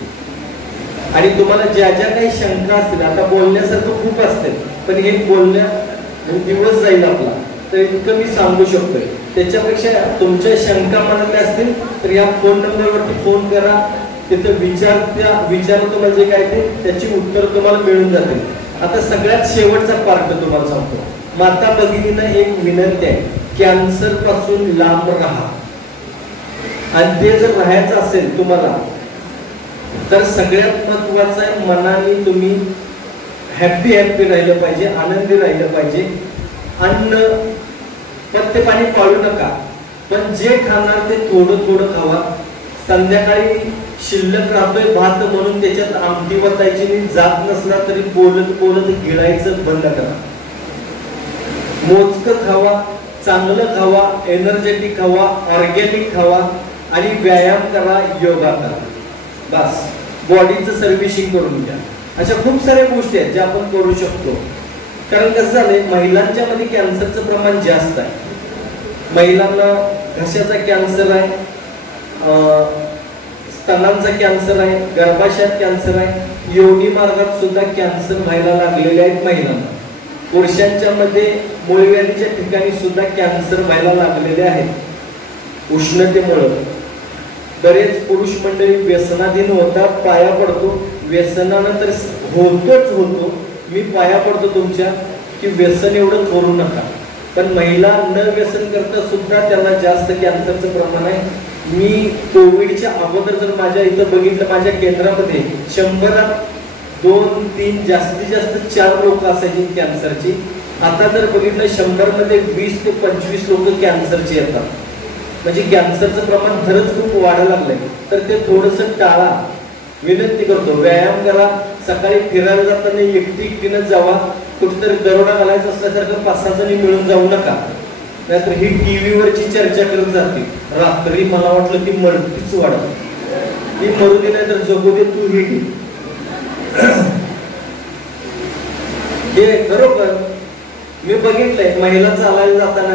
आणि तुम्हाला ज्या ज्या काही शंका असतील, आता बोलण्यासारखं खूप असते पण हे बोलण्या दिवस जाईल आपला, तर इतकं मी सांगू शकतोय. त्याच्यापेक्षा तुमच्या शंका मनातल्या असतील तर या फोन नंबरवरती फोन करा, तिथं विचारतो म्हणजे काय ते त्याची उत्तर तुम्हाला मिळून जातील. आता सगळ्यात शेवटचा पार्ट तुम्हाला सांगतो. माता भगिनींना एक विनंती आहे, कॅन्सर पासून लांब राहा. आणि ते जर राहायचं असेल तुम्हाला तर सगळ्यात महत्वाचं आहे मनाने तुम्ही हॅपी राहिलं पाहिजे, आनंदी राहिलं पाहिजे. अन्न पत्ते पाणी पाळू नका, पण जे खाणार ते थोडं थोडं खावा. संध्याकाळी शिल्लक राहतोय भात म्हणून त्याच्यात आमटी वतायची जात नसला तरी बोलत बोलत गिळायचं बंद करा. मोजकं खावा, चांगलं खावा, एनर्जेटिक खावा, ऑर्गॅनिक खावा आणि व्यायाम करा, योगा करा. बस बॉडीचं सर्व्हिसिंग करून घ्या. अशा खूप साऱ्या गोष्टी आहेत ज्या आपण करू शकतो. कारण कसं झालंय, महिलांच्या मध्ये कॅन्सरचं प्रमाण जास्त आहे. महिलांना घशाचा कॅन्सर आहे, स्तनांचा कॅन्सर आहे, गर्भाशयात कॅन्सर आहे, योनी मार्गात सुद्धा कॅन्सर व्हायला लागलेले आहेत महिलांना. पुरुषांच्या मध्ये मूळव्याधीच्या ठिकाणी सुद्धा कॅन्सर व्हायला लागलेले आहेत उष्णतेमुळे. बरेच पुरुष मंडळी व्यसनाधीन होतात, पाया पडतो. व्यसनानं तर होतोच होतो, मी पाया पडतो तुमच्या की व्यसन एवढं करू नका. पण महिला न व्यसन करता सुद्धा त्यांना जास्त कॅन्सरचं प्रमाण आहे. मी कोविडच्या अगोदर जर माझ्या इथं बघितलं, माझ्या केंद्रामध्ये 100 2-3 जास्तीत जास्त 4 लोक असायची कॅन्सरची. आता जर बघितलं 100 मध्ये 20 ते 25 लोक कॅन्सरची येतात. म्हणजे कॅन्सरचं प्रमाण खरंच खूप वाढायला लागलंय. तर ते थोडंसं टाळा, विनंती करतो. व्यायाम करा, सकाळी फिरायला जाताना एकटीनं जावा. कुठेतरी दरोडा घालायचा असल्यासारखं 5-6 जणी मिळून जाऊ नका, नाहीतर ही टीव्हीवरची चर्चा करत जाते. रात्री मला वाटलं ती मरतीच वाढत, ती मरू दे नाही तर जगू दे, तू हे घे. हे खरोखर मी बघितलंय. महिला चालायला जाताना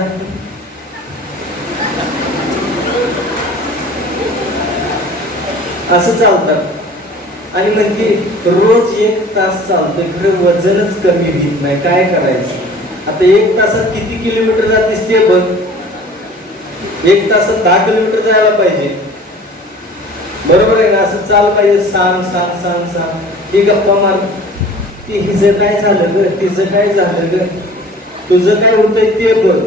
असं चालतात आणि म्हणजे रोज 1 तास चालतोय, खरं वजनच कमी होत नाही. काय करायचं आता? 1 तासात किती किलोमीटर जातीस ते बघ. 1 तासात 10 किलोमीटर जायला पाहिजे, बरोबर आहे ना? असं चाल पाहिजे. सांग सांग सांग सांग, ती गप्पा मार, ती हिचं काय झालं ग, तिचं काय झालं ग, तुझं काय होतंय ते बघ.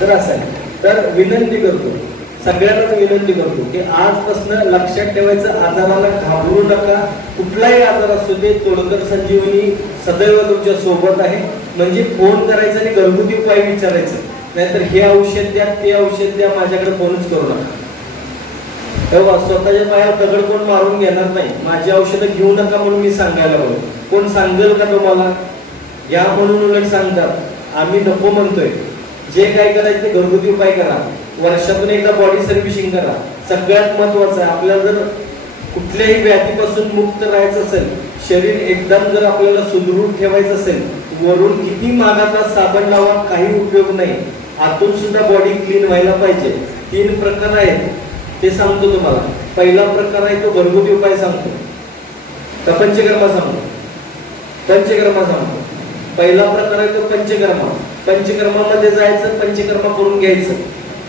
तर असं आहे. तर विनंती करतो, सगळ्यांनाच विनंती करतो की आजपासून लक्षात ठेवायचं, आजाराला घाबरू नका. कुठलाही आजार असू दे, तोडकर संजीवनी सदैव तुमच्या सोबत आहे. म्हणजे फोन करायचा आणि घरगुती उपाय विचारायचं, नाहीतर हे औषध द्या ते औषध द्या, माझ्याकडे फोनच करू नका. तेव्हा स्वतःच्या पायावर दगड कोण मारून घेणार नाही. माझी औषधं घेऊ नका म्हणून मी सांगायला हवं. कोण सांगेल का तुम्हाला? या म्हणून उलट सांगतात. आम्ही नको म्हणतोय. जे काय करायचं ते घरगुती उपाय करा. वर्षातून एकदा बॉडी सर्व्हिसिंग करा. सगळ्यात महत्वाचं आहे, आपल्याला जर कुठल्याही व्याधीपासून मुक्त राहायचं असेल, शरीर एकदम जर आपल्याला सुदृढ ठेवायचं असेल, वरून किती महागाचा साबण लावा काही उपयोग नाही. आतून सुद्धा बॉडी क्लीन व्हायला पाहिजे. 3 प्रकार आहेत ते सांगतो तुम्हाला. पहिला प्रकार आहे तो घरगुती उपाय सांगतो का पंचकर्मा सांगतो? पंचकर्मा सांगतो. पहिला प्रकार आहे तो पंचकर्मा. पंचकर्मामध्ये जायचं, पंचकर्मा करून घ्यायचं.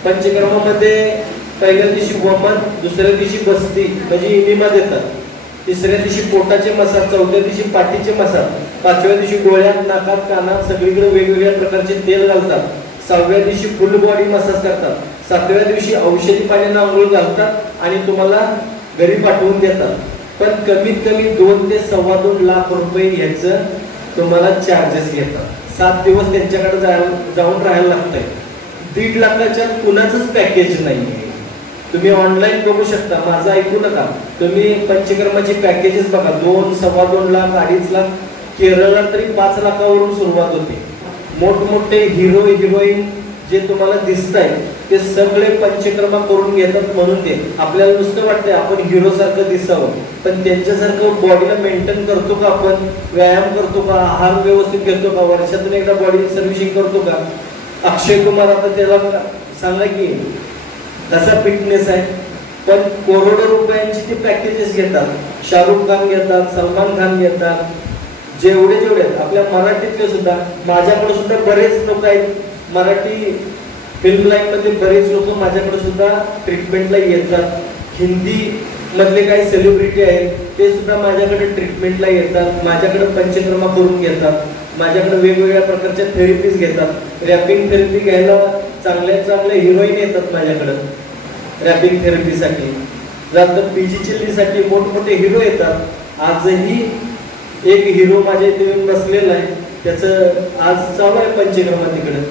पंचकर्मामध्ये पहिल्या दिवशी वमन, दुसऱ्या दिवशी बस्ती म्हणजे इनिमा देतात, तिसऱ्या दिवशी पोटाचे मसाज, चौथ्या दिवशी पाठीचे मसाज, 5व्या दिवशी डोळ्यात, नाकात, कानात सगळीकडे वेगवेगळ्या प्रकारचे तेल घालतात, 6व्या दिवशी फुल बॉडी मसाज करतात, 7व्या दिवशी औषधी पाण्यानं आंघोळ घालतात आणि तुम्हाला घरी पाठवून देतात. पण कमीत कमी 2 ते 2.25 लाख रुपये ह्याचं तुम्हाला चार्जेस घेतात. 7 दिवस त्यांच्याकडे जाऊन राहायला लागतंय. 1.5 लाखाच्या कुणाचंच पॅकेज नाही. तुम्ही ऑनलाईन बघू शकता. माझं ऐकू नका, तुम्ही पंचकर्माची पॅकेजेस बघा. 2, 2.25 लाख, 2.5 लाख. केरळला तरी 5 लाखावरून सुरुवात होते. मोठमोठे हिरो हिरोईन जे तुम्हाला दिसत आहेत ते सगळे पंचकर्मा करून घेतात. म्हणून ते आपल्याला नुसतं वाटतंय आपण हिरो सारखं दिसावं, पण त्यांच्यासारखं बॉडीला मेंटेन करतो का आपण? व्यायाम करतो का? आहार व्यवस्थित घेतो का? वर्षातून एकदा बॉडी सर्व्हिसिंग करतो का? अक्षय कुमार आता त्याला सांगा की कसा फिटनेस आहे, पण करोडो रुपयांची ते पॅकेजेस घेतात. शाहरुख खान घेतात, सलमान खान घेतात, जेवढे आहेत आपल्या मराठीतले सुद्धा. माझ्याकडे सुद्धा बरेच लोक आहेत, मराठी फिल्म लाईन मध्ये बरेच लोक माझ्याकडे सुद्धा ट्रीटमेंटला येतात. हिंदी मधले काही सेलिब्रिटी आहेत ते सुद्धा माझ्याकडे ट्रीटमेंटला येतात, माझ्याकडे पंचकर्मा करून घेतात, माझ्याकडे वेगवेगळ्या प्रकारच्या थेरपीज घेतात. रॅपिंग थेरपी घ्यायला चांगले हिरोईन येतात माझ्याकडे रॅपिंग थेरपीसाठी. जातात पीजी चिल्लीसाठी मोठमोठे हिरो येतात. आजही एक हिरो माझ्या इथे येऊन बसलेला आहे, त्याचं आज चालू आहे पंचकर्मा तिकडे.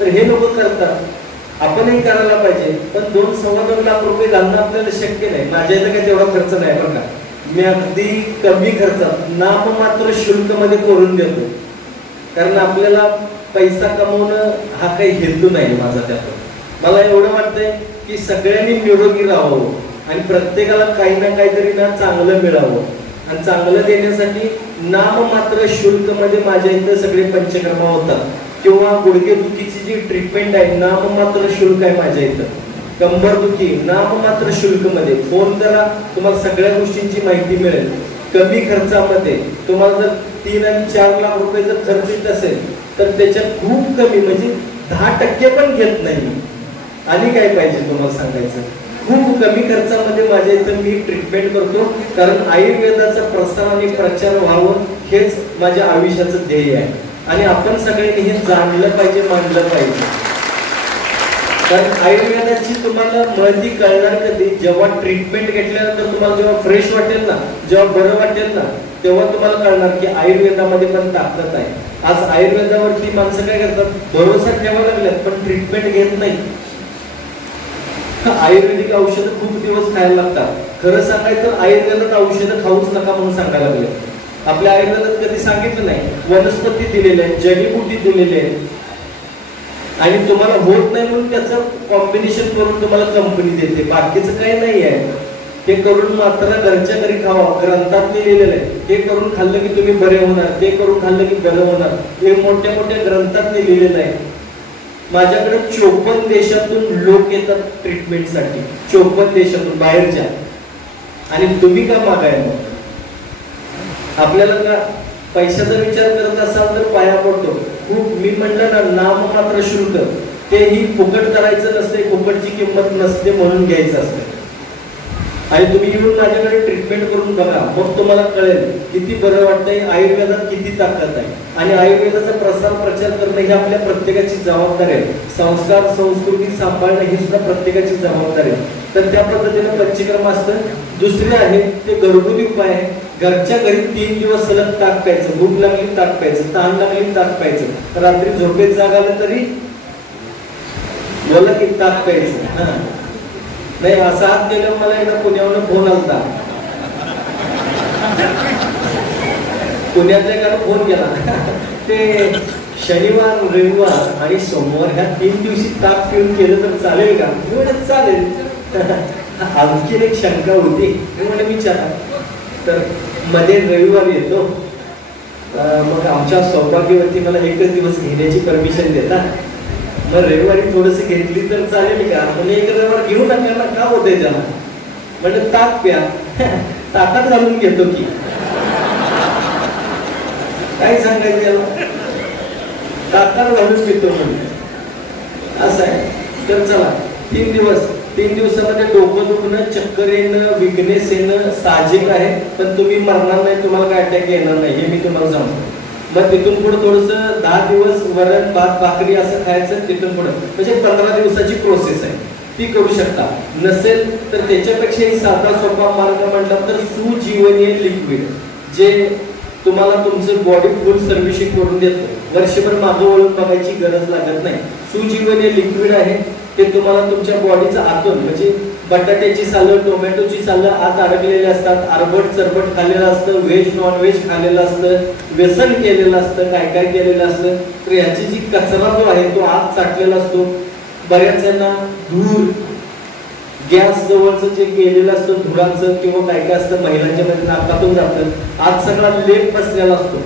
तर हे लोक करतात, आपणही करायला पाहिजे. पण 2-2.25 लाख रुपये घालणं आपल्याला शक्य नाही. माझ्या इथं काही तेवढा खर्च नाही बरं का. मी अगदी कमी खर्चात नाममात्र शुल्क मध्ये करून देतो. कारण आपल्याला पैसा कमवणं हा काही हेतू नाही माझा त्यातून. मला एवढं वाटतंय की सगळ्यांनी निरोगी राहावं आणि प्रत्येकाला काही ना काहीतरी ना चांगलं मिळावं. आणि चांगलं देण्यासाठी नाममात्र शुल्क मध्ये माझ्या इथं सगळे पंचकर्मा होतात. किंवा गुडघेदुखीची जी ट्रीटमेंट आहे नाममात्र शुल्क आहे माझ्या इथं. कंबरदुखी नाममात्र शुल्क मध्ये फोन करा, तुम्हाला सगळ्या गोष्टींची माहिती मिळेल. कमी खर्चामध्ये तुम्हाला जर 3 आणि 4 लाख रुपये जर खर्च येत असेल तर त्याच्यात खूप कमी म्हणजे 10% पण घेत नाही. आणि काय पाहिजे तुम्हाला सांगायचं, खूप कमी खर्चामध्ये माझ्या इथं मी ट्रीटमेंट करतो. कारण आयुर्वेदाचा प्रसार आणि प्रचार व्हावं हेच माझ्या आयुष्याचं ध्येय आहे. आणि आपण सगळ्यांनी हे जाणलं पाहिजे, मांडलं पाहिजे. कारण आयुर्वेदाची तुम्हाला महती कळणार कधी? जेव्हा ट्रीटमेंट घेतल्यानंतर तुम्हाला जेव्हा फ्रेश वाटेल ना, जेव्हा बरं वाटेल ना, तेव्हा तुम्हाला कळणार की आयुर्वेदामध्ये पण ताकद आहे. आज आयुर्वेदावरती माणसं काय करतात, भरोसा ठेवायला लागल्यात पण ट्रीटमेंट घेत नाही. आयुर्वेदिक औषधं खूप दिवस खायला लागतात. खरं सांगायचं तर आयुर्वेदात औषधं खाऊच नका म्हणून सांगायला लागले. आपल्या आयुर्वेदात कधी सांगितलं नाही. वनस्पती दिलेल्या आहेत, जडीबुटी दिलेले आहेत आणि तुम्हाला होत नाही म्हणून त्याचं कॉम्बिनेशन करून तुम्हाला कंपनी देते. बाकीचं काही नाही आहे. ते करून मात्र घरच्या घरी खावा. ग्रंथात लिहिलेलं आहे ते करून खाल्लं की तुम्ही बरे होणार, ते करून खाल्लं की बरं होणार. हे मोठ्या मोठ्या ग्रंथात लिहिलेलं आहे. माझ्याकडे 54 देशातून लोक येतात ट्रीटमेंटसाठी, 54 देशातून बाहेरच्या. आणि तुम्ही का मागाय मग? आपल्याला का पैशाचा विचार करत असाल तर पाया पडतो. खूप मी म्हणलं ना, नाममात्र शुल्क तेही फुकट करायचं नसते, फुकटची किंमत नसते म्हणून घ्यायचं असते. आणि तुम्ही येऊन माझ्याकडे ट्रीटमेंट करून बघा, मग तुम्हाला कळेल किती बरं वाटतंय, आयुर्वेदात किती ताकद आहे. आणि आयुर्वेदाचा प्रसार प्रचार करणं ही आपल्या प्रत्येकाची जबाबदारी आहे. संस्कार संस्कृती सांभाळणं ही सुद्धा प्रत्येकाची जबाबदारी आहे. तर त्या पद्धतीनं पंचकर्म असतं. दुसरे आहे ते घरगुती उपाय आहे. घरच्या घरी 3 दिवस सलग ताक प्यायचं, भूक लागली ताक प्यायचं, तहान लागली ताक प्यायचं, रात्री झोपेत जाग आलं तरी बोला की ताक प्यायचं. हा नाही, असं आत गेलं. मला एकदा पुण्यावरून फोन आलता, पुण्यातल्या एकाला फोन केला. ते शनिवार रविवार आणि सोमवार ह्या 3 दिवशी ताक पिऊन केलं तर चालेल का? मी म्हणत चालेल. आणखी एक शंका होती, मी म्हणलं विचारा. तर मध्ये रविवार येतो, मग आमच्या सौभाग्यवती मला एकच दिवस घेण्याची परमिशन देतात. मग रविवारी थोडस घेतली तर चालेल का? म्हणजे एक रविवार घेऊ नका ना, का होतंय त्याला? म्हणजे ताक प्या. ताकात घालून घेतो की काय सांगायचं त्याला? ताकात घालून घेतो म्हणजे असं आहे. तर चला 3 दिवसामध्ये डोकं दुखणं, चक्कर येणं, विकनेस येणं साहजिक आहे, पण तुम्ही मरणार नाही, तुम्हाला काय अटॅक येणार नाही, हे मी तुम्हाला सांगतो. मग तिथून पुढे थोडस 10 दिवस वरण भात भाकरी असं खायचं. तिथून पुढे म्हणजे 15 दिवसाची प्रोसेस आहे, ती करू शकता. नसेल तर त्याच्यापेक्षाही साधा सोपा मार्ग म्हटला तर सुजीवनीय लिक्विड, जे तुम्हाला तुमचं बॉडी फुल सर्व्हिसिंग करून देतो. वर्षभर मागं वळून बघायची गरज लागत नाही. सुजीवनीय लिक्विड आहे ते तुम्हाला तुमच्या बॉडीचं आतून म्हणजे बटाट्याची सालं, टोमॅटोची सालं आत अडकलेले असतात, आरबट चरबट खाल्लेलं असतं, व्हेज नॉन व्हेज खाल्लेलं असतं, व्यसन केलेलं असतं, काय काय केलेलं असतं. तर ह्याची जी कचरा जो आहे तो आत साठलेला असतो. बऱ्याच जणांना धूर, गॅस जवळचं जे गेलेलं असतं धुराचं किंवा काय काय असतं महिलांच्या मध्ये नाकातून जातं, आत सगळा लेप बसलेला असतो,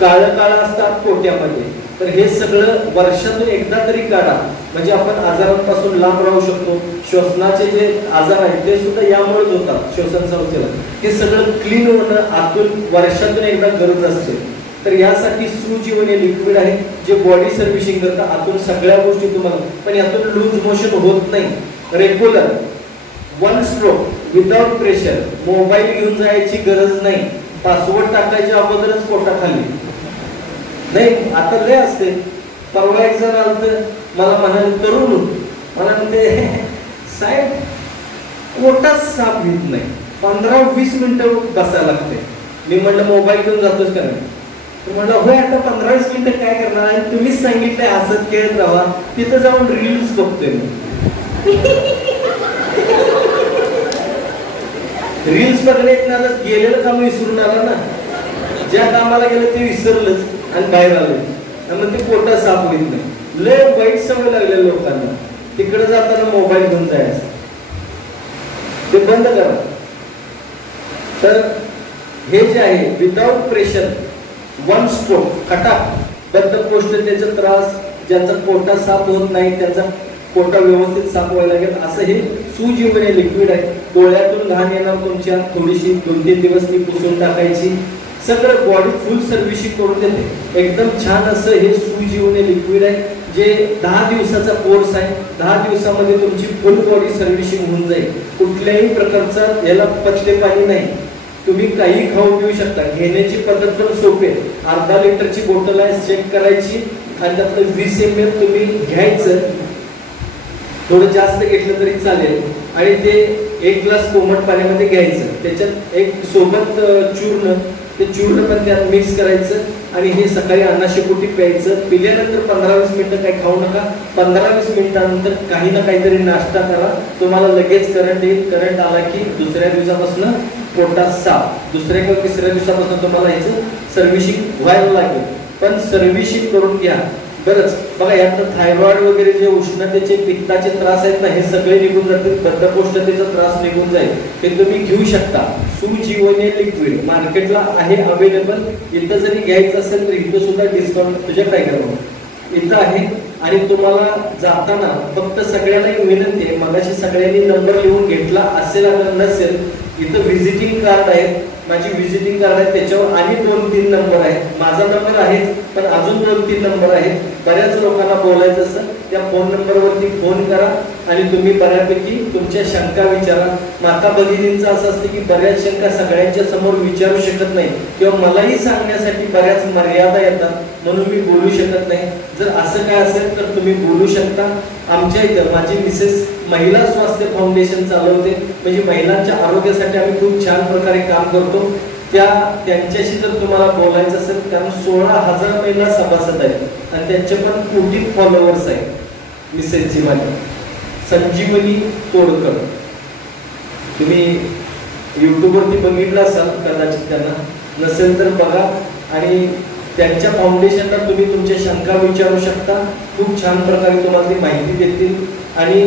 काळं काळं असतात पोट्यामध्ये. तर हे सगळं वर्षातून एकदा तरी काढा, म्हणजे आपण आजारांपासून लांब राहू शकतो. श्वसनाचे जे आजार आहेत ते सुद्धा यामुळेच होतात श्वसन संस्थेला. हे सगळं क्लीन होणं आतून वर्षातून एकदा गरज असते. तर यासाठी सुजीवनीय लिक्विड आहे जे बॉडी सर्व्हिसिंग करतं आतून सगळ्या गोष्टी तुम्हाला. पण यातून लूज मोशन होत नाही. Regular 1 stroke without pressure. Mobile घेऊन जायची गरज नाही. पासवर्ड टाकायच्या अगोदरच पोटाखाली नाही. आता लय असते. परवा एक जण आलं, मला म्हणाले तरुण, मला म्हणते साहेब पोटात साप येत नाही, 15-20 मिनिटं बसायला लागते. मी म्हणलं मोबाईल घेऊन जातोच का नाही? म्हणलं होय, आता 15-20 मिनिटं काय करणार? आणि तुम्हीच सांगितलंय हसत खेळत राहा. तिथं जाऊन रील्स बघतोय मी. रील्स बघण्यात ना गेलेलं काम विसरून आला ना. ज्या कामाला गेलं ते विसरलंच आणि बाहेर आलं. मग ते पोटात साप येत नाही. लय वाईट सवय लागलेल्या लोकांना. तिकडे जाताना मोबाईल घेऊन जायचं, ते बंद करा. तर हे जे आहे विदाउट प्रेशर 1 स्ट्रोक खटाक, बद्धकोष्ठतेचा त्रास, ज्यांचा पोटात साफ होत नाही त्यांचा पोटा व्यवस्थित साफ व्हायला लागेल असं हे सुजीवनीय लिक्विड आहे. डोळ्यातून घाण येणार तुमच्या, थोडीशी 2-3 दिवस ती पुसून टाकायची. सगळं बॉडी फुल सर्व्हिसिंग करून देते. एकदम छान असं हे सुजीवनीय लिक्विड आहे जे 10 दिवसाचा कोर्स आहे. 10 दिवसामध्ये तुमची फुल बॉडी सर्व्हिसिंग होऊन जाईल. कुठल्याही प्रकारचा याला पथ्य पाणी नाही. तुम्ही काही खाऊ पिऊ शकता. घेण्याची पद्धत पण सोपी आहे. अर्धा लिटरची बॉटल आहे, चेक करायची आणि त्यातलं 20 ml तुम्ही घ्यायचं. थोडं जास्त घेतलं तरी चालेल आणि ते 1 ग्लास कोमट पाण्यामध्ये घ्यायचं. त्याच्यात एक सोबत चूर्ण, ते चूर्ण पण त्यात मिक्स करायचं आणि हे सकाळी अन्नाशीपोटी प्यायचं. पिल्यानंतर 15-20 मिनिटं काही खाऊ नका. 15-20 मिनिटानंतर काही ना काहीतरी नाश्ता करा. तुम्हाला लगेच करंट येईल. करंट आला की दुसऱ्या दिवसापासून पोटात साफ. दुसऱ्या किंवा तिसऱ्या दिवसापासून तुम्हाला ह्याचं सर्व्हिसिंग व्हायला लागेल. पण सर्व्हिसिंग करून घ्या. बरंच बघा यात थायरॉइड वगैरे जे उष्णतेचे पित्ताचे त्रास आहेत ना, हे सगळे निघून जातील. बद्धकोष्ठतेचा त्रास निघून जाईल. हे तुम्ही घेऊ शकता. सुजीवनीय लिक्विड मार्केटला आहे अवेलेबल. इथं जरी घ्यायचं असेल तर इथं सुद्धा डिस्काउंट तुझ्या काय करावं इथं आहे. आणि तुम्हाला जाताना फक्त सगळ्यांना विनंती आहे, मगाशी सगळ्यांनी नंबर लिहून घेतला असेल अगर नसेल, इथं व्हिजिटिंग कार्ड आहे. माझी व्हिजिटिंग कार्ड आहे, त्याच्यावर आणि 2-3 नंबर आहेत. माझा नंबर आहे पण अजून 2-3 नंबर आहेत. बऱ्याच लोकांना बोलायचं असं त्या फोन नंबरवरती फोन करा आणि तुम्ही बऱ्यापैकी तुमच्या शंका विचारा. माता भगिनींचं असं असतं की बऱ्याच शंका सगळ्यांच्या समोर विचारू शकत नाही किंवा मलाही सांगण्यासाठी बऱ्याच मर्यादा येतात, म्हणून मी बोलू शकत नाही. जर असं काय असेल तर तुम्ही बोलू शकता. आमच्या इथं माझी मिसेस महिला स्वास्थ्य फाउंडेशन चालवते, म्हणजे महिलांच्या आरोग्यासाठी आम्ही खूप छान प्रकारे काम करतो. त्यांच्याशी जर तुम्हाला बोलायचं असेल, कारण 16,000 महिला सभासद आहेत आणि त्यांचे पण कोटी फॉलोअर्स आहेत. मिसेसची माझी संजीवनी तोडकर, तुम्ही युट्यूबवरती बघितलं असाल कदाचित, त्यांना नसेल तर बघा. आणि त्यांच्या फाउंडेशनला तुम्ही तुमच्या शंका विचारू शकता. खूप छान प्रकारे तुम्हाला ती माहिती देतील आणि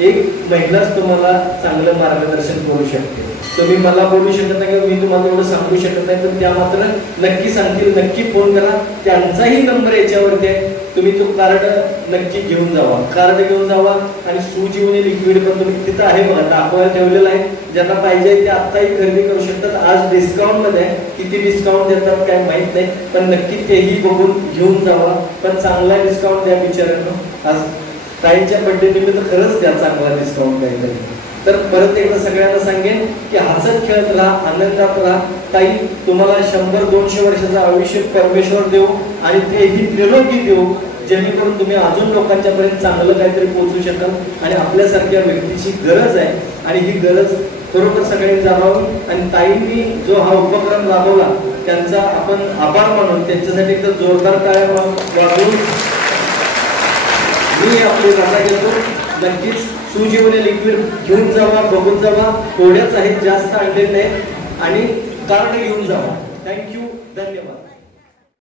एक महिलाच तुम्हाला चांगलं मार्गदर्शन करू शकते. तुम्ही मला बोलू शकत नाही किंवा मी तुम्हाला एवढं सांगू शकत नाही, तर त्या मात्र नक्की सांगतील. नक्की फोन करा, त्यांचाही नंबर याच्यावरती आहे. तुम्ही तो कार्ड नक्की घेऊन जावा, कार्ड घेऊन जावा. आणि सुजीवनी लिक्विड पण तुम्ही तिथं आहे बघा, दाखवायला ठेवलेलं आहे. ज्यांना पाहिजे ते आत्ताही खरेदी करू शकतात. आज डिस्काउंट मध्ये आहे, किती डिस्काउंट देतात काय माहित नाही, पण नक्की तेही बघून घेऊन जावा. पण चांगला डिस्काउंट द्या बिचाऱ्यांना. आज ताईच्या बर्थडे निमित्त खरंच द्या चांगला डिस्काउंट काहीतरी. तर परत एकदा सगळ्यांना सांगेन की हसत खेळत राहा, आनंदात राहा. ताई तुम्हाला 100-200 वर्षाचं आयुष्य परमेश्वर देऊ आणि तेही निरोगी देऊ, जेणेकरून तुम्ही अजून लोकांच्या पर्यंत चांगलं काहीतरी पोहोचू शकाल. आणि आपल्यासारख्या व्यक्तीची गरज आहे आणि ही गरज खरोखर सगळ्यांनी जाणावी. आणि ताईंनी जो हा उपक्रम राबवला त्यांचा आपण आभार मानून त्यांच्यासाठी एक जोरदार टाळ्या वाजवून मी आपली रजा घेतो. नक्कीच सुजीवनी लिक्विड घेऊन जावा, बघून जावा. थोड्याच आहेत, जास्त आणलेले नाही. आणि कार्ड घेऊन जावा. थँक्यू, धन्यवाद.